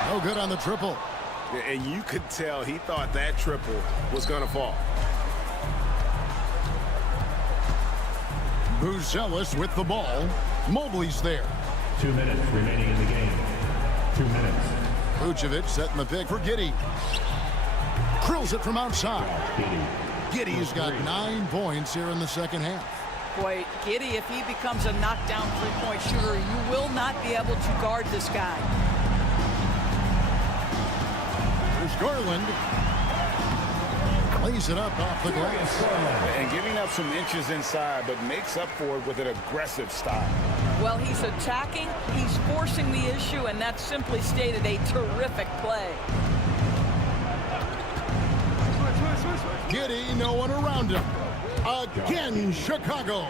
No good on the triple. And you could tell he thought that triple was going to fall. Buzelis with the ball. Mobley's there. 2 minutes remaining in the game. 2 minutes. Vucevic setting the pick for Giddey. Drills it from outside. Giddey's got 9 points here in the second half. Boy, Giddey, if he becomes a knockdown three-point shooter, you will not be able to guard this guy. There's Garland. Lays it up off the glass. And giving up some inches inside, but makes up for it with an aggressive style. Well, he's attacking, he's forcing the issue, and that's simply stated a terrific play. Giddey, no one around him. Again, Chicago.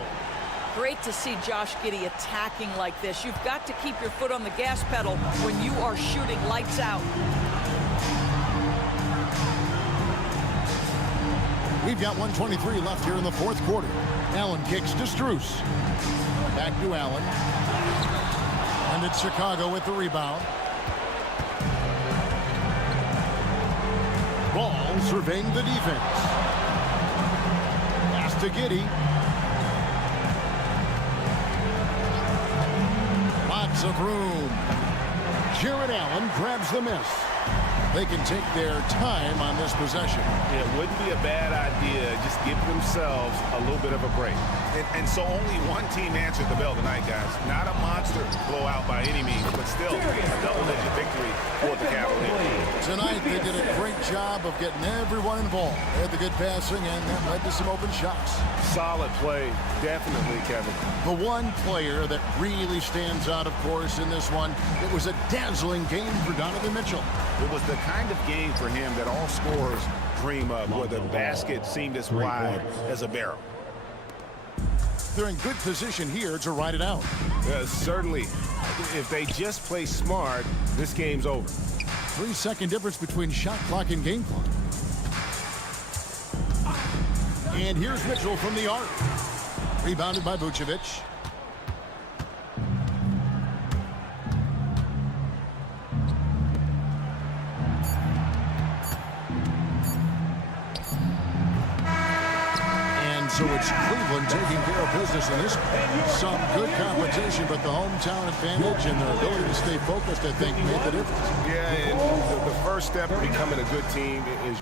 Great to see Josh Giddey attacking like this. You've got to keep your foot on the gas pedal when you are shooting lights out. We've got 1:23 left here in the fourth quarter. Allen kicks to Strus. Back to Allen. And it's Chicago with the rebound. Ball surveying the defense. Pass to Giddey. Lots of room. Jared Allen grabs the miss. They can take their time on this possession. It wouldn't be a bad idea. Just give themselves a little bit of a break. And so only one team answered the bell tonight, guys. Not a monster blowout by any means, but still a double-digit victory for the Cavaliers. Tonight, they did a great job of getting everyone involved. They had the good passing, and that led to some open shots. Solid play, definitely, Kevin. The one player that really stands out, of course, in this one, it was a dazzling game for Donovan Mitchell. It was the kind of game for him that all scorers dream of, where the basket seemed as wide as a barrel. They're in good position here to ride it out. Certainly, if they just play smart, this game's over. 3-second difference between shot clock and game clock. And here's Mitchell from the arc. Rebounded by Vucevic. So it's Cleveland taking care of business in this one. Some good competition, but the hometown advantage and their ability to stay focused, I think, made the difference. Yeah, and the first step to becoming a good team is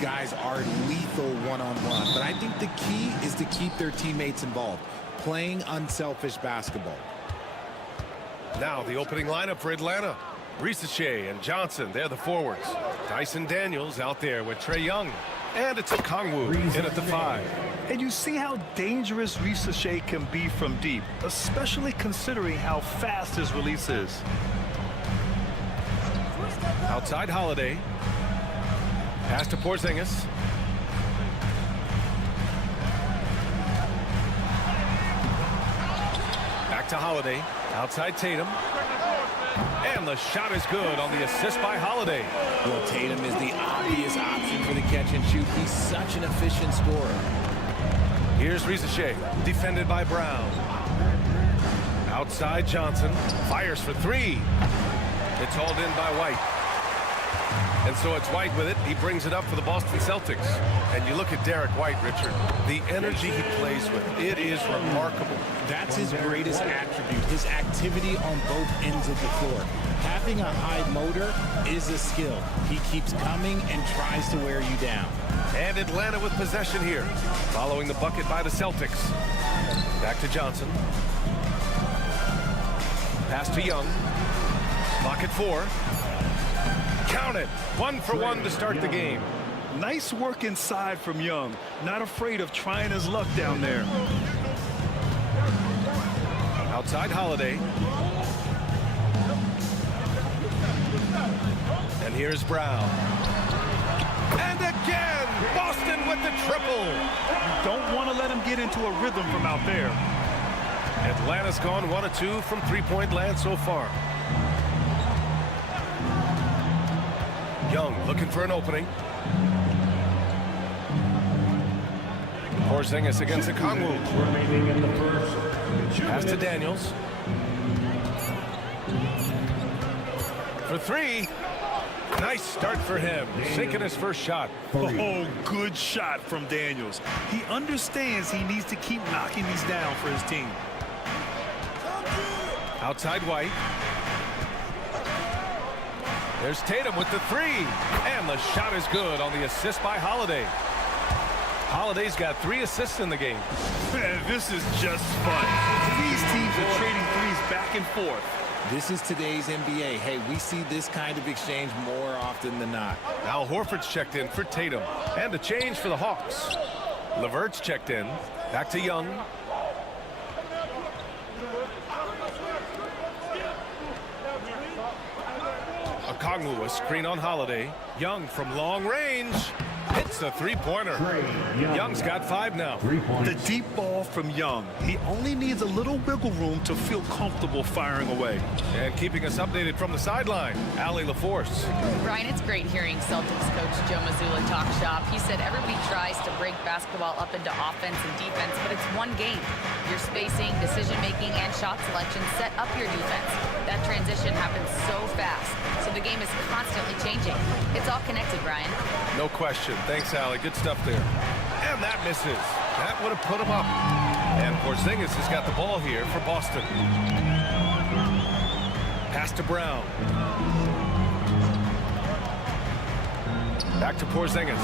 Guys are lethal one-on-one, but I think the key is to keep their teammates involved, playing unselfish basketball. Now the opening lineup for Atlanta. Ricochet and Johnson, they're the forwards. Dyson Daniels out there with Trae Young. And it's a Kongwu in at the 5. And you see how dangerous Ricochet can be from deep, especially considering how fast his release is. Outside Holiday. Pass to Porzingis. Back to Holiday. Outside Tatum. And the shot is good on the assist by Holiday. Well, Tatum is the obvious option for the catch and shoot. He's such an efficient scorer. Here's Ricochet, defended by Brown. Outside Johnson. Fires for 3. It's hauled in by White. And so it's White with it. He brings it up for the Boston Celtics. And you look at Derek White, Richard, the energy he plays with, it is remarkable. That's his greatest attribute, his activity on both ends of the floor. Having a high motor is a skill. He keeps coming and tries to wear you down. And Atlanta with possession here, following the bucket by the Celtics. Back to Johnson. Pass to Young. Pocket 4. Count it. 1 for 1 to start the game. Nice work inside from Young. Not afraid of trying his luck down there. Outside Holiday. And here's Brown. And again, Boston with the triple. You don't want to let him get into a rhythm from out there. Atlanta's gone 1 of 2 from three-point land so far. Young looking for an opening. Porzingis against the Kongwu. Remaining in the first. Pass to Daniels. For 3. Nice start for him. Sinking his first shot. Oh, good shot from Daniels. He understands he needs to keep knocking these down for his team. Outside White. There's Tatum with the 3. And the shot is good on the assist by Holiday. Holiday's got 3 assists in the game. Man, this is just fun. These teams are trading threes back and forth. This is today's NBA. Hey, we see this kind of exchange more often than not. Al Horford's checked in for Tatum. And a change for the Hawks. LeVert's checked in. Back to Young. Kongwu, a screen on Holiday. Young from long range hits a three-pointer. Young's got 5 now. The deep ball from Young. He only needs a little wiggle room to feel comfortable firing away. And keeping us updated from the sideline, Allie LaForce. Ryan, it's great hearing Celtics coach Joe Mazzulla talk shop. He said everybody tries to break basketball up into offense and defense, but it's one game. Your spacing, decision-making, and shot selection set up your defense. That transition happens so fast, so the game is constantly changing. It's all connected, Ryan. No question. Thanks, Allie. Good stuff there. And that misses. That would have put him up. And Porzingis has got the ball here for Boston. Pass to Brown. Back to Porzingis.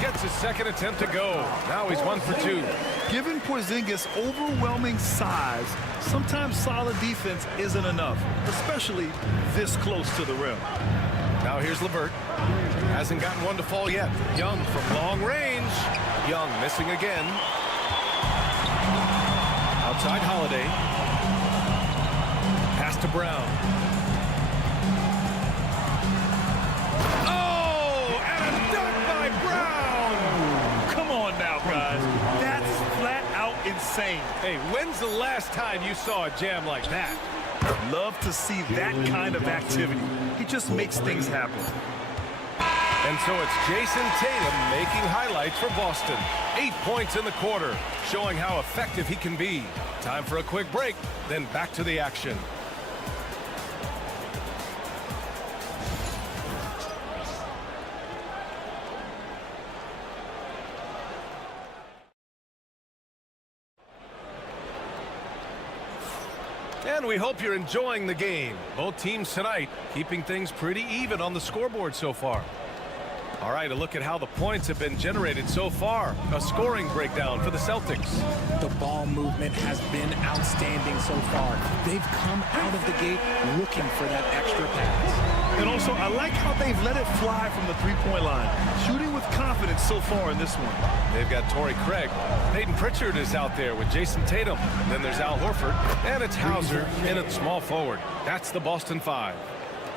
Gets his second attempt to go. Now he's 1 for 2. Given Porzingis' overwhelming size, sometimes solid defense isn't enough, especially this close to the rim. Now here's LeVert. Hasn't gotten one to fall yet. Young from long range. Young missing again. Outside Holiday. Pass to Brown. Oh, and a dunk by Brown. Come on now, guys. That's flat out insane. Hey, when's the last time you saw a jam like that? Love to see that kind of activity. He just makes things happen. And so it's Jason Tatum making highlights for Boston. 8 points in the quarter, showing how effective he can be. Time for a quick break, then back to the action. And we hope you're enjoying the game. Both teams tonight keeping things pretty even on the scoreboard so far. All right, a look at how the points have been generated so far. A scoring breakdown for the Celtics. The ball movement has been outstanding so far. They've come out of the gate looking for that extra pass. And also, I like how they've let it fly from the three-point line. Shooting with confidence so far in this one. They've got Torrey Craig. Peyton Pritchard is out there with Jason Tatum. Then there's Al Horford. And it's Hauser in at small forward. That's the Boston 5.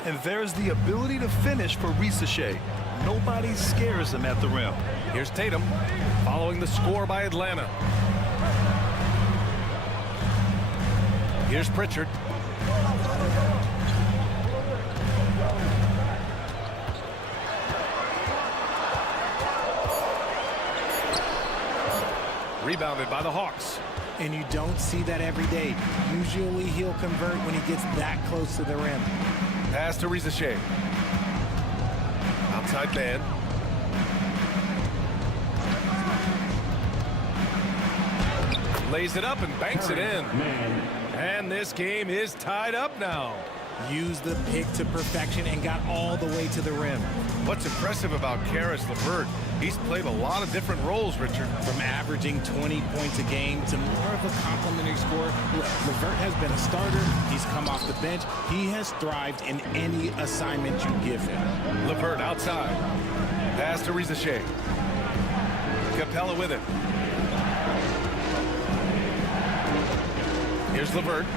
And there's the ability to finish for Ricochet. Nobody scares him at the rim. Here's Tatum following the score by Atlanta. Here's Pritchard. Rebounded by the Hawks. And you don't see that every day. Usually he'll convert when he gets that close to the rim. Pass to Ricochet. Outside man. Lays it up and banks it in. And this game is tied up now. Used the pick to perfection and got all the way to the rim. What's impressive about Caris LeVert, he's played a lot of different roles, Richard. From averaging 20 points a game to more of a complimentary scorer. LeVert has been a starter. He's come off the bench. He has thrived in any assignment you give him. LeVert outside. Pass to Ricochet. Capella with it. Here's LeVert.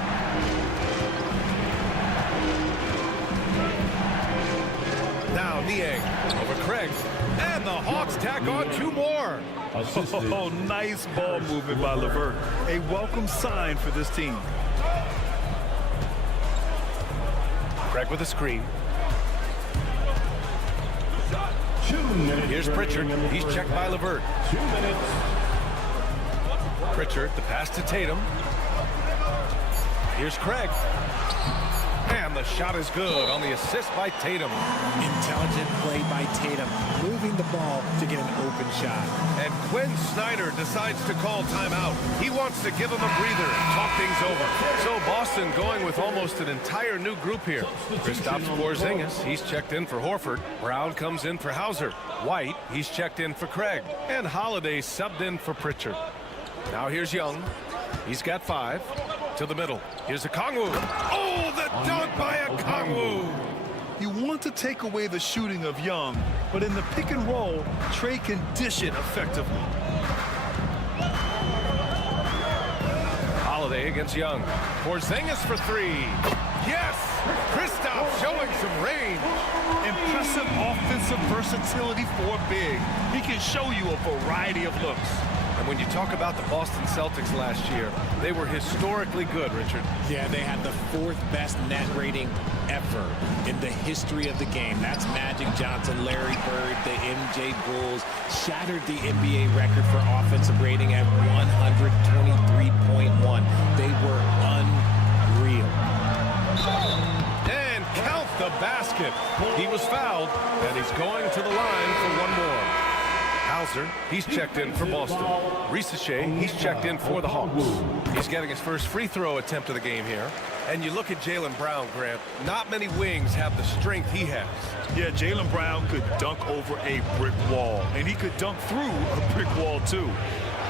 Now Niang over Craig. And the Hawks tack on 2 more. Oh, nice ball movement by LeVert. A welcome sign for this team. Craig with a screen. Here's Pritchard. He's checked by LeVert. 2 minutes. Pritchard, the pass to Tatum. Here's Craig. And the shot is good on the assist by Tatum. Intelligent play by Tatum, moving the ball to get an open shot. And Quinn Snyder decides to call timeout. He wants to give him a breather and talk things over. So Boston going with almost an entire new group here. Kristaps Porzingis, he's checked in for Horford. Brown comes in for Hauser. White, he's checked in for Craig. And Holiday subbed in for Pritchard. Now here's Young. He's got 5. To the middle. Here's Okongwu. Oh, the dunk by Okongwu. You want to take away the shooting of Young, but in the pick and roll, Trey can dish it effectively. Holiday against Young. Porzingis for 3. Yes! Kristaps showing some range. Impressive offensive versatility for big. He can show you a variety of looks. And when you talk about the Boston Celtics last year, they were historically good, Richard. Yeah, they had the 4th best net rating ever in the history of the game. That's Magic Johnson, Larry Bird, the MJ Bulls. Shattered the NBA record for offensive rating at 123.1. They were unreal. And count the basket. He was fouled, and he's going to the line for 1 more. Hauser, he's checked in for Boston. Ricochet, he's checked in for the Hawks. He's getting his first free throw attempt of the game here. And you look at Jaylen Brown, Grant, not many wings have the strength he has. Yeah, Jaylen Brown could dunk over a brick wall, and he could dunk through a brick wall, too.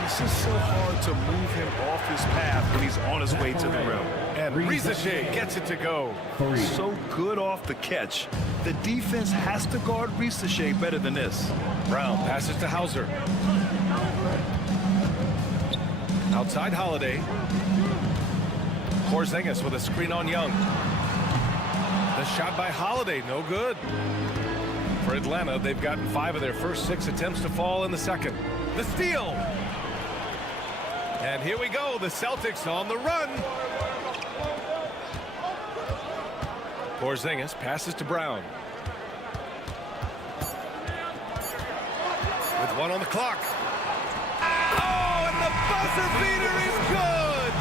It's just so hard to move him off his path when he's on his way to the rim. And Ricochet gets it to go. So good off the catch. The defense has to guard Ricochet better than this. Brown passes to Hauser. Outside Holiday. Porzingis with a screen on Young. The shot by Holiday, no good. For Atlanta, they've gotten 5 of their first 6 attempts to fall in the second. The steal. And here we go, the Celtics on the run. Porzingis passes to Brown. With 1 on the clock. Oh, and the buzzer beater is good!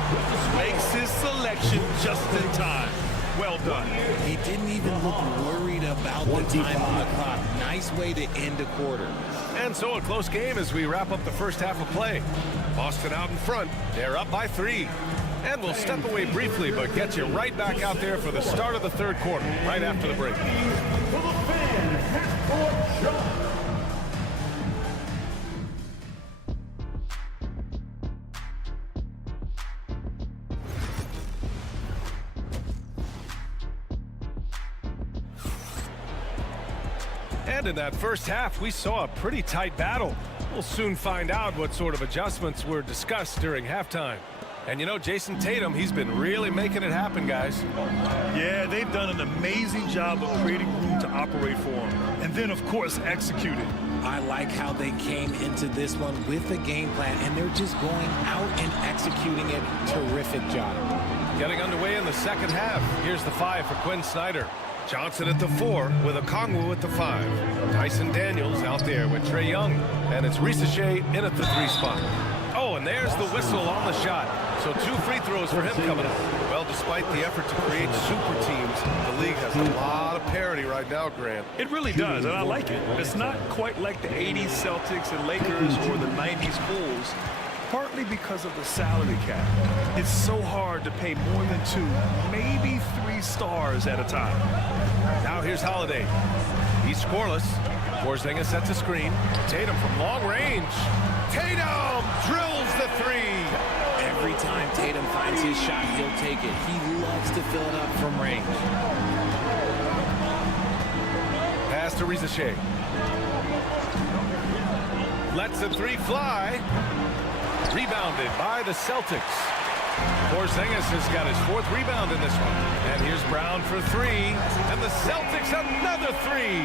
Makes his selection just in time. Well done. He didn't even look worried about the time on the clock. Nice way to end a quarter. And so a close game as we wrap up the first half of play. Boston out in front. They're up by 3. And we'll step away briefly, but get you right back out there for the start of the third quarter, right after the break. And in that first half, we saw a pretty tight battle. We'll soon find out what sort of adjustments were discussed during halftime. And you know, Jason Tatum, he's been really making it happen, guys. Yeah, they've done an amazing job of creating room to operate for him. And then, of course, executing. I like how they came into this one with a game plan, and they're just going out and executing it. Terrific job. Getting underway in the second half. Here's the 5 for Quinn Snyder. Johnson at the 4 with Okongwu at the 5. Dyson Daniels out there with Trae Young. And it's Ricochet in at the 3 spot. Oh, and there's the whistle on the shot. So 2 free throws for him coming up. Well, despite the effort to create super teams, the league has a lot of parity right now, Grant. It really does, and I like it. It's not quite like the 80s Celtics and Lakers or the 90s Bulls, partly because of the salary cap. It's so hard to pay more than 2, maybe 3 stars at a time. Now here's Holiday. He's scoreless. Porzingis sets a screen. Tatum from long range. Tatum drills the 3. Every time Tatum finds his shot, he'll take it. He loves to fill it up from range. Pass to Ricochet. Lets the 3 fly. Rebounded by the Celtics. Porzingis has got his 4th rebound in this one. And here's Brown for 3. And the Celtics another 3.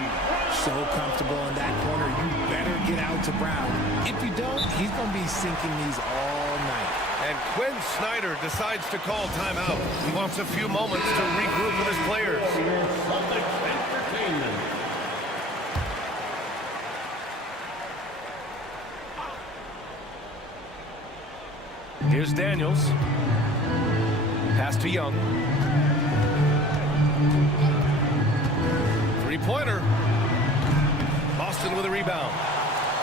So comfortable in that corner, you better get out to Brown. If you don't, he's going to be sinking these all night. And Quinn Snyder decides to call timeout. He wants a few moments to regroup with his players. Here's Daniels. Pass to Young. 3-pointer. Boston with a rebound.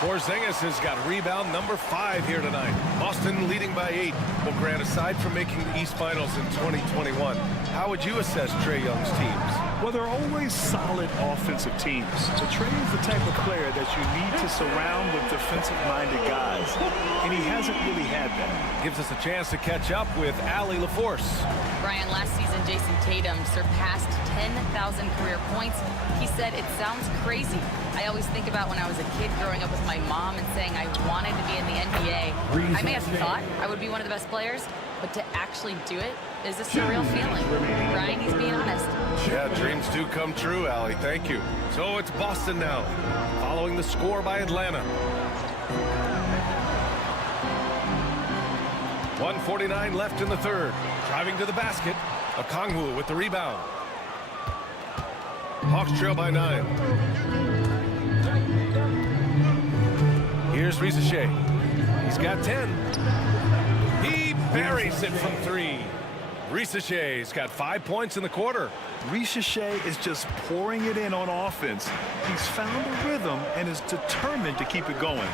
Porzingis has got rebound number 5 here tonight. Boston leading by 8. Well, Grant, aside from making the East Finals in 2021, how would you assess Trae Young's teams? Well, they're always solid offensive teams. But Trae is the type of player that you need to surround with defensive-minded guys, and he hasn't really had that. Gives us a chance to catch up with Allie LaForce. Brian, last season, Jason Tatum surpassed 10,000 career points. He said, "It sounds crazy. I always think about when I was a kid growing up with my mom and saying I wanted to be in the NBA. I may have thought I would be one of the best players, but to actually do it is a surreal feeling." Brian, he's being honest. Yeah, dreams do come true, Allie. Thank you. So it's Boston now, following the score by Atlanta. 1:49 left in the third. Driving to the basket. Okongwu with the rebound. Hawks trail by 9. Here's Ricochet. He's got 10. He buries it from 3. Ricochet's got 5 points in the quarter. Ricochet is just pouring it in on offense. He's found a rhythm and is determined to keep it going.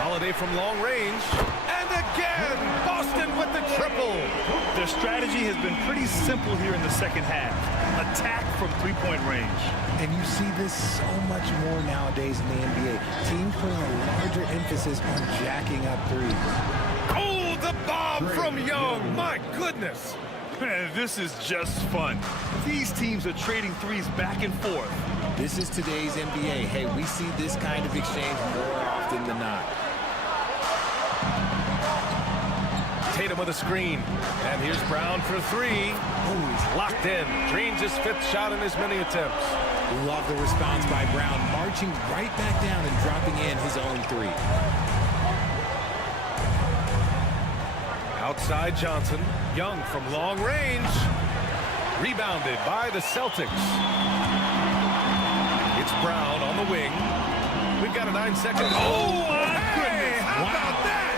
Holiday from long range. And again, Boston with the triple. Their strategy has been pretty simple here in the second half. Attack from 3-point range. And you see this so much more nowadays in the NBA. Teams putting a larger emphasis on jacking up 3s. Oh, the bomb from Young. My goodness. Man, this is just fun. These teams are trading 3s back and forth. This is today's NBA. Hey, we see this kind of exchange more often than not. Tatum with a screen. And here's Brown for 3. Oh, he's locked in. Drains his 5th shot in as many attempts. Love the response by Brown, marching right back down and dropping in his own 3. Outside Johnson. Young from long range. Rebounded by the Celtics. It's Brown on the wing. We've got a 9-second. Oh, my goodness. How about that?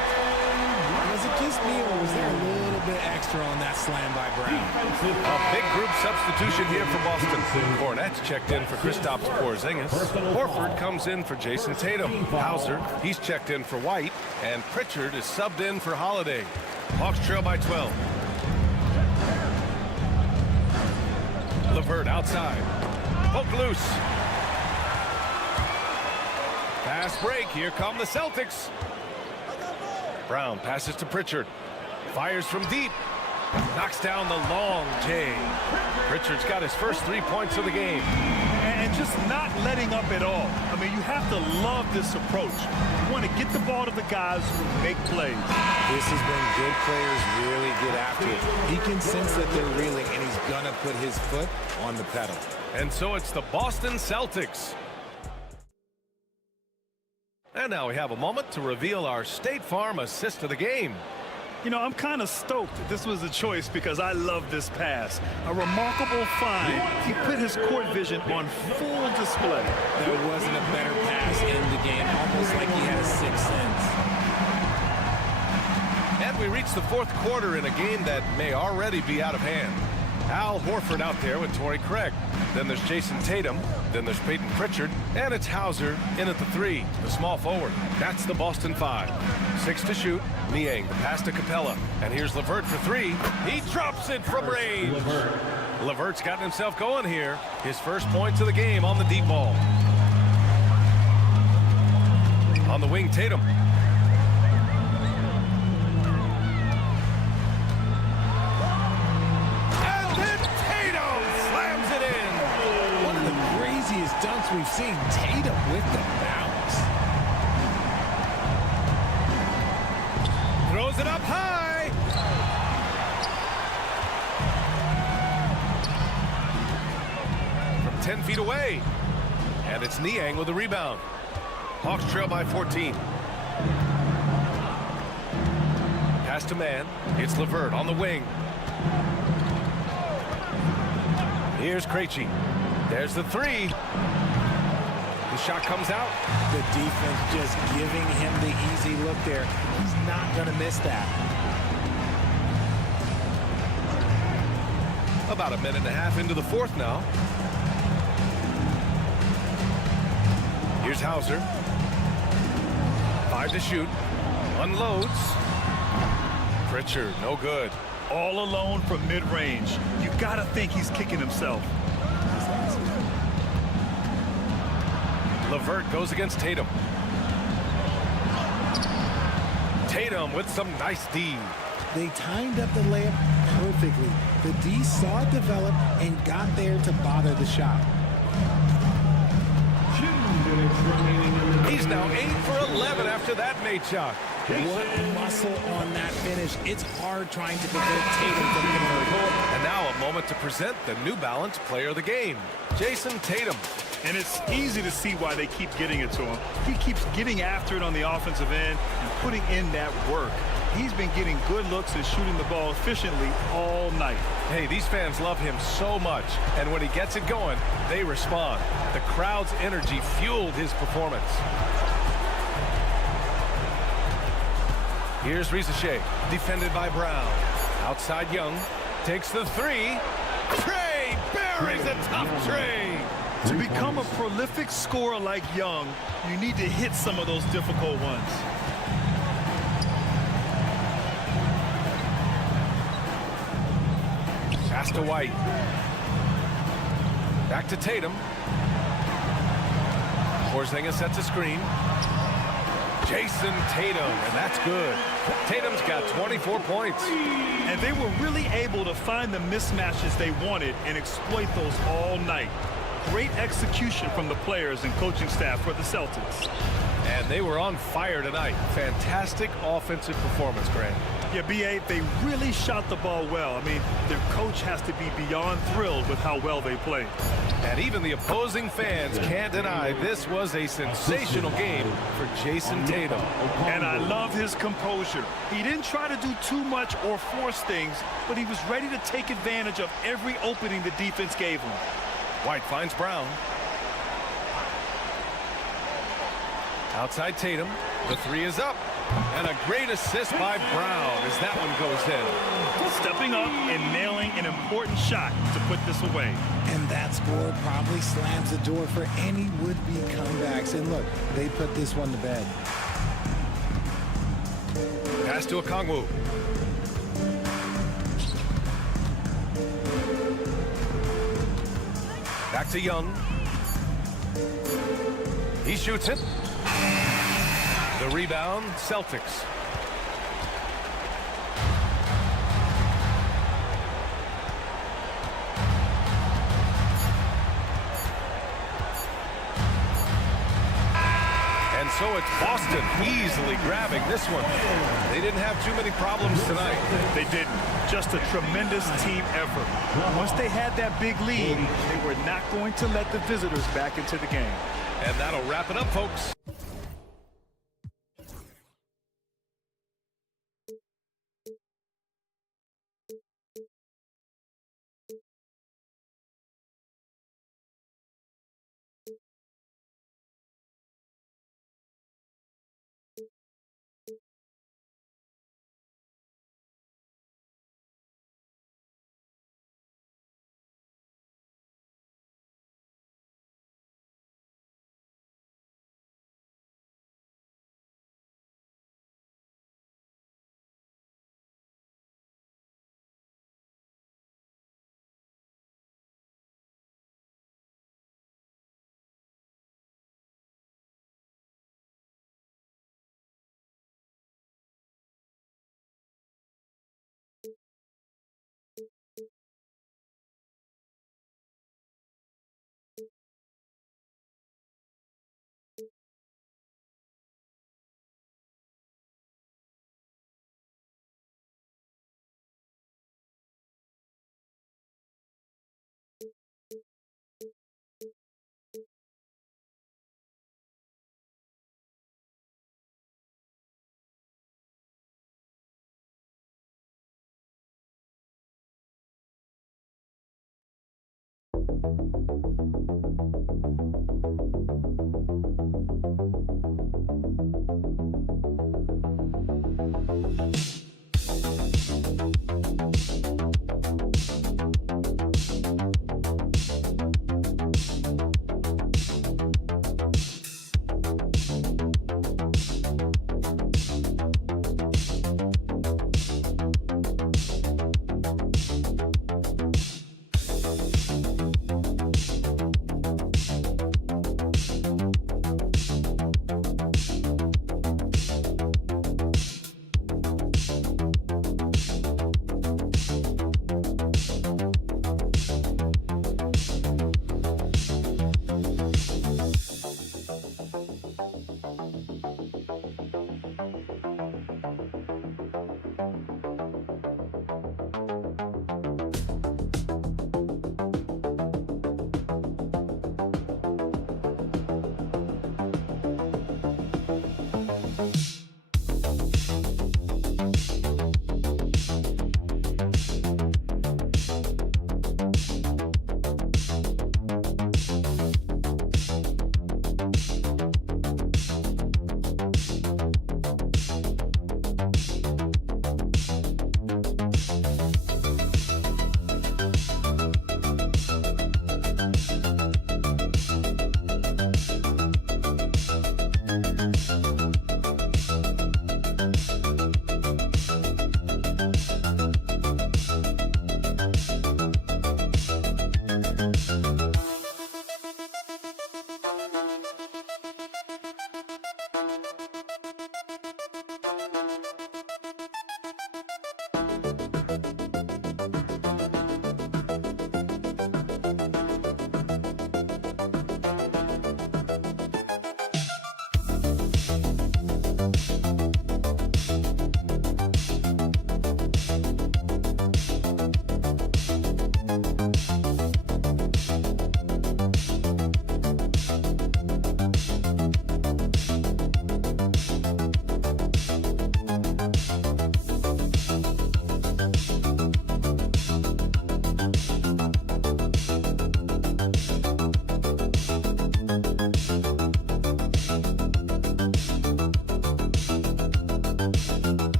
Was it just me, or was there a little bit extra on that slam by Brown? A big group substitution here for Boston. Cornette's checked in for Kristaps Porzingis. Horford comes in for Jason Tatum. Hauser, he's checked in for White. And Pritchard is subbed in for Holiday. Hawks trail by 12. LeVert outside. Poke loose. Fast break. Here come the Celtics. Brown passes to Pritchard. Fires from deep. Knocks down the long J. Pritchard's got his first 3 points of the game. And just not letting up at all. I mean, you have to love this approach. You want to get the ball to the guys who make plays. This is when good players really get after it. He can sense that they're reeling, and he's going to put his foot on the pedal. And so it's the Boston Celtics. And now we have a moment to reveal our State Farm assist of the game. You know, I'm kind of stoked this was a choice because I love this pass. A remarkable find. He put his court vision on full display. There wasn't a better pass in the game, almost like he had a sixth sense. And we reach the fourth quarter in a game that may already be out of hand. Al Horford out there with Torrey Craig. Then there's Jason Tatum. Then there's Peyton Pritchard. And it's Hauser in at the 3, the small forward. That's the Boston 5. 6 to shoot. Niang, the pass to Capella. And here's LeVert for 3. He drops it from range. LeVert's gotten himself going here. His first points of the game on the deep ball. On the wing, Tatum. Dunks we've seen. Tatum with the bounce. Throws it up high. From 10 feet away. And it's Niang with the rebound. Hawks trail by 14. Pass to man. It's LeVert on the wing. Here's Krejci. There's the 3. The shot comes out. The defense just giving him the easy look there. He's not going to miss that. About a minute and a half into the fourth now. Here's Hauser. 5 to shoot. Unloads. Pritchard, no good. All alone from mid-range. You got to think he's kicking himself. LeVert goes against Tatum. Tatum with some nice D. They timed up the layup perfectly. The D saw it develop and got there to bother the shot. He's now 8 for 11 after that made shot. What muscle on that finish. It's hard trying to prevent Tatum from converting. And now a moment to present the New Balance Player of the Game, Jason Tatum. And it's easy to see why they keep getting it to him. He keeps getting after it on the offensive end and putting in that work. He's been getting good looks and shooting the ball efficiently all night. Hey, these fans love him so much. And when he gets it going, they respond. The crowd's energy fueled his performance. Here's Rizachet, defended by Brown. Outside Young, takes the 3. Trey buries a tough Trey. To become a prolific scorer like Young, you need to hit some of those difficult ones. Pass to White. Back to Tatum. Porzingis sets a screen. Jason Tatum, and that's good. Tatum's got 24 points. And they were really able to find the mismatches they wanted and exploit those all night. Great execution from the players and coaching staff for the Celtics. And they were on fire tonight. Fantastic offensive performance, Grant. Yeah, B.A., they really shot the ball well. I mean, their coach has to be beyond thrilled with how well they played. And even the opposing fans can't deny this was a sensational game for Jason Tatum. And I love his composure. He didn't try to do too much or force things, but he was ready to take advantage of every opening the defense gave him. White finds Brown. Outside Tatum. The three is up. And a great assist by Brown as that one goes in. Stepping up and nailing an important shot to put this away. And that score probably slams the door for any would-be comebacks. And look, they put this one to bed. Pass to Okongwu. Back to Young. He shoots it. The rebound, Celtics. And so it's Boston easily grabbing this one. They didn't have too many problems tonight. They didn't. Just a tremendous team effort. Once they had that big lead, they were not going to let the visitors back into the game. And that'll wrap it up, folks.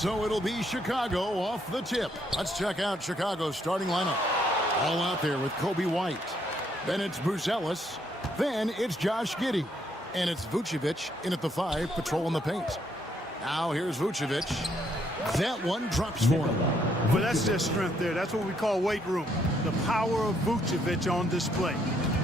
So it'll be Chicago off the tip. Let's check out Chicago's starting lineup. All out there with Kobe White. Then it's Buzelis. Then it's Josh Giddey. And it's Vucevic in at the 5, patrolling the paint. Now here's Vucevic. That one drops for him. Well, that's their strength there. That's what we call weight room. The power of Vucevic on display.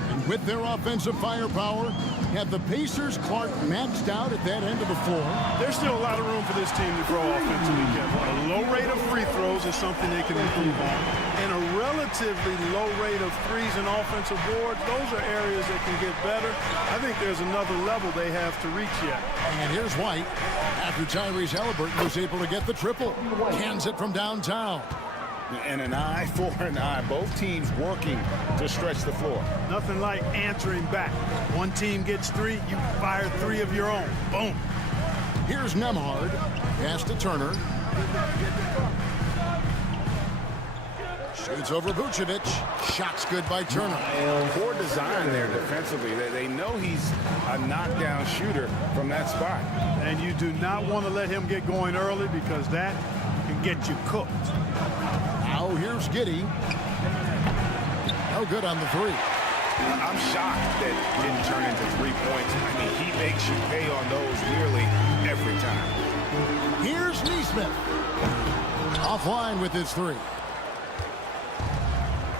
And with their offensive firepower, have the Pacers Clark maxed out at that end of the floor. There's still a lot of room for this team to grow offensively, Kevin. A low rate of free throws is something they can improve on. And a relatively low rate of threes and offensive boards, those are areas that can get better. I think there's another level they have to reach yet. And here's White. After Tyrese Halliburton was able to get the triple. Cans it from downtown. And an eye for an eye. Both teams working to stretch the floor. Nothing like answering back. One team gets 3, you fire 3 of your own. Boom. Here's Nembhard. Pass to Turner. Shoots over Vucevic. Shot's good by Turner. Poor design there defensively. They know he's a knockdown shooter from that spot. And you do not want to let him get going early because that can get you cooked. Now here's Giddey. No good on the 3. I'm shocked that it didn't turn into 3 points. I mean, he makes you pay on those nearly every time. Here's Nesmith. Offline with his 3.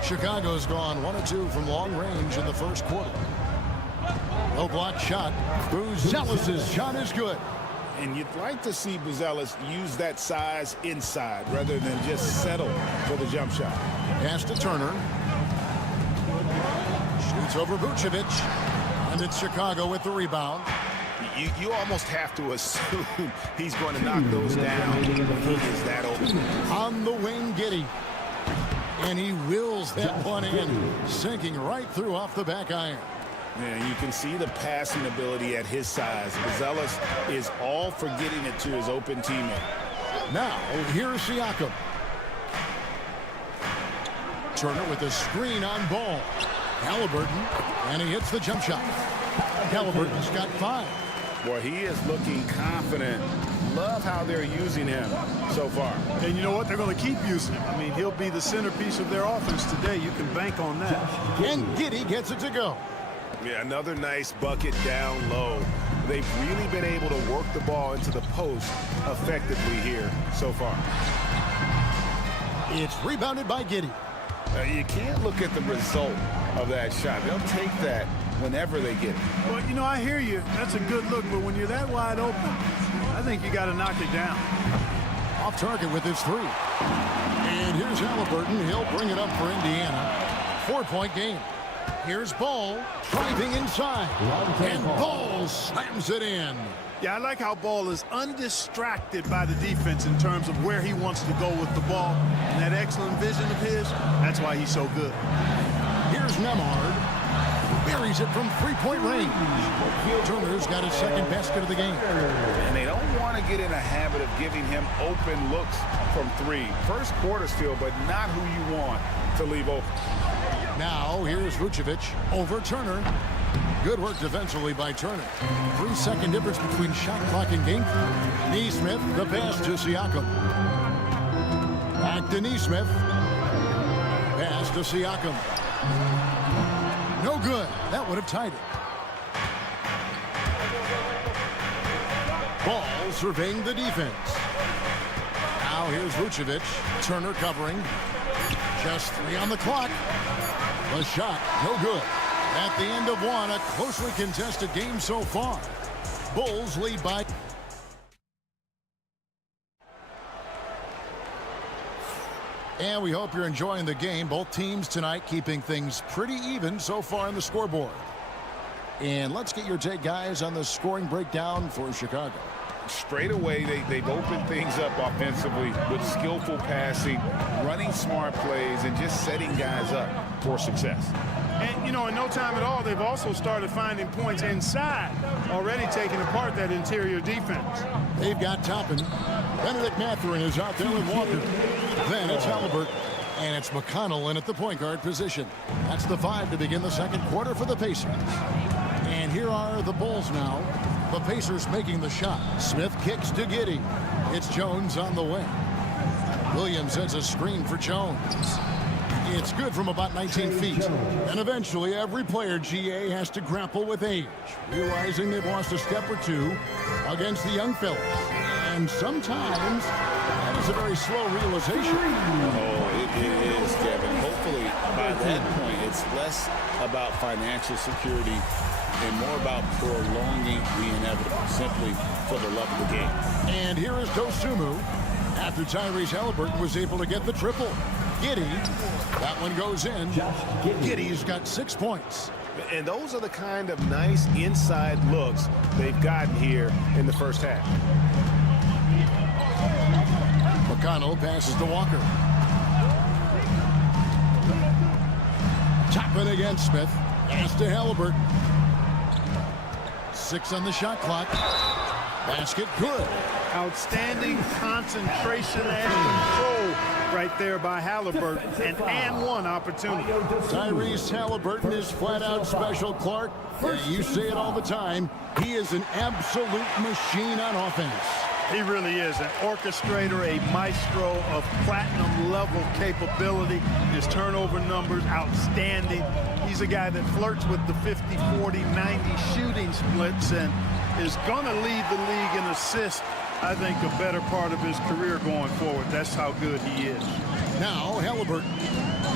Chicago's gone 1 of 2 from long range in the first quarter. Low block shot. Buzelis' shot is good. And you'd like to see Buzelis use that size inside rather than just settle for the jump shot. Pass to Turner. Shoots over Vucevic. And it's Chicago with the rebound. You almost have to assume he's going to knock those down when he is that open. On the wing, Giddey. And he wills that one in, sinking right through off the back iron. Yeah, you can see the passing ability at his size. Buzelis is all for getting it to his open teammate. Now, here's Siakam. Turner with a screen on ball. Halliburton, and he hits the jump shot. Halliburton's got 5. Boy, he is looking confident. Love how they're using him so far. And you know what? They're going to keep using him. I mean, he'll be the centerpiece of their offense today. You can bank on that. And Giddey gets it to go. Yeah, another nice bucket down low. They've really been able to work the ball into the post effectively here so far. It's rebounded by Giddey. You can't look at the result of that shot. They'll take that whenever they get it. Well, you know, I hear you. That's a good look, but when you're that wide open, I think you got to knock it down. Off target with his 3. And here's Halliburton. He'll bring it up for Indiana. 4-point game. Here's Ball driving inside. And Ball slams it in. Yeah, I like how Ball is undistracted by the defense in terms of where he wants to go with the ball. And that excellent vision of his, that's why he's so good. Here's Nembhard. Buries it from 3-point range. Turner's got his second basket of the game. And they don't want to get in a habit of giving him open looks from 3. First quarter still, but not who you want to leave open. Now here's Vucevic over Turner. Good work defensively by Turner. 3-second difference between shot clock and game clock. Nesmith, the pass to Siakam. Back to Nesmith. Pass to Siakam. No good. That would have tied it. Ball surveying the defense. Now here's Vucevic. Turner covering. Just 3 on the clock. The shot, no good. At the end of 1, a closely contested game so far. Bulls lead by... And we hope you're enjoying the game. Both teams tonight keeping things pretty even so far on the scoreboard. And let's get your take, guys, on the scoring breakdown for Chicago. Straight away, they've opened things up offensively with skillful passing, running smart plays, and just setting guys up for success. And, you know, in no time at all, they've also started finding points inside, already taking apart that interior defense. They've got Toppin. Benedict Mathurin is out there with Walker. Then it's Halliburton. And it's McConnell in at the point guard position. That's the 5 to begin the second quarter for the Pacers. And here are the Bulls now. The Pacers making the shot. Smith kicks to Giddey. It's Jones on the wing. Williams sets a screen for Jones. It's good from about 19 feet. And eventually, every player, GA, has to grapple with age, realizing they've lost a step or two against the young fellas. And sometimes, that is a very slow realization. Oh, it is, Kevin. Hopefully, by that point, it's less about financial security and more about prolonging the inevitable, simply for the love of the game. And here is Dosunmu after Tyrese Halliburton was able to get the triple. Giddey, that one goes in. Giddey's got 6 points. And those are the kind of nice inside looks they've gotten here in the first half. McConnell passes to Walker. Toppin against Smith. Pass to Halliburton. 6 on the shot clock. Basket good. Outstanding concentration and control right there by Halliburton. And one opportunity. Tyrese Halliburton is flat out special, Clark. You say it all the time. He is an absolute machine on offense. He really is an orchestrator, a maestro of platinum level capability. His turnover numbers outstanding. He's a guy that flirts with the 50, 40, 90 shooting splits and is going to lead the league in assists, I think, a better part of his career going forward. That's how good he is. Now Halliburton,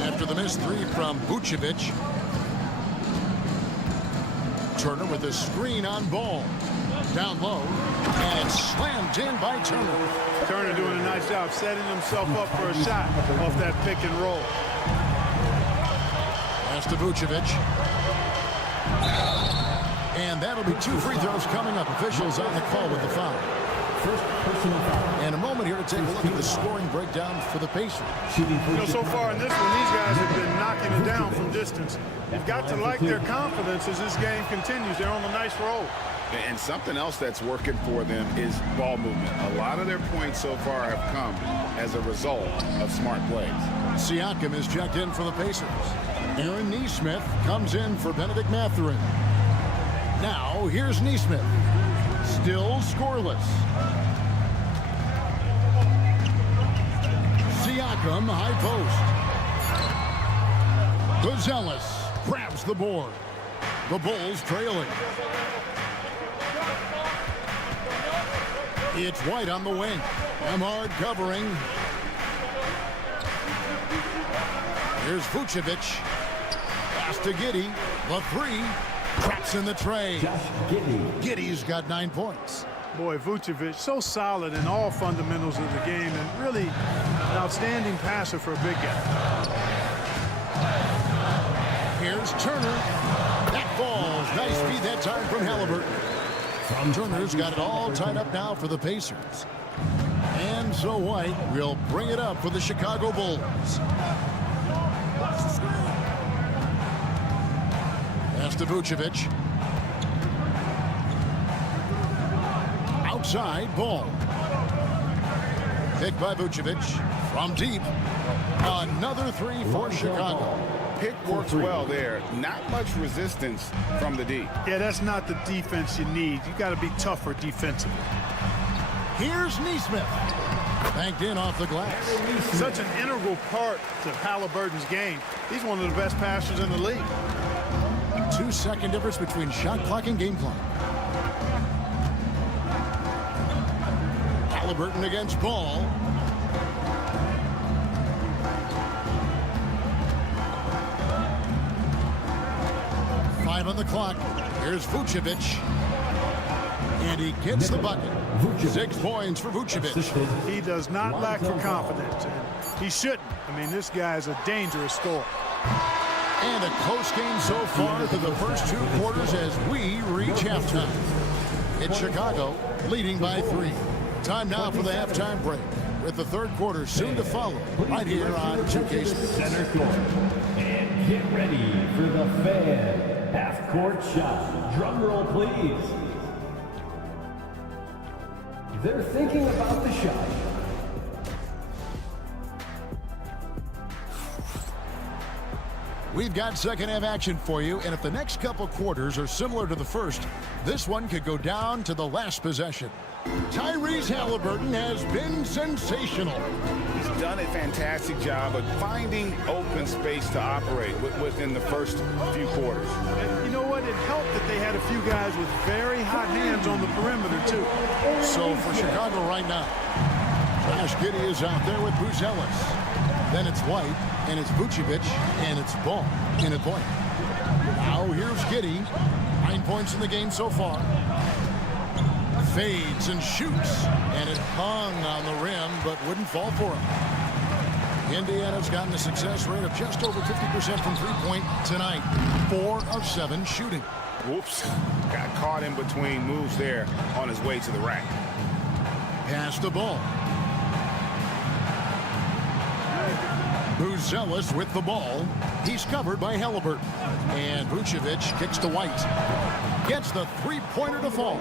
after the missed 3 from Vucevic. Turner with a screen on Ball. Down low, and slammed in by Turner. Turner doing a nice job setting himself up for a shot off that pick and roll. Pass to Vucevic. And that'll be 2 free throws coming up. Officials on the call with the foul. First personal foul. And a moment here to take a look at the scoring breakdown for the Pacers. So far in this one, these guys have been knocking it down from distance. You've got to like their confidence as this game continues. They're on a nice roll. And something else that's working for them is ball movement. A lot of their points so far have come as a result of smart plays. Siakam is checked in for the Pacers. Aaron Nesmith comes in for Benedict Mathurin. Now, here's Nesmith. Still scoreless. Siakam, high post. Gonzalez grabs the board. The Bulls trailing. It's White on the wing. Ahmad covering. Here's Vucevic. Pass to Giddey. The 3. Traps in the tray. Giddey's got 9 points. Boy, Vucevic, so solid in all fundamentals of the game and really an outstanding passer for a big guy. Here's Turner. That falls. Nice feed that time from Halliburton. Turner's got it all tied up now for the Pacers. And so White will bring it up for the Chicago Bulls. Pass to Vucevic. Outside, Ball. Picked by Vucevic. From deep. Another 3 for Chicago. Pick works well there. Not much resistance from the D. Yeah, that's not the defense you need. You got to be tougher defensively. Here's Nesmith. Banked in off the glass. Such an integral part to Halliburton's game. He's one of the best passers in the league. 2-second difference between shot clock and game clock. Halliburton against Ball. On the clock. Here's Vucevic. And he gets the bucket. 6 points for Vucevic. He does not lack for confidence. And he shouldn't. I mean, this guy is a dangerous scorer. And a close game so far through the first 2 quarters as we reach halftime. It's Chicago leading by 3. Time now for the halftime break, with the 3rd quarter soon to follow right here on 2K Sports. Center court. And get ready for the fan half-court shot. Drum roll, please. They're thinking about the shot. We've got second half action for you, and if the next couple quarters are similar to the first, this one could go down to the last possession. Tyrese Halliburton has been sensational. He's done a fantastic job of finding open space to operate within the first few quarters. And you know what? It helped that they had a few guys with very hot hands on the perimeter, too. So for Chicago right now, Josh Giddey is out there with Bruce Ellis. Then it's White, and it's Vucevic, and it's Ball in at point. Now here's Giddey. 9 points in the game so far. Fades and shoots, and it hung on the rim, but wouldn't fall for him. Indiana's gotten a success rate of just over 50% from three-point tonight. 4 of 7 shooting. Whoops. Got caught in between moves there on his way to the rack. Pass the ball. Buzelis with the ball. He's covered by Halliburton. And Vucevic kicks to White. Gets the three-pointer to fall.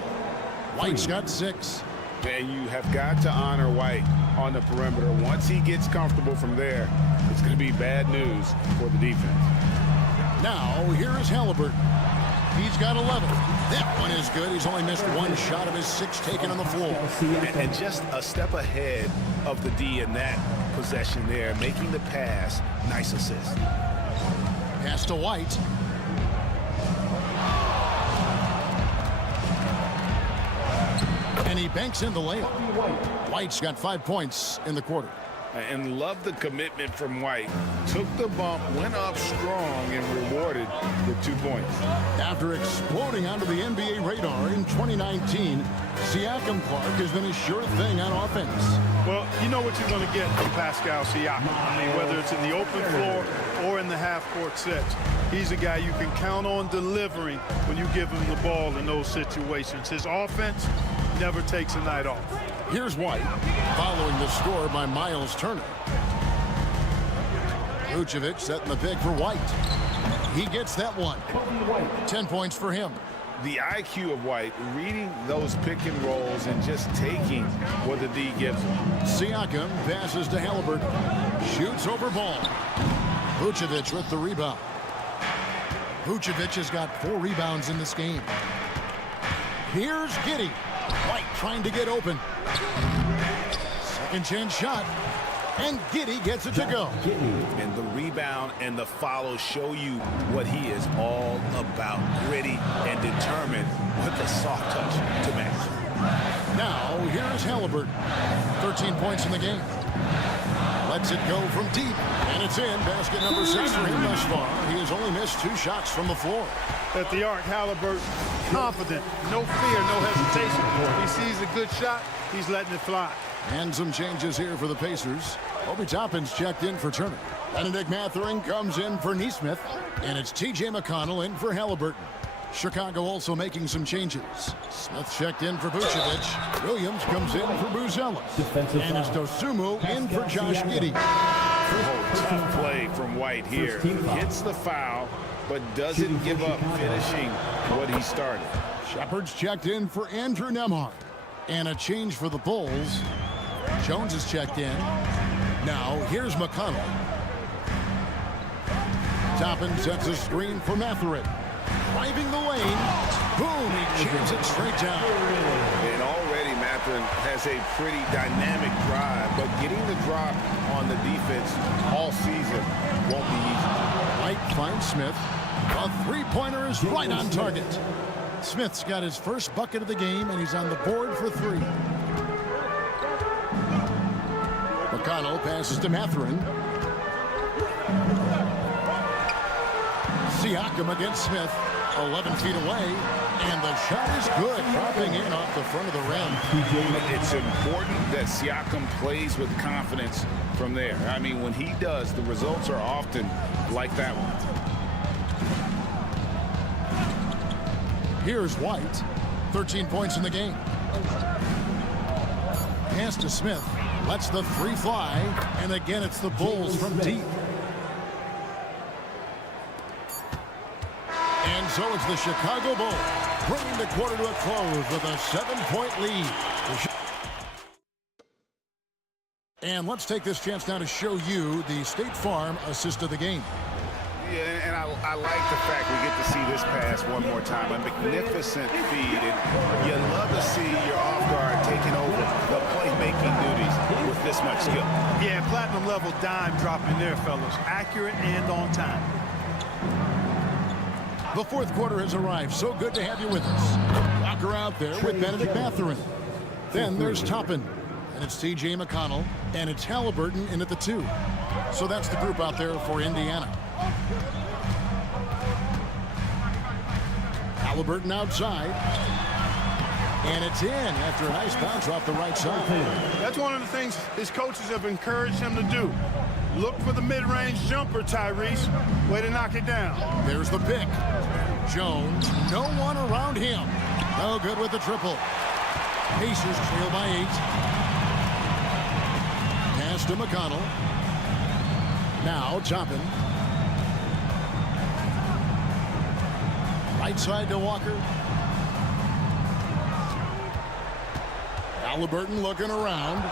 White's got 6. And you have got to honor White on the perimeter. Once he gets comfortable from there, it's going to be bad news for the defense. Now, here is Halliburton. He's got 11. That one is good. He's only missed 1 shot of his 6 taken on the floor. And just a step ahead of the D in that possession there, making the pass. Nice assist. Pass to White. And he banks in the layup. White's got 5 points in the quarter. And love the commitment from White. Took the bump, went up strong, and rewarded with 2 points. After exploding onto the NBA radar in 2019, Siakam Clark has been a sure thing on offense. Well, you know what you're going to get from Pascal Siakam. I mean, whether it's in the open floor or in the half-court sets, he's a guy you can count on delivering when you give him the ball in those situations. His offense never takes a night off. Here's White, following the score by Miles Turner. Vucevic setting the pick for White. He gets that one. 10 points for him. The IQ of White, reading those pick and rolls and just taking what the D gives him. Siakam passes to Halliburton. Shoots over Ball. Vucevic with the rebound. Vucevic has got 4 rebounds in this game. Here's Giddey. White trying to get open. Second chance shot. And Giddey gets it to go. And the rebound and the follow show you what he is all about. Gritty and determined with a soft touch to match. Now, here's Halliburton. 13 points in the game. Lets it go from deep. And it's in. Basket number 6 for him thus far. He has only missed 2 shots from the floor. At the arc, Halliburton, confident, no fear, no hesitation. If he sees a good shot, he's letting it fly. And some changes here for the Pacers. Obi Toppin's checked in for Turner. Benedict Mathurin comes in for Nesmith. And it's T.J. McConnell in for Halliburton. Chicago also making some changes. Smith checked in for Vucevic. Williams comes in for Buzelis. And it's Dosunmu in for Josh Giddey. Tough play from White here. Hits the foul, but doesn't give up finishing what he started. Shepard's checked in for Andrew Nembhard. And a change for the Bulls. Jones is checked in. Now, here's McConnell. Toppin sets a screen for Mathurin. Driving the lane. Boom, he jams it straight down. And already Mathurin has a pretty dynamic drive, but getting the drop on the defense all season won't be easy. White finds Smith. A three-pointer is right on target. Smith's got his first bucket of the game, and he's on the board for 3. McConnell passes to Mathurin. Siakam against Smith. 11 feet away, and the shot is good, dropping in off the front of the rim. It's important that Siakam plays with confidence from there. I mean, when he does, the results are often like that one. Here's White. 13 points in the game. Pass to Smith. Lets the 3 fly, and again it's the Bulls from deep. And so it's the Chicago Bulls, bringing the quarter to a close with a 7-point lead. And let's take this chance now to show you the State Farm assist of the game. Yeah, and I like the fact we get to see this pass one more time. A magnificent feed, and you love to see your off guard taking over the playmaking duties with this much skill. Yeah, platinum level dime dropping there, fellas. Accurate and on time. The fourth quarter has arrived. So good to have you with us. Walker out there with Benedict Mathurin. Then there's Toppin. And it's T.J. McConnell. And it's Halliburton in at the 2. So that's the group out there for Indiana. Halliburton outside. And it's in after a nice bounce off the right side. That's one of the things his coaches have encouraged him to do. Look for the mid-range jumper, Tyrese. Way to knock it down. There's the pick. Jones, no one around him. No good with the triple. Pacers trail by 8. Pass to McConnell. Now Toppin. Right side to Walker. Halliburton looking around.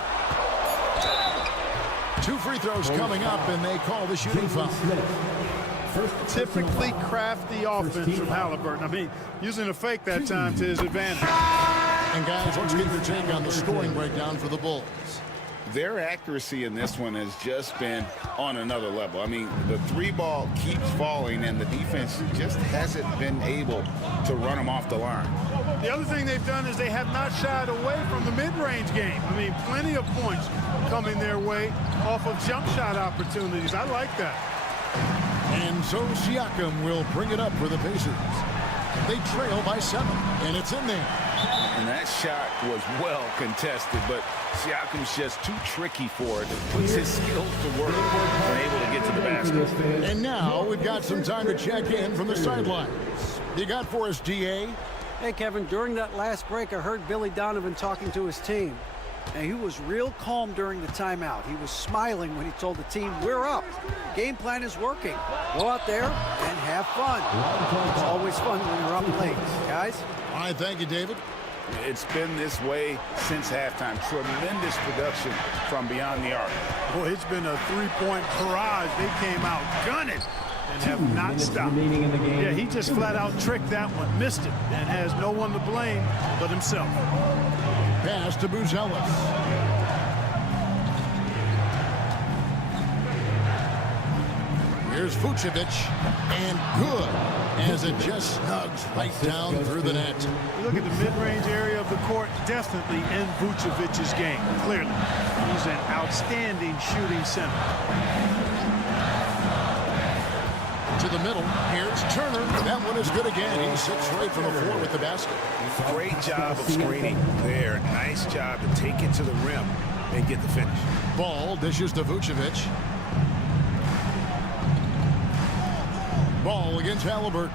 2 free throws coming up, and they call the shooting foul. Typically crafty offense from Halliburton. I mean, using a fake that time to his advantage. And guys, let's get your take on the scoring breakdown for the Bulls. Their accuracy in this one has just been on another level. I mean, the 3-ball keeps falling, and the defense just hasn't been able to run them off the line. The other thing they've done is they have not shied away from the mid-range game. I mean, plenty of points coming their way off of jump shot opportunities. I like that. And so Siakam will bring it up for the Pacers. They trail by 7, and it's in there. And that shot was well contested, but Siakam's just too tricky for it. Puts his skills to work and able to get to the basket. And now we've got some time to check in from the sidelines. You got for us, D.A.? Hey, Kevin, during that last break, I heard Billy Donovan talking to his team. And he was real calm during the timeout. He was smiling when he told the team, we're up. Game plan is working. Go out there and have fun. It's always fun when you're up late, guys. All right, thank you, David. It's been this way since halftime. Tremendous production from beyond the arc. Boy, it's been a 3-point barrage. They came out gunning and have not stopped. Yeah, he just flat out tricked that one, missed it, and has no one to blame but himself. Pass to Buzelis. Here's Vucevic, and good, as it just snugs right down through the net. You look at the mid-range area of the court, definitely in Vucevic's game, clearly. He's an outstanding shooting center. To the middle, here's Turner. That one is good again. He sits right from the floor with the basket. Great job of screening there. Nice job to take it to the rim and get the finish. Ball dishes to Vucevic. Ball against Halliburton.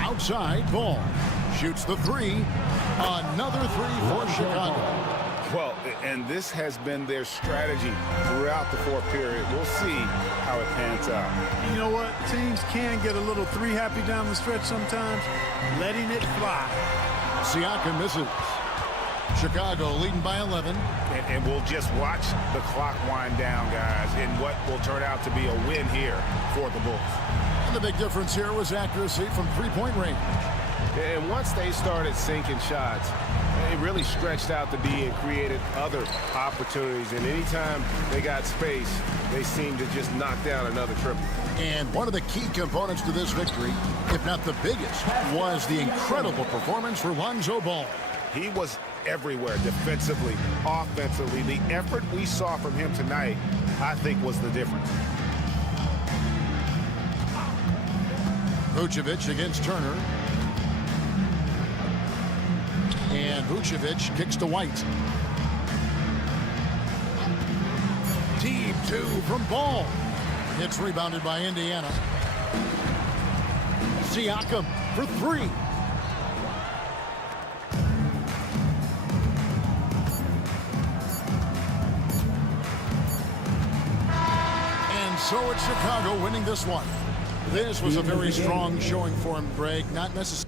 Outside, Ball shoots the 3. Another 3 for Chicago. Well, and this has been their strategy throughout the fourth period. We'll see how it pans out. You know what? Teams can get a little 3-happy down the stretch sometimes, letting it fly. Siakam misses. Chicago leading by 11. And we'll just watch the clock wind down, guys, in what will turn out to be a win here for the Bulls. And the big difference here was accuracy from 3-point range. And once they started sinking shots, they really stretched out the D and created other opportunities. And anytime they got space, they seemed to just knock down another triple. And one of the key components to this victory, if not the biggest, was the incredible performance for Lonzo Ball. He was everywhere, defensively, offensively. The effort we saw from him tonight, I think, was the difference. Vucevic against Turner. And Vucevic kicks to White. Team 2 from Ball. It's rebounded by Indiana. Siakam for 3. And so it's Chicago winning this one. This was a very strong showing for him, Greg. Not necessarily.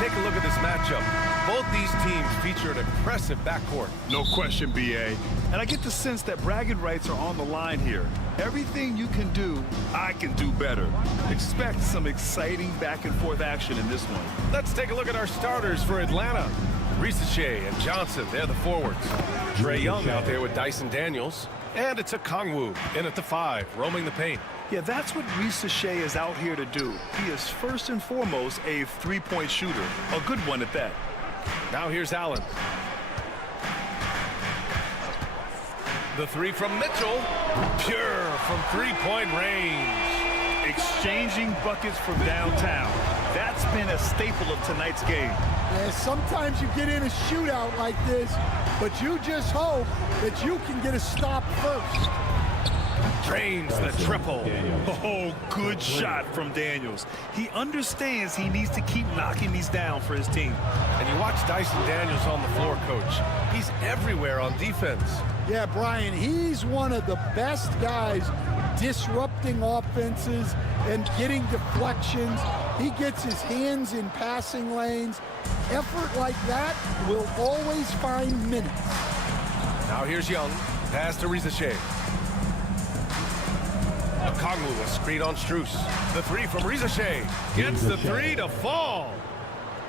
take a look at this matchup. Both these teams feature an impressive backcourt. No question, B.A. And I get the sense that bragging rights are on the line here. Everything you can do, I can do better. Expect some exciting back-and-forth action in this one. Let's take a look at our starters for Atlanta. Ricochet and Johnson, they're the forwards. Trae Young out there with Dyson Daniels. And it's a Kongwu in at the 5, roaming the paint. Yeah, that's what Ricochet is out here to do. He is first and foremost a three-point shooter, a good one at that. Now here's Allen. The three from Mitchell. Pure from three-point range. Exchanging buckets from downtown. That's been a staple of tonight's game. Yeah, sometimes you get in a shootout like this, but you just hope that you can get a stop first. Drains the triple. Oh, good shot from Daniels. He understands he needs to keep knocking these down for his team. And you watch Dyson Daniels on the floor, Coach. He's everywhere on defense. Yeah, Brian, he's one of the best guys disrupting offenses and getting deflections. He gets his hands in passing lanes. Effort like that will always find minutes. Now here's Young. Pass to Rizachet. Okongwu, a screen on Strus. The three from Rizachet. Gets the three to fall.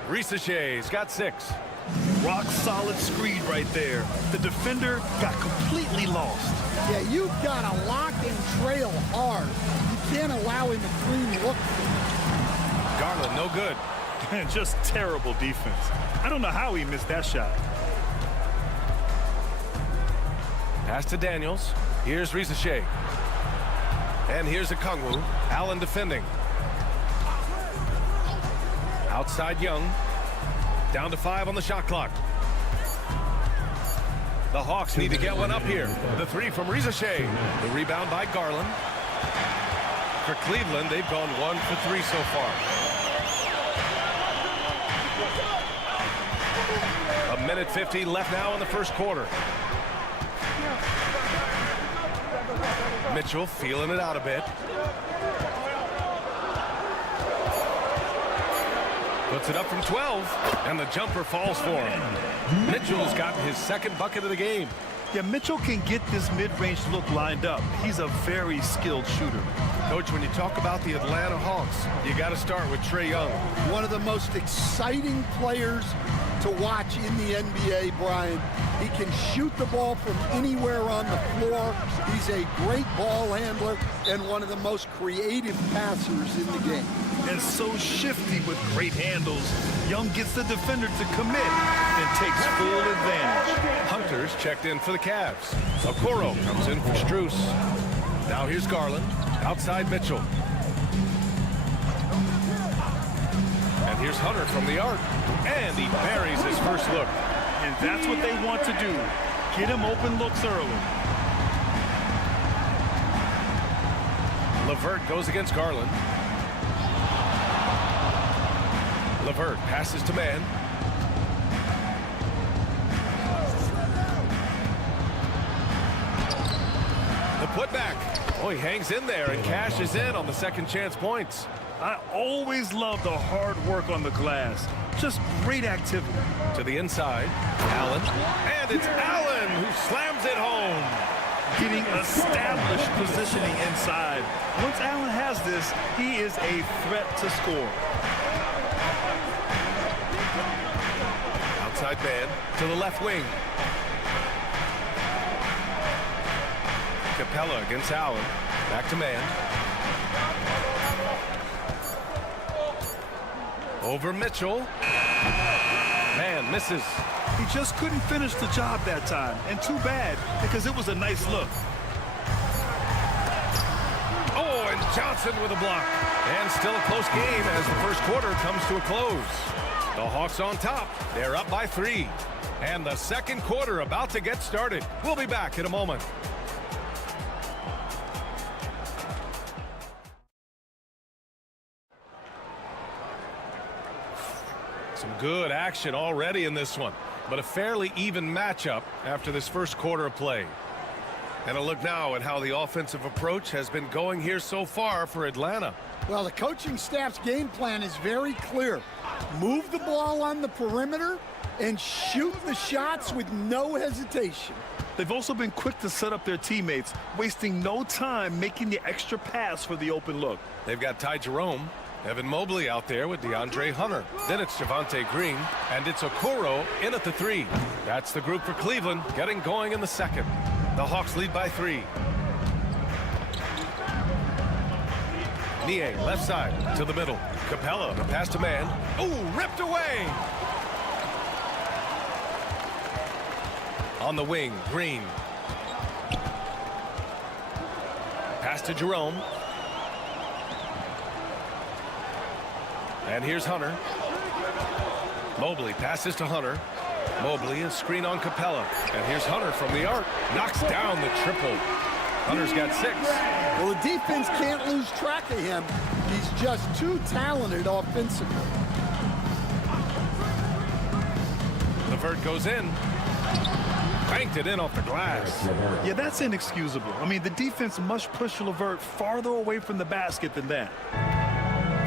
Rizachet's got 6. Rock solid screen right there. The defender got completely lost. Yeah, you've got to lock and trail hard. You can't allow him a clean look. Garland, no good. Just terrible defense. I don't know how he missed that shot. Pass to Daniels. Here's Rizachet. And here's Okongwu. Allen defending. Outside Young. Down to 5 on the shot clock. The Hawks need to get one up here. The three from Rizachet. The rebound by Garland. For Cleveland, they've gone 1 for 3 so far. A minute 50 left now in the first quarter. Mitchell feeling it out a bit. Puts it up from 12, and the jumper falls for him. Mitchell's gotten his second bucket of the game. Yeah, Mitchell can get this mid-range look lined up. He's a very skilled shooter. Coach, when you talk about the Atlanta Hawks, you got to start with Trae Young. One of the most exciting players to watch in the NBA, Brian. He can shoot the ball from anywhere on the floor. He's a great ball handler and one of the most creative passers in the game. And so shifty with great handles. Young gets the defender to commit and takes full advantage. Hunter's checked in for the Cavs. Okoro comes in for Strus. Now here's Garland. Outside Mitchell. And here's Hunter from the arc. And he buries his first look. And that's what they want to do. Get him open looks early. LeVert goes against Garland. LeVert passes to man. The putback. Oh, he hangs in there and cashes in on the second chance points. I always love the hard work on the glass. Just great activity. To the inside, Allen. And it's Allen who slams it home. Getting established positioning inside. Once Allen has this, he is a threat to score. Outside man to the left wing. Capella against Allen. Back to man. Over Mitchell. Man misses. He just couldn't finish the job that time. And too bad, because it was a nice look. Oh, and Johnson with a block. And still a close game as the first quarter comes to a close. The Hawks on top. They're up by 3. And the second quarter about to get started. We'll be back in a moment. Some good action already in this one, but a fairly even matchup after this first quarter of play. And a look now at how the offensive approach has been going here so far for Atlanta. Well, the coaching staff's game plan is very clear. Move the ball on the perimeter and shoot the shots with no hesitation. They've also been quick to set up their teammates, wasting no time making the extra pass for the open look. They've got Ty Jerome, Evan Mobley out there with DeAndre Hunter. Then it's Javonte Green, and it's Okoro in at the 3. That's the group for Cleveland, getting going in the second. The Hawks lead by 3. Nie, left side, to the middle. Capella, the pass to man. Ooh, ripped away! On the wing, Green. Pass to Jerome. And here's Hunter. Mobley passes to Hunter. Mobley, a screen on Capella. And here's Hunter from the arc. Knocks down the triple. Hunter's got 6. Well, the defense can't lose track of him. He's just too talented offensively. LeVert goes in. Banked it in off the glass. Yeah, that's inexcusable. I mean, the defense must push LeVert farther away from the basket than that.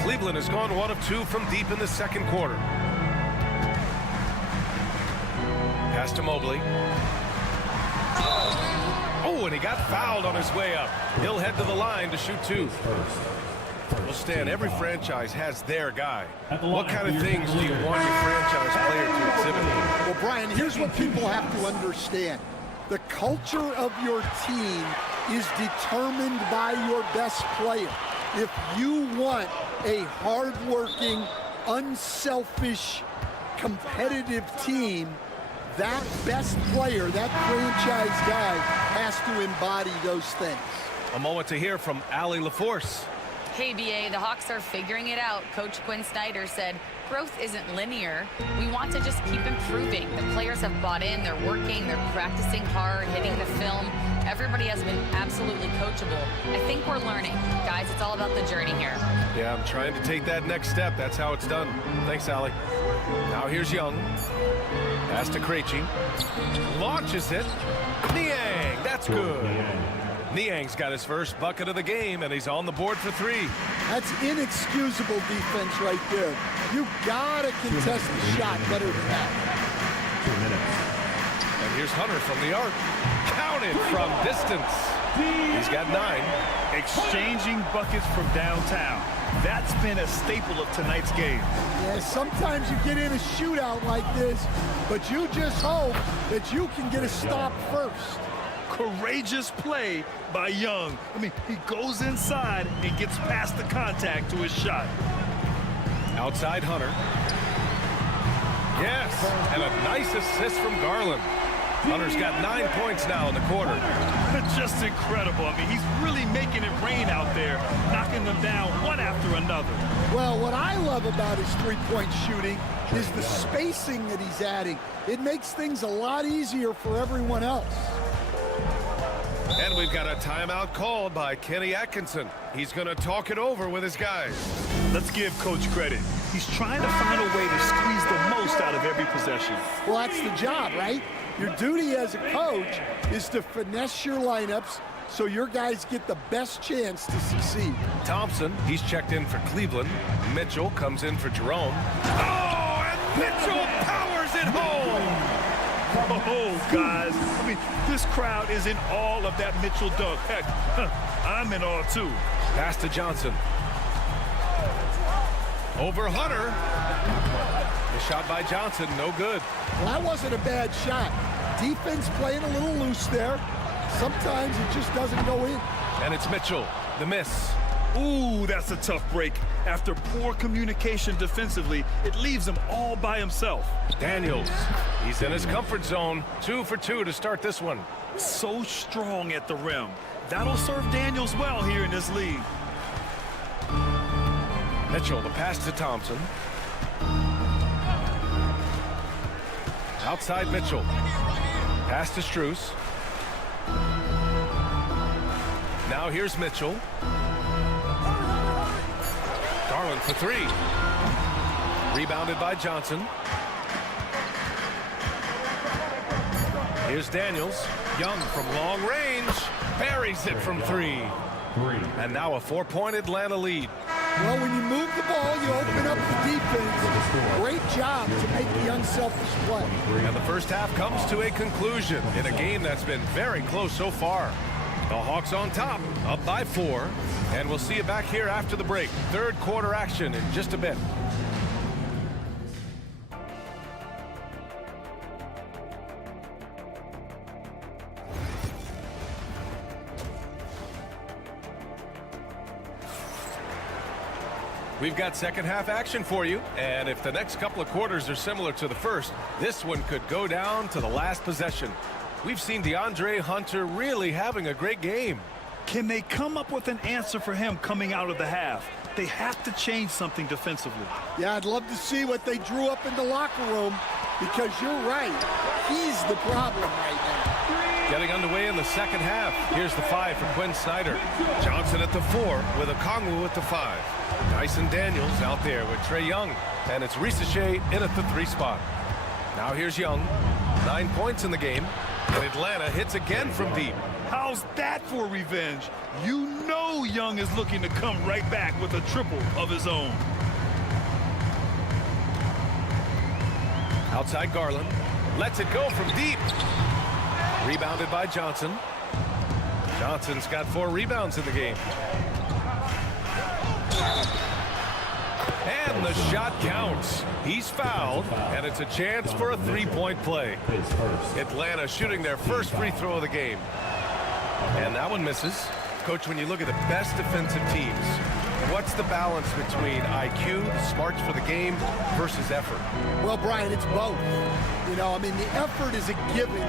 Cleveland has gone 1 of 2 from deep in the second quarter. Pass to Mobley. Oh, and he got fouled on his way up. He'll head to the line to shoot 2. Well, Stan, every franchise has their guy. What kind of things do you want your franchise player to exhibit? Well, Brian, here's what people have to understand. The culture of your team is determined by your best player. If you want a hardworking, unselfish, competitive team, that best player, that franchise guy, has to embody those things. A moment to hear from Allie LaForce. Hey, BA, the Hawks are figuring it out. Coach Quinn Snyder said, growth isn't linear. We want to just keep improving. The players have bought in, they're working, they're practicing hard, hitting the film. Everybody has been absolutely coachable. I think we're learning. Guys, it's all about the journey here. Yeah, I'm trying to take that next step. That's how it's done. Thanks, Allie. Now here's Young. Pass to Krejci. Launches it. Niang, that's good. Niang's got his first bucket of the game, and he's on the board for 3. That's inexcusable defense right there. You gotta contest the shot better than that. 2 minutes. And here's Hunter from the arc. Counted from distance. He's got 9. Exchanging buckets from downtown. That's been a staple of tonight's game. Yeah, sometimes you get in a shootout like this, but you just hope that you can get a stop first. Courageous play by Young. I mean, he goes inside and gets past the contact to his shot. Outside Hunter. Yes, and a nice assist from Garland. Hunter's got 9 points now in the quarter. Just incredible. I mean, he's really making it rain out there, knocking them down one after another. Well, what I love about his three-point shooting is the spacing that he's adding. It makes things a lot easier for everyone else. And we've got a timeout called by Kenny Atkinson. He's going to talk it over with his guys. Let's give Coach credit. He's trying to find a way to squeeze the most out of every possession. Well, that's the job, right? Your duty as a coach is to finesse your lineups so your guys get the best chance to succeed. Thompson, he's checked in for Cleveland. Mitchell comes in for Jerome. Oh, and Mitchell powers it home! Oh, guys, I mean, this crowd is in awe of that Mitchell dunk. Heck, I'm in awe, too. Pass to Johnson. Over Hunter. The shot by Johnson, no good. Well, that wasn't a bad shot. Defense playing a little loose there. Sometimes it just doesn't go in. And it's Mitchell, the miss. Ooh, that's a tough break. After poor communication defensively, it leaves him all by himself. Daniels, he's in his comfort zone. 2 for 2 to start this one. So strong at the rim. That'll serve Daniels well here in this league. Mitchell, the pass to Thompson. Outside Mitchell. Pass to Strus. Now here's Mitchell. Garland for 3. Rebounded by Johnson. Here's Daniels. Young from long range. Buries it from 3. And now a 4-point Atlanta lead. Well, when you move the ball, you open up the defense. Great job to make the unselfish play. And the first half comes to a conclusion in a game that's been very close so far. The Hawks on top, up by 4. And we'll see you back here after the break. Third quarter action in just a bit. We've got second half action for you, and if the next couple of quarters are similar to the first, this one could go down to the last possession. We've seen DeAndre Hunter really having a great game. Can they come up with an answer for him coming out of the half? They have to change something defensively. Yeah, I'd love to see what they drew up in the locker room, because you're right. He's the problem right now. Getting underway in the second half. Here's the 5 for Quinn Snyder. Johnson at the 4 with Okongwu at the 5. Dyson Daniels out there with Trae Young. And it's Ricochet in at the 3 spot. Now here's Young. 9 points in the game. And Atlanta hits again from deep. How's that for revenge? You know Young is looking to come right back with a triple of his own. Outside Garland. Lets it go from deep. Rebounded by Johnson. Johnson's got 4 rebounds in the game. And the shot counts. He's fouled, and it's a chance for a 3-point play. Atlanta shooting their first free throw of the game. And that one misses. Coach, when you look at the best defensive teams, what's the balance between IQ, the smarts for the game, versus effort? Well, Brian, it's both. You know, I mean, the effort is a given.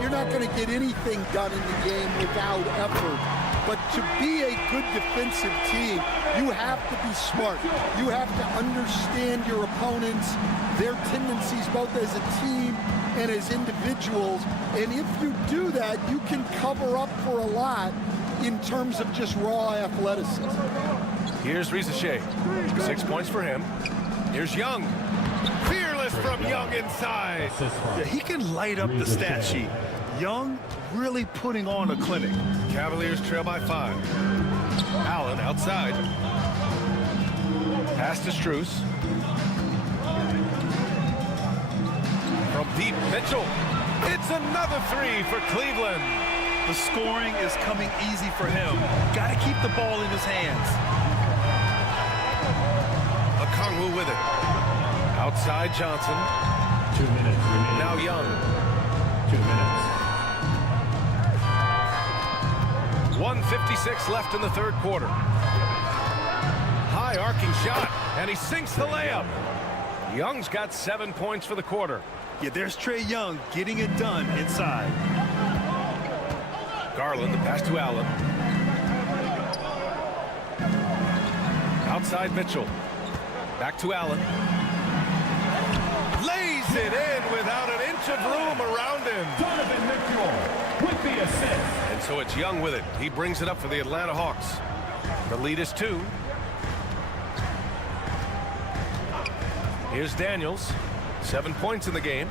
You're not going to get anything done in the game without effort. But to be a good defensive team, you have to be smart. You have to understand your opponents, their tendencies, both as a team and as individuals. And if you do that, you can cover up for a lot in terms of just raw athleticism. Here's Ricochet. 6 points for him. Here's Young. Fearless from Young inside. Yeah, he can light up the stat sheet. Young really putting on a clinic. Cavaliers trail by 5. Allen outside. Pass to Strus. From deep, Mitchell. It's another 3 for Cleveland. The scoring is coming easy for him. Got to keep the ball in his hands. Okongwu with it. Outside Johnson. 2 minutes remaining. Now Young. 2 minutes. 1:56 left in the third quarter. High arcing shot, and he sinks the layup. Young's got 7 points for the quarter. Yeah, there's Trae Young getting it done inside. Garland, the pass to Allen. Outside Mitchell. Back to Allen. Lays it in without an inch of room around him. Donovan Mitchell with the assist. And so it's Young with it. He brings it up for the Atlanta Hawks. The lead is 2. Here's Daniels. 7 points in the game.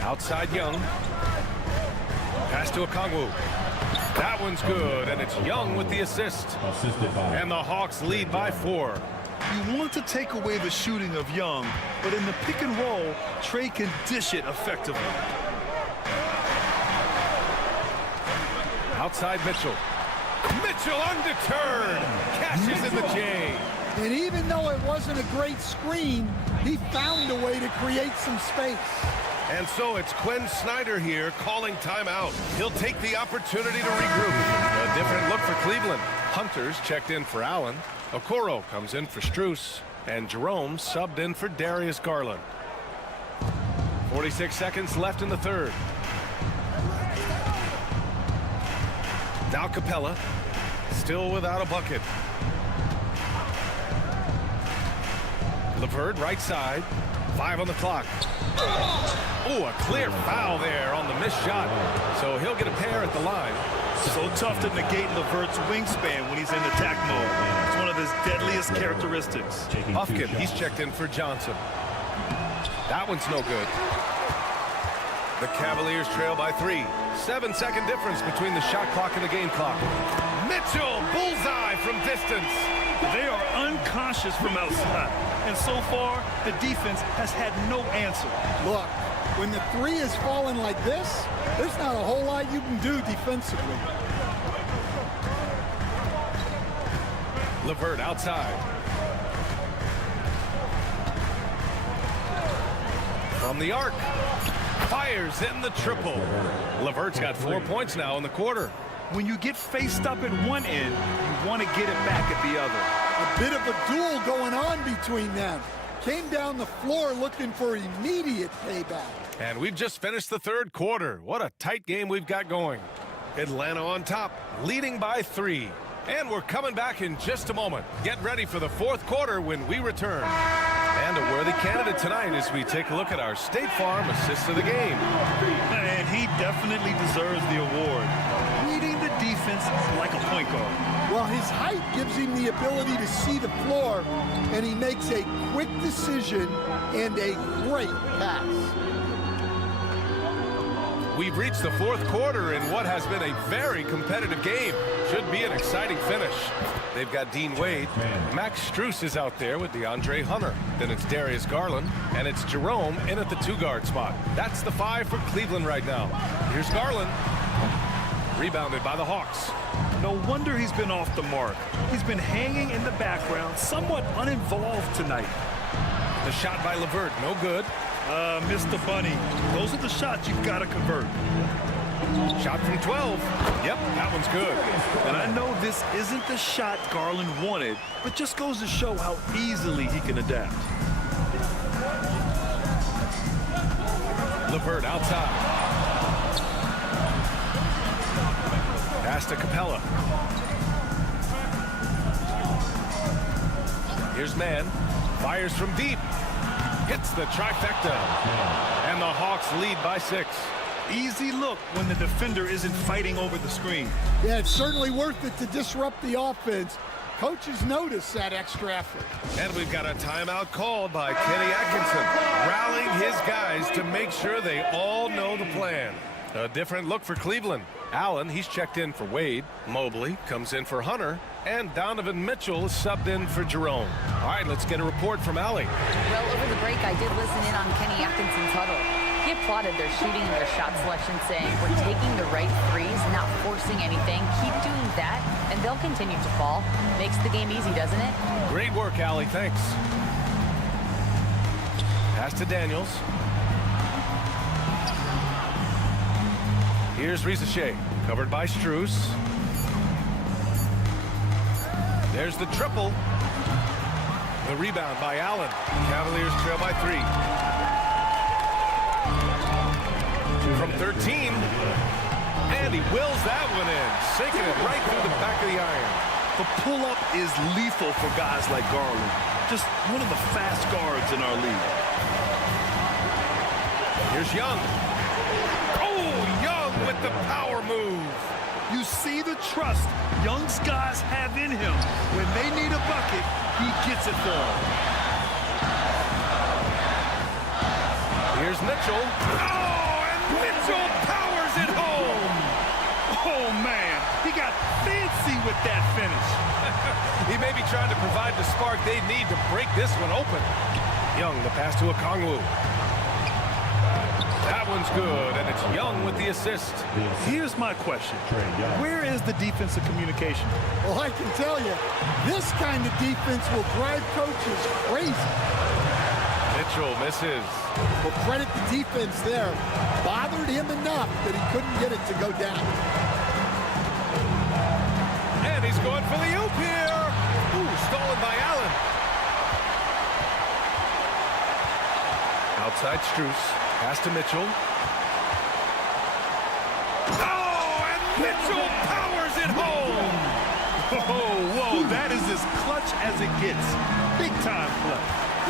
Outside Young. Pass to Okongwu. That one's good, and it's Young with the assist. And the Hawks lead by 4. You want to take away the shooting of Young, but in the pick and roll, Trae can dish it effectively. Outside Mitchell. Mitchell undeterred. Catches in the J. And even though it wasn't a great screen, he found a way to create some space. And so it's Quinn Snyder here calling timeout. He'll take the opportunity to regroup. A different look for Cleveland. Hunter's checked in for Allen. Okoro comes in for Strus. And Jerome subbed in for Darius Garland. 46 seconds left in the third. Now Capella, still without a bucket. LeVert right side. 5 on the clock. Oh, a clear foul there on the missed shot. So he'll get a pair at the line. So tough to negate LeVert's wingspan when he's in attack mode. It's one of his deadliest characteristics. Buffkin, he's checked in for Johnson. That one's no good. The Cavaliers trail by 3. 7-second difference between the shot clock and the game clock. Mitchell, bullseye from distance. They are unconscious from outside. And so far, the defense has had no answer. Look, when the 3 is falling like this, there's not a whole lot you can do defensively. LeVert outside. From the arc. Fires in the triple. LeVert's got 4 points now in the quarter. When you get faced up at one end, you want to get it back at the other. A bit of a duel going on between them. Came down the floor looking for immediate payback. And we've just finished the third quarter. What a tight game we've got going. Atlanta on top, leading by 3. And we're coming back in just a moment. Get ready for the fourth quarter when we return. And a worthy candidate tonight as we take a look at our State Farm assist of the game. And he definitely deserves the award. Reading the defense like a point guard. Well, his height gives him the ability to see the floor, and he makes a quick decision and a great pass. We've reached the fourth quarter in what has been a very competitive game. Should be an exciting finish. They've got Dean Wade. Max Strus is out there with DeAndre Hunter. Then it's Darius Garland, and it's Jerome in at the 2-guard spot. That's the 5 for Cleveland right now. Here's Garland. Rebounded by the Hawks. No wonder he's been off the mark. He's been hanging in the background, somewhat uninvolved tonight. The shot by LeVert, no good. Mr. Bunny, those are the shots you've got to convert. Shot from 12. Yep, that one's good. And I know this isn't the shot Garland wanted, but just goes to show how easily he can adapt. LeVert outside. Pass to Capella. Here's Mann. Fires from deep. Hits the trifecta. And the Hawks lead by 6. Easy look when the defender isn't fighting over the screen. Yeah, it's certainly worth it to disrupt the offense. Coaches notice that extra effort. And we've got a timeout called by Kenny Atkinson, rallying his guys to make sure they all know the plan. A different look for Cleveland. Allen, he's checked in for Wade. Mobley comes in for Hunter. And Donovan Mitchell is subbed in for Jerome. All right, let's get a report from Allie. Well, over the break, I did listen in on Kenny Atkinson's huddle. He applauded their shooting and their shot selection, saying, we're taking the right threes, not forcing anything. Keep doing that, and they'll continue to fall. Makes the game easy, doesn't it? Great work, Allie. Thanks. Pass to Daniels. Here's Risache, covered by Strus. There's the triple. The rebound by Allen. Cavaliers trail by 3. From 13. And he wills that one in, sinking it right through the back of the iron. The pull-up is lethal for guys like Garland. Just one of the fast guards in our league. Here's Young. Oh, Young with the power move. You see the trust Young's guys have in him. When they need a bucket, he gets it for them. Here's Mitchell. Oh, and Mitchell powers it home. Oh, man. He got fancy with that finish. He may be trying to provide the spark they need to break this one open. Young, the pass to Okongwu. That one's good, and it's Young with the assist. Here's my question. Where is the defensive communication? Well, I can tell you, this kind of defense will drive coaches crazy. Mitchell misses. Well, credit the defense there. Bothered him enough that he couldn't get it to go down. And he's going for the oop here. Ooh, stolen by Allen. Outside Strus. Pass to Mitchell. Oh, and Mitchell powers it home. Oh, whoa, that is as clutch as it gets. Big time play.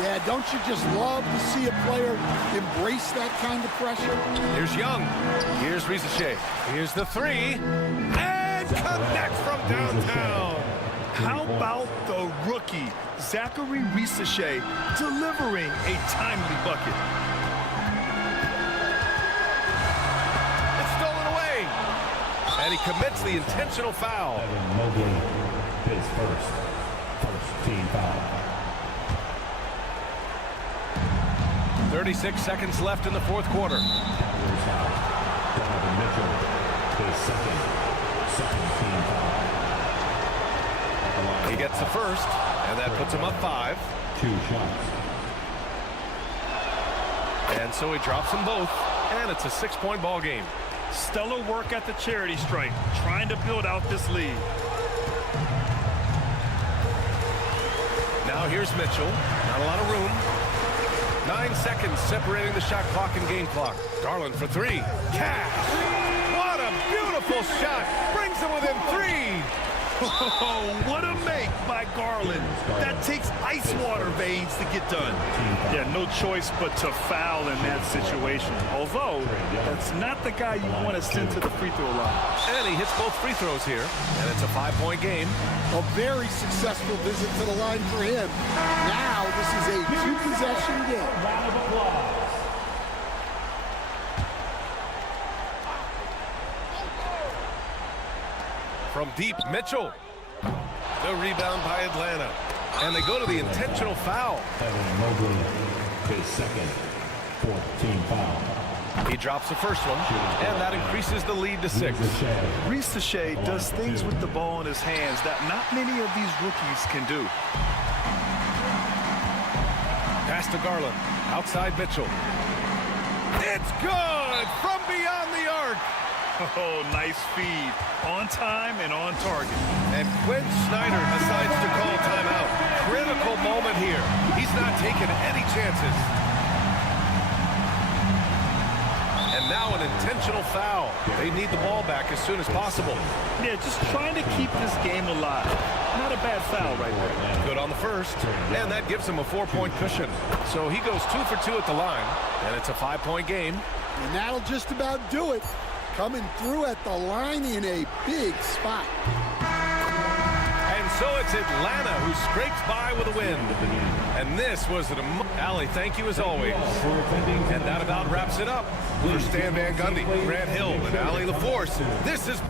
Yeah, don't you just love to see a player embrace that kind of pressure? Here's Young. Here's Risache. Here's the 3. And connects from downtown. How about the rookie, Zachary Risache, delivering a timely bucket? And he commits the intentional foul. Mobley, his first team foul. 36 seconds left in the fourth quarter. Cavaliers foul. Donovan Mitchell, his second team foul. He gets the first, and that puts him up 5. 2 shots. And so he drops them both, and it's a 6-point ball game. Stellar work at the charity stripe, trying to build out this lead. Now here's Mitchell. Not a lot of room. 9 seconds separating the shot clock and game clock. Garland for three. Cash! What a beautiful shot! Brings them within 3. Oh, what a make by Garland. That takes ice water veins to get done. Yeah, no choice but to foul in that situation. Although, that's not the guy you want to send to the free throw line. And he hits both free throws here, and it's a 5-point game. A very successful visit to the line for him. Now this is a 2-possession game. Round of applause. From deep, Mitchell. The rebound by Atlanta. And they go to the intentional foul. Evan Mobley, his second, 14 foul. He drops the first one, and that increases the lead to 6. Reese Shea does things with the ball in his hands that not many of these rookies can do. Pass to Garland. Outside Mitchell. It's good from beyond the arc. Oh, nice feed. On time and on target. And Quinn Snyder decides to call timeout. Critical moment here. He's not taking any chances. And now an intentional foul. They need the ball back as soon as possible. Yeah, just trying to keep this game alive. Not a bad foul right there. Good on the first. And that gives him a 4-point cushion. So he goes 2 for 2 at the line. And it's a 5-point game. And that'll just about do it. Coming through at the line in a big spot. And so it's Atlanta who scrapes by with a win. And this was an Allie, thank you as always. And that about wraps it up. For Stan Van Gundy, Grant Hill, and Allie LaForce, this is...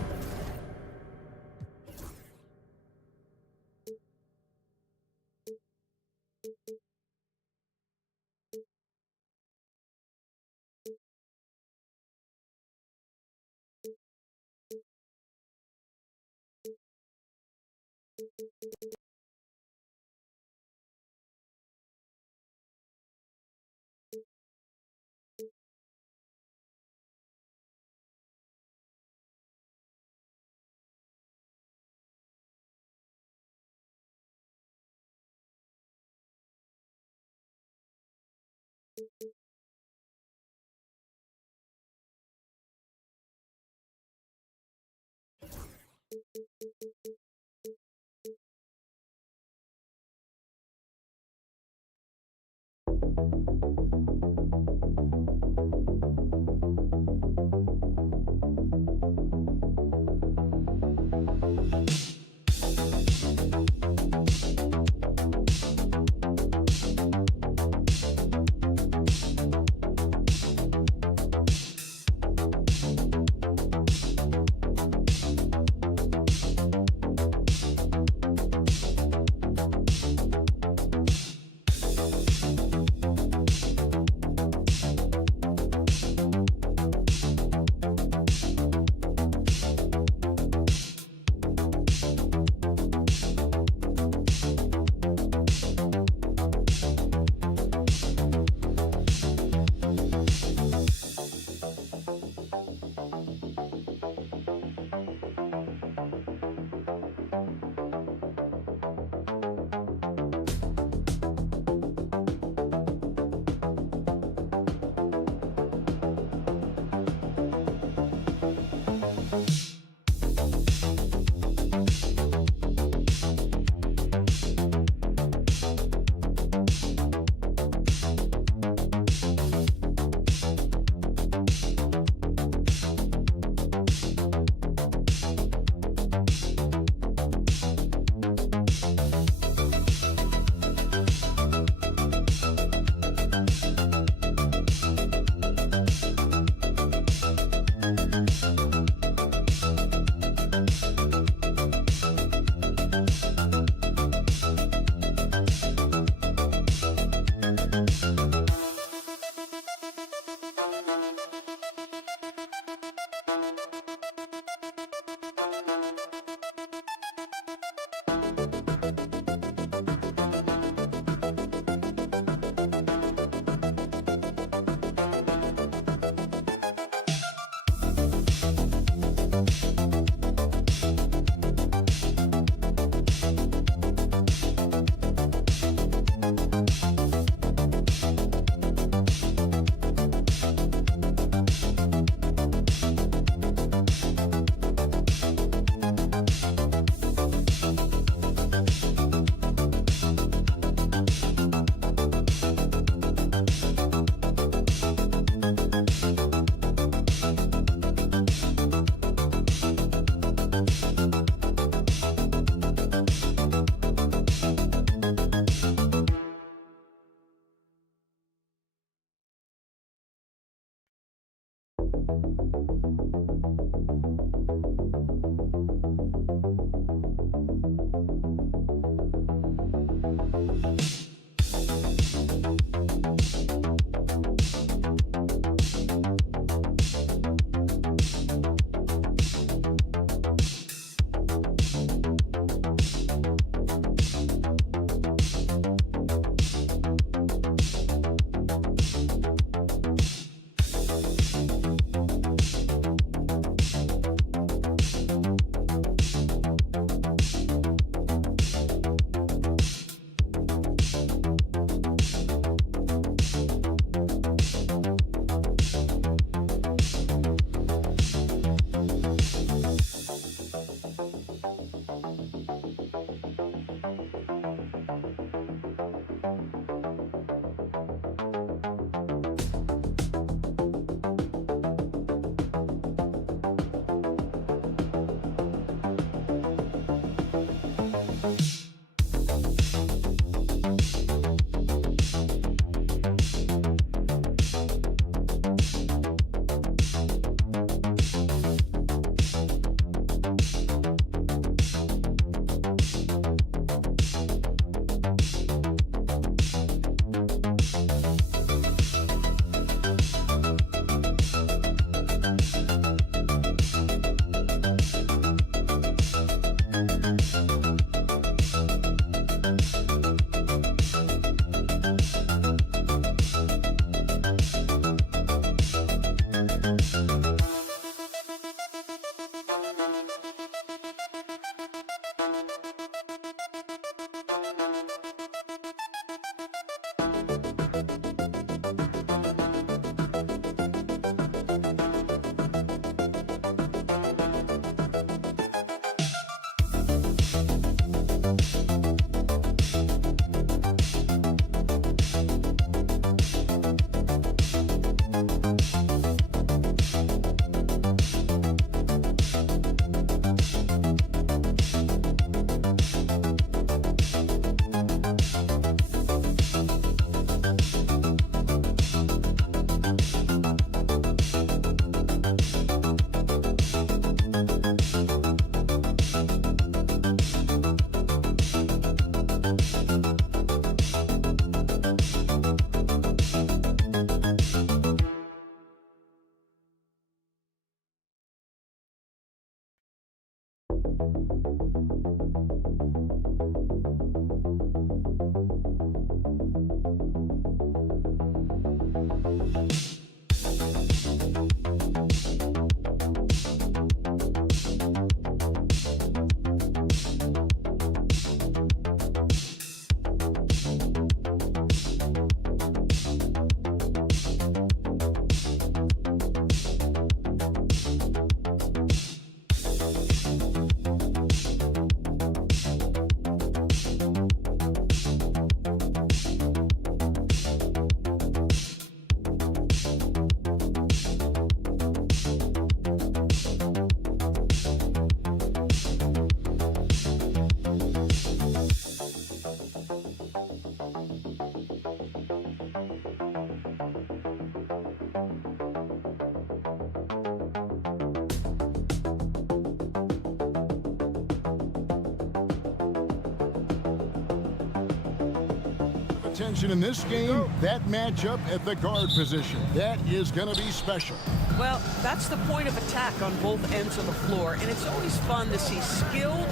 Attention in this game, that matchup at the guard position. That is going to be special. Well, that's the point of attack on both ends of the floor, and it's always fun to see skilled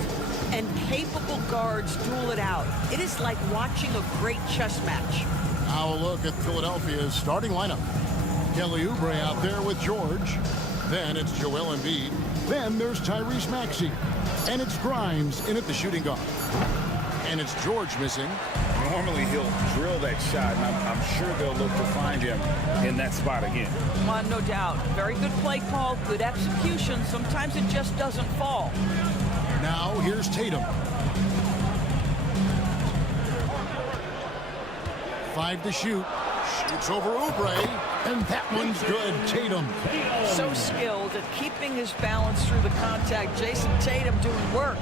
and capable guards duel it out. It is like watching a great chess match. Now a look at Philadelphia's starting lineup. Kelly Oubre out there with George. Then it's Joel Embiid. Then there's Tyrese Maxey. And it's Grimes in at the shooting guard. And it's George missing. Normally he'll drill that shot, and I'm sure they'll look to find him in that spot again. No doubt. Very good play call, good execution. Sometimes it just doesn't fall. Now here's Tatum. 5 to shoot. Shoots over Oubre. And that one's good. Tatum. So skilled at keeping his balance through the contact. Jason Tatum doing work.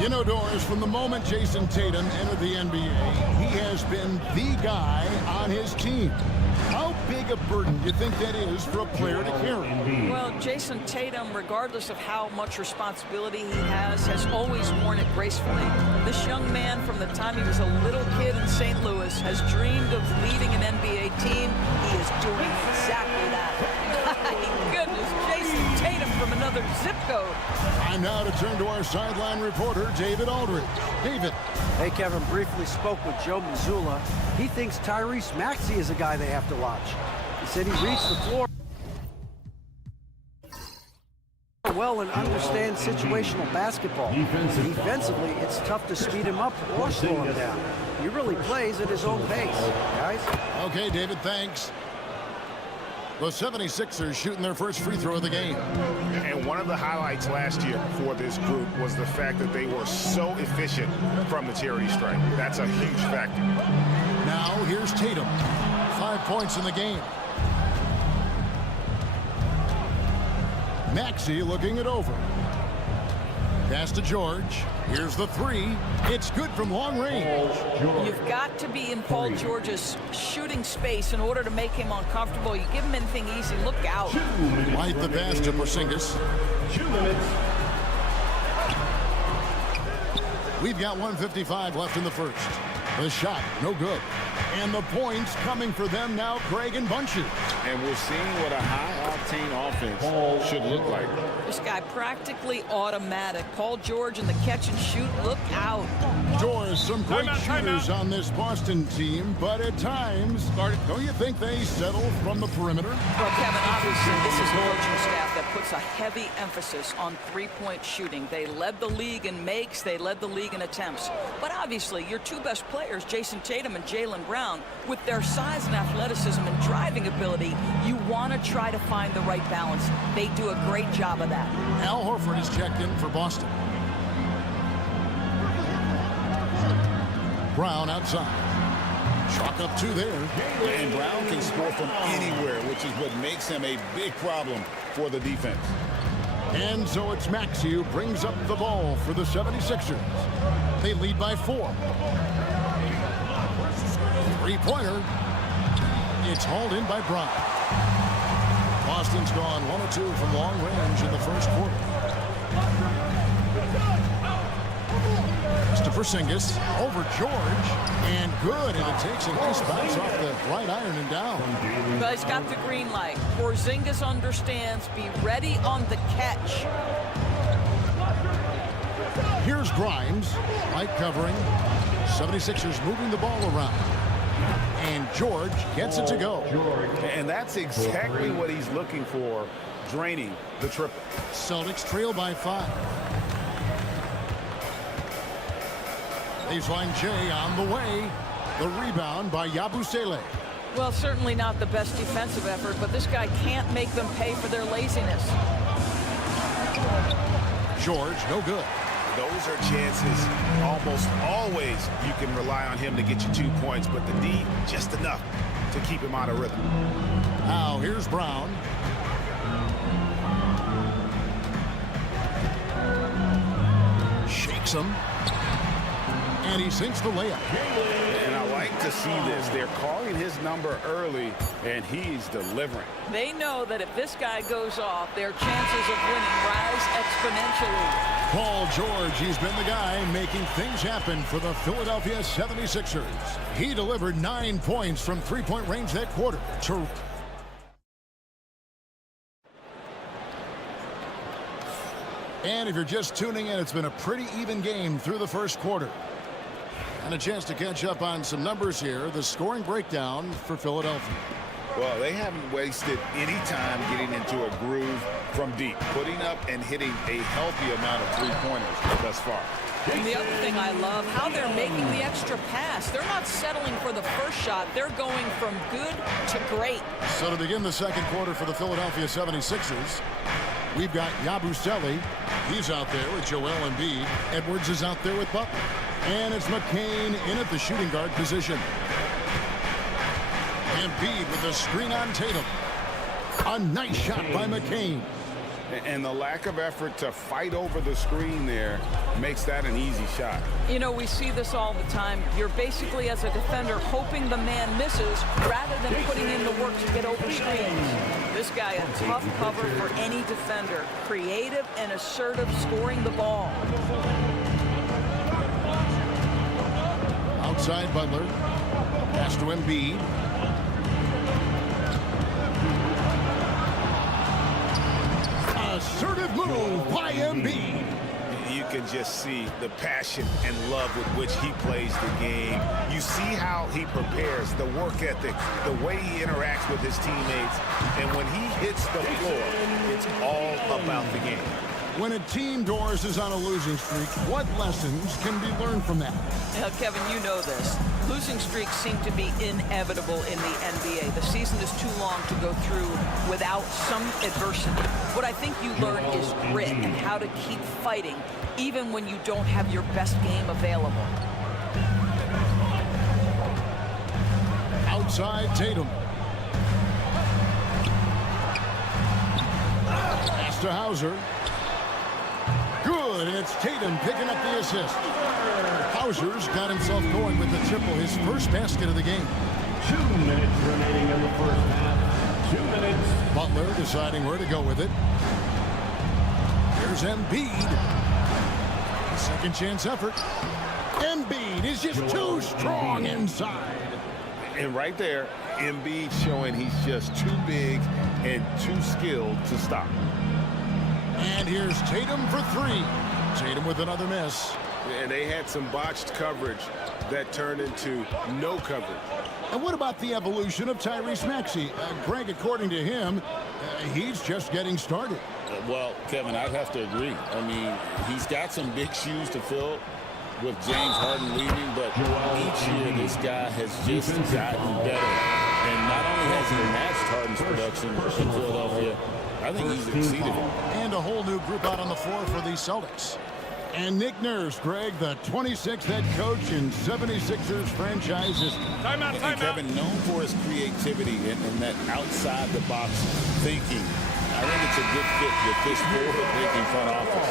You know, Doris, from the moment Jason Tatum entered the NBA, he has been the guy on his team. How big a burden do you think that is for a player to carry? Well, Jason Tatum, regardless of how much responsibility he has always worn it gracefully. This young man, from the time he was a little kid in St. Louis, has dreamed of leading an NBA team. He is doing exactly that. My goodness, Jason Tatum from another zip code. Time now to turn to our sideline reporter, David Aldridge. David. Hey, Kevin, briefly spoke with Joe Mazzulla. He thinks Tyrese Maxey is a guy they have to watch. He said he reads the floor well and understands situational basketball. Defensively, it's tough to speed him up or slow him down. He really plays at his own pace, guys. Okay, David, thanks. The 76ers shooting their first free throw of the game. And one of the highlights last year for this group was the fact that they were so efficient from the charity stripe. That's a huge factor. Now here's Tatum. 5 points in the game. Maxey looking it over. Pass to George. Here's the three. It's good from long range. You've got to be in Paul George's shooting space in order to make him uncomfortable. You give him anything easy, look out. White the pass to Porzingis. We've got 1:55 left in the first. The shot, no good. And the points coming for them now, Craig and Bunches. And we're seeing what a high-octane offense should look like. This guy practically automatic. Paul George in the catch and shoot, look out. Doris, some great shooters on this Boston team, but at times, don't you think they settle from the perimeter? Well, Kevin, obviously, this is a coaching staff that puts a heavy emphasis on three-point shooting. They led the league in makes, they led the league in attempts. But obviously, your two best players, Jason Tatum and Jaylen Brown, with their size and athleticism and driving ability, you want to try to find the right balance. They do a great job of that. Al Horford is checked in for Boston. Brown outside. Chalk up two there. And Brown can score from anywhere, which is what makes him a big problem for the defense. And so it's Maxey who brings up the ball for the 76ers. They lead by 4. Three-pointer. It's hauled in by Brown. Boston's gone 1 of 2 from long range in the first quarter. To Porzingis, over George, and good, and it takes a nice bounce off the right iron and down. But he's got the green light. Porzingis understands, be ready on the catch. Here's Grimes, light covering. 76ers moving the ball around. And George gets it to go. And that's exactly what he's looking for, draining the triple. Celtics trail by 5. Baseline Jay on the way. The rebound by Yabusele. Well, certainly not the best defensive effort, but this guy can't make them pay for their laziness. George, no good. Those are chances almost always you can rely on him to get you 2 points, but the D, just enough to keep him out of rhythm. Now, here's Brown. Shakes him. And he sinks the layup. And I like to see this. They're calling his number early, and he's delivering. They know that if this guy goes off, their chances of winning rise exponentially. Paul George, he's been the guy making things happen for the Philadelphia 76ers. He delivered 9 points from three-point range that quarter. And if you're just tuning in, it's been a pretty even game through the first quarter. And a chance to catch up on some numbers here. The scoring breakdown for Philadelphia. Well, they haven't wasted any time getting into a groove from deep, putting up and hitting a healthy amount of three-pointers thus far. And the other thing I love, how they're making the extra pass. They're not settling for the first shot. They're going from good to great. So to begin the second quarter for the Philadelphia 76ers, we've got Yabusele. He's out there with Joel Embiid. Edwards is out there with Butler. And it's McCain in at the shooting guard position. Embiid with the screen on Tatum. A nice shot by McCain. And the lack of effort to fight over the screen there makes that an easy shot. You know, we see this all the time. You're basically, as a defender, hoping the man misses rather than putting in the work to get over screens. This guy, a tough cover for any defender. Creative and assertive scoring the ball. Outside Butler. Pass to Embiid. Assertive move by Embiid. You can just see the passion and love with which he plays the game. You see how he prepares, the work ethic, the way he interacts with his teammates. And when he hits the floor, it's all about the game. When a team, Doris, is on a losing streak, what lessons can be learned from that? Now, Kevin, you know this. Losing streaks seem to be inevitable in the NBA. The season is too long to go through without some adversity. What I think you learn is grit and how to keep fighting even when you don't have your best game available. Outside Tatum. Pass to Hauser. Good, and it's Tatum picking up the assist. Hauser's got himself going with the triple, his first basket of the game. 2 minutes remaining in the first half. 2 minutes. Butler deciding where to go with it. Here's Embiid. Second chance effort. Embiid is just too strong inside. And right there, Embiid showing he's just too big and too skilled to stop. And here's Tatum for three. Tatum with another miss. And they had some botched coverage that turned into no coverage. And what about the evolution of Tyrese Maxey? Greg, according to him, he's just getting started. Well, Kevin, I'd have to agree. I mean, he's got some big shoes to fill with James Harden leaving, but each year this guy has just gotten better. And not only has he matched Harden's production in Philadelphia, I think he's exceeded him. And a whole new group out on the floor for the Celtics. And Nick Nurse, Greg, the 26th head coach in 76ers franchise. And Kevin, known for his creativity and that outside-the-box thinking. I think it's a good fit with this forward-thinking front office.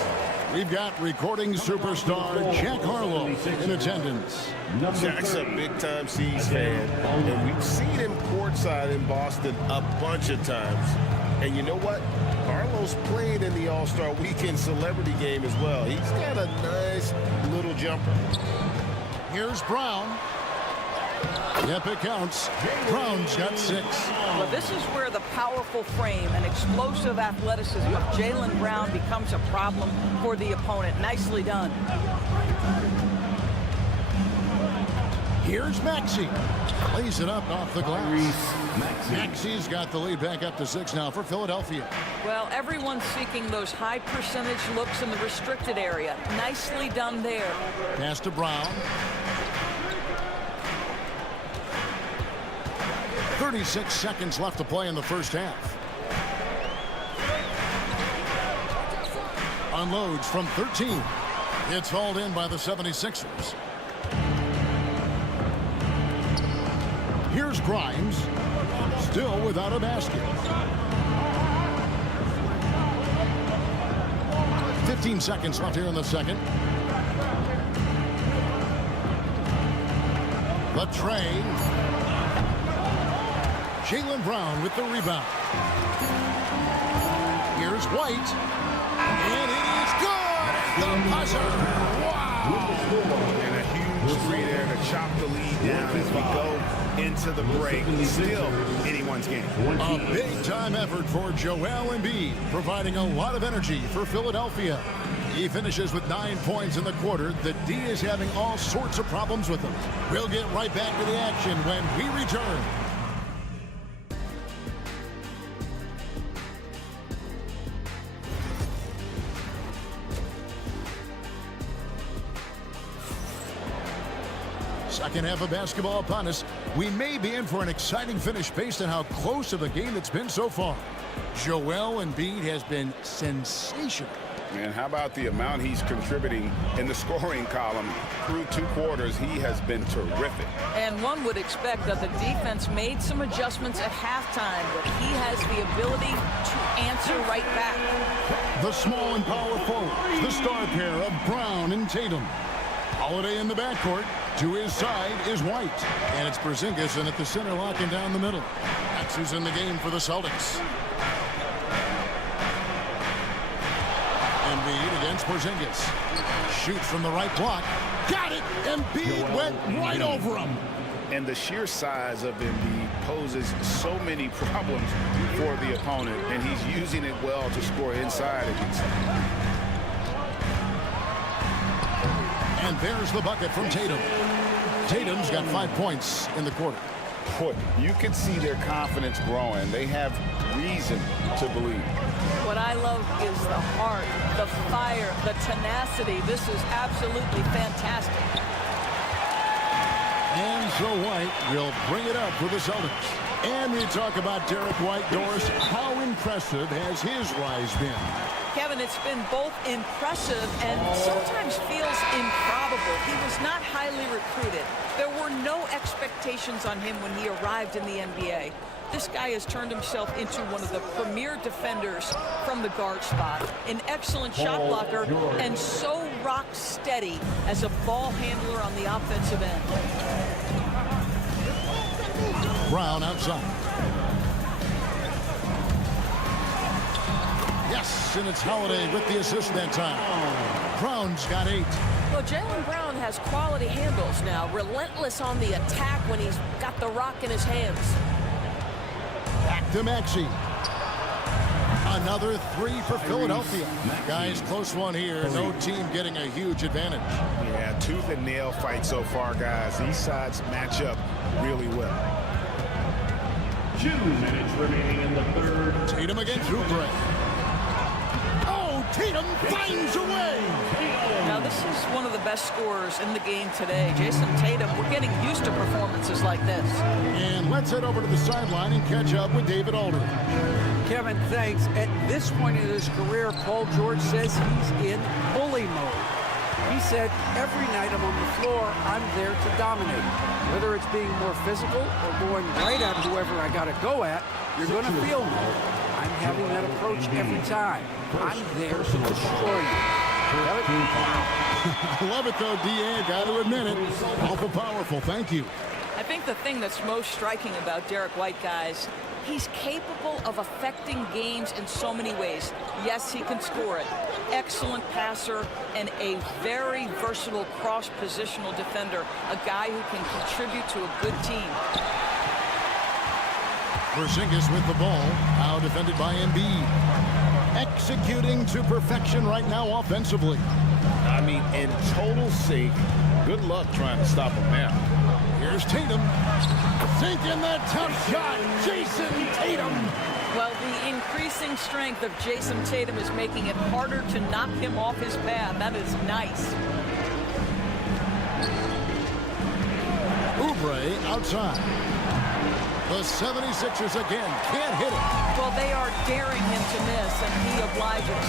We've got recording superstar Jack Harlow in attendance. Jack's a big-time C's fan, and we've seen him courtside in Boston a bunch of times. And you know what? Harlow's played in the All-Star Weekend celebrity game as well. He's got a nice little jumper. Here's Brown. Yep, it counts. Brown's got 6. Well, this is where the powerful frame and explosive athleticism of Jaylen Brown becomes a problem for the opponent. Nicely done. Here's Maxey. Lays it up off the glass. Maxey's got the lead back up to 6 now for Philadelphia. Well, everyone's seeking those high percentage looks in the restricted area. Nicely done there. Pass to Brown. 36 seconds left to play in the first half. Unloads from 13. It's hauled in by the 76ers. Here's Grimes. Still without a basket. 15 seconds left here in the second. The train. Jaylen Brown with the rebound. Here's White. And it is good. The buzzer. Wow. And a huge three there to chop the lead down as we go into the break. Still anyone's game. A big-time effort for Joel Embiid, providing a lot of energy for Philadelphia. He finishes with 9 points in the quarter. The D is having all sorts of problems with him. We'll get right back to the action when we return. Second half of basketball upon us. We may be in for an exciting finish based on how close of a game it's been so far. Joel Embiid has been sensational. Man, how about the amount he's contributing in the scoring column through 2 quarters? He has been terrific. And one would expect that the defense made some adjustments at halftime, but he has the ability to answer right back. The small and power forwards, the star pair of Brown and Tatum. Holiday in the backcourt. To his side is White. And it's Porzingis in at the center, locking down the middle. That's who's in the game for the Celtics. Embiid against Porzingis. Shoots from the right block. Got it! Embiid went right over him. And the sheer size of Embiid poses so many problems for the opponent, and he's using it well to score inside against him. And there's the bucket from Tatum. Tatum's got 5 points in the quarter. Boy, you can see their confidence growing. They have reason to believe. What I love is the heart, the fire, the tenacity. This is absolutely fantastic. And so White will bring it up for the Celtics. And we talk about Derek White, Doris. How impressive has his rise been? Kevin, it's been both impressive and sometimes feels improbable. He was not highly recruited. There were no expectations on him when he arrived in the NBA. This guy has turned himself into one of the premier defenders from the guard spot, an excellent shot blocker, and so rock steady as a ball handler on the offensive end. Brown outside. Yes, and it's Holiday with the assist that time. Brown's got 8. Well, Jaylen Brown has quality handles now, relentless on the attack when he's got the rock in his hands. Back to Maxey. Another 3 for Philadelphia. Guys, close one here. No team getting a huge advantage. Yeah, tooth and nail fight so far, guys. These sides match up really well. 2 minutes remaining in the third. Tatum against Oubre. Oh, Tatum finds a way. Now, this is one of the best scorers in the game today. Jason Tatum, we're getting used to performances like this. And let's head over to the sideline and catch up with David Aldridge. Kevin, thanks. At this point in his career, Paul George says he's in bully mode. He said, every night I'm on the floor, I'm there to dominate. Whether it's being more physical or going right at whoever I got to go at, you're going to feel me. I'm having that approach every time. I'm there to destroy you. I love it, though, D.A. Got to admit it. Awful powerful. Thank you. I think the thing that's most striking about Derek White, guys, he's capable of affecting games in so many ways. Yes, he can score it. Excellent passer and a very versatile cross-positional defender, a guy who can contribute to a good team. Porzingis with the ball, now defended by Embiid. Executing to perfection right now offensively. I mean, in total sync. Good luck trying to stop him now. Here's Tatum. Sinking that tough shot. Jason Tatum. Well, the increasing strength of Jason Tatum is making it harder to knock him off his path. That is nice. Oubre outside. The 76ers again can't hit it. Well, they are daring him to miss, and he obliges.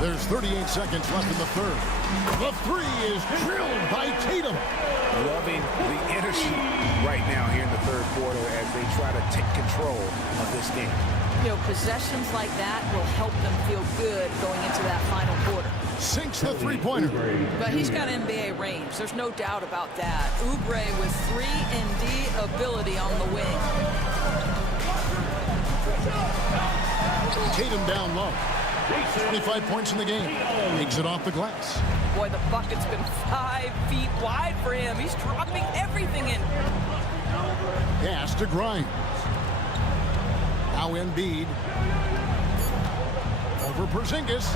There's 38 seconds left in the third. The 3 is drilled by Tatum. Loving the energy right now here in the third quarter as they try to take control of this game. You know, possessions like that will help them feel good going into that final quarter. Sinks the three-pointer. But he's got NBA range. There's no doubt about that. Oubre with 3-and-D ability on the wing. Tatum down low. 25 points in the game. Makes it off the glass. Boy, the bucket's been 5 feet wide for him. He's dropping everything in. Gas to grind. Now Embiid. Over Porzingis.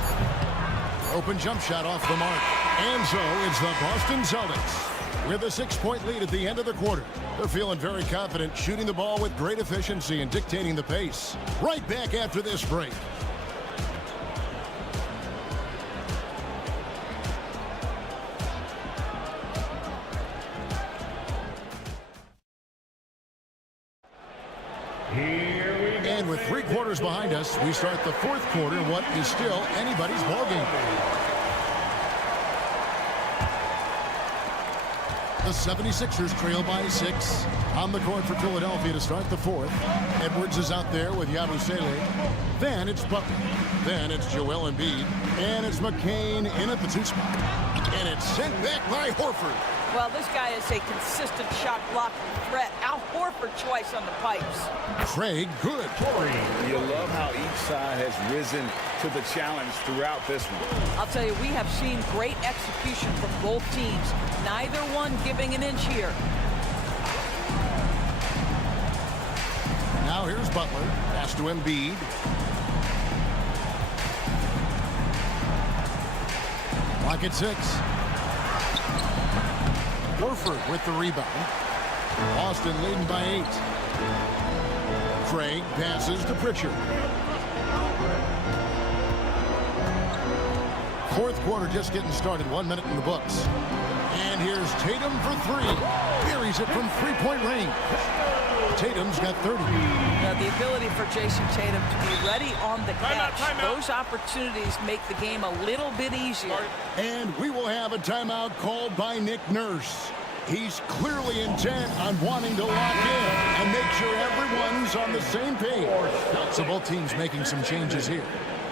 Open jump shot off the mark. And so it's the Boston Celtics with a 6-point lead at the end of the quarter. They're feeling very confident, shooting the ball with great efficiency and dictating the pace. Right back after this break. And with 3/4 quarter's behind us. We start the fourth quarter in what is still anybody's ballgame. The 76ers trail by 6. On the court for Philadelphia to start the fourth. Edwards is out there with Yabusele. Then it's Butler. Then it's Joel Embiid. And it's McCain in at the 2 spot. And it's sent back by Horford. Well, this guy is a consistent shot blocking threat. Al Horford twice on the pipes. Craig Good. You love how each side has risen to the challenge throughout this one. I'll tell you, we have seen great execution from both teams. Neither one giving an inch here. Now here's Butler. Pass to Embiid. Clock at 6. Horford with the rebound. Boston leading by 8. Craig passes to Pritchard. Fourth quarter just getting started. 1 minute in the books. And here's Tatum for 3. Buries it from three-point range. Tatum's got 30. Now, the ability for Jason Tatum to be ready on the catch. Those opportunities make the game a little bit easier. And we will have a timeout called by Nick Nurse. He's clearly intent on wanting to lock in and make sure everyone's on the same page. So both teams making some changes here.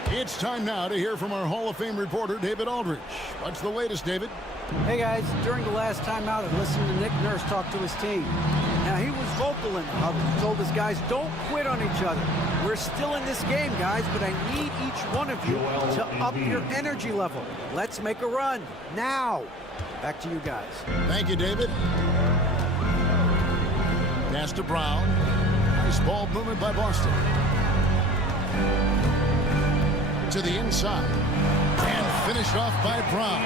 It's time now to hear from our Hall of Fame reporter, David Aldridge. What's the latest, David? Hey, guys. During the last timeout, I listened to Nick Nurse talk to his team. Now, he was vocal in how he told his guys, don't quit on each other. We're still in this game, guys, but I need each one of you to up your energy level. Let's make a run. Now. Back to you guys. Thank you, David. Pass to Brown. Nice ball movement by Boston. To the inside. And finished off by Brown.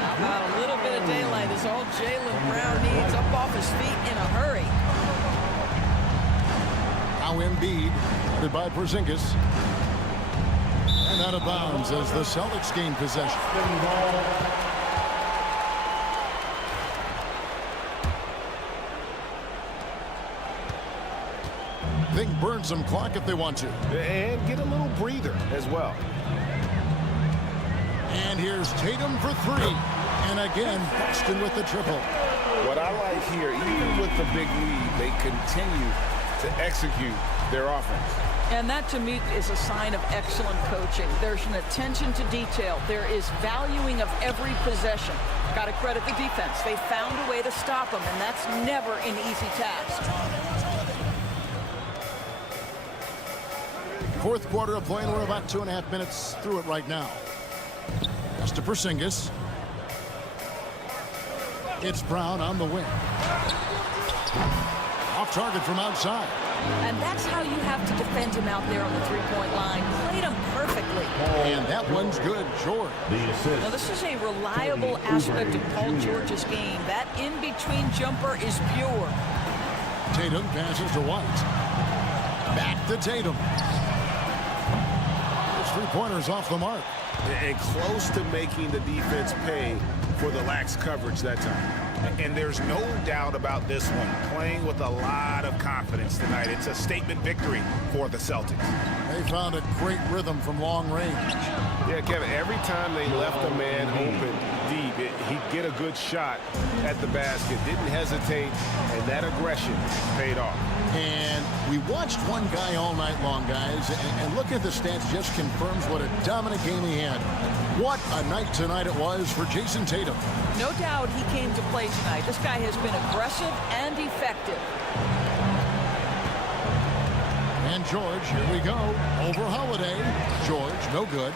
How about a little bit of daylight is all Jaylen Brown needs. Up off his feet in a hurry. Now Embiid, guarded by Porzingis. And out of bounds as the Celtics gain possession. They can burn some clock if they want to. And get a little breather as well. And here's Tatum for 3. And again, Boston with the triple. What I like here, even with the big lead, they continue to execute their offense. And that, to me, is a sign of excellent coaching. There's an attention to detail. There is valuing of every possession. Got to credit the defense. They found a way to stop them, and that's never an easy task. Fourth quarter of play, and we're about 2.5 minutes through it right now. Pass to Porzingis. It's Brown on the wing. Off target from outside. And that's how you have to defend him out there on the three-point line. Played him perfectly. And that one's good, George. Now, this is a reliable aspect of Paul George's game. That in-between jumper is pure. Tatum passes to White. Back to Tatum. Those three-pointers off the mark. And close to making the defense pay for the lax coverage that time. And there's no doubt about this one. Playing with a lot of confidence tonight. It's a statement victory for the Celtics. They found a great rhythm from long range. Yeah, Kevin, every time they left a man open deep, he'd get a good shot at the basket. Didn't hesitate, and that aggression paid off. And we watched one guy all night long, guys, and look at the stats just confirms what a dominant game he had. What a night tonight it was for Jason Tatum. No doubt he came to play tonight. This guy has been aggressive and effective. And George, here we go. Over Holiday. George, no good.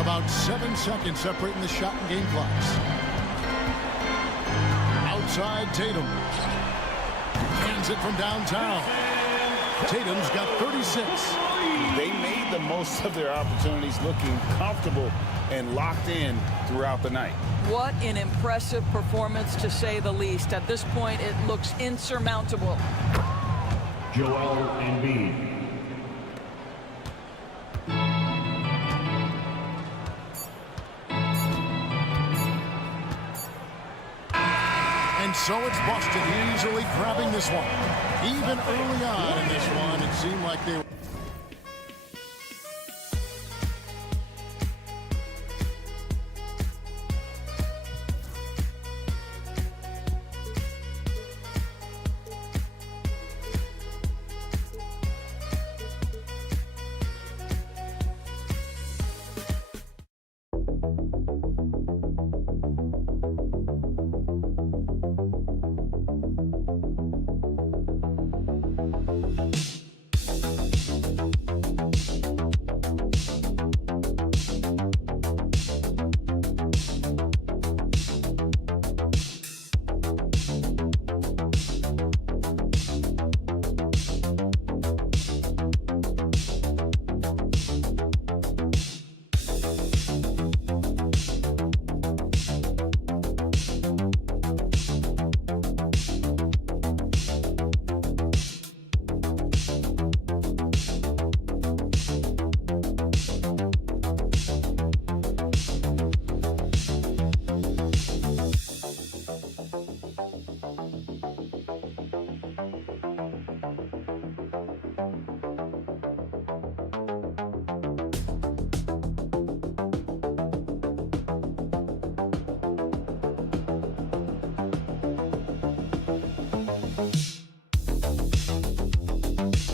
About 7 seconds separating the shot and game clocks. Outside Tatum. Hands it from downtown. Tatum's got 36. They made the most of their opportunities, looking comfortable and locked in throughout the night. What an impressive performance, to say the least. At this point, it looks insurmountable. Joel Embiid. And so it's Boston easily grabbing this one. Even early on in this one, it seemed like they were.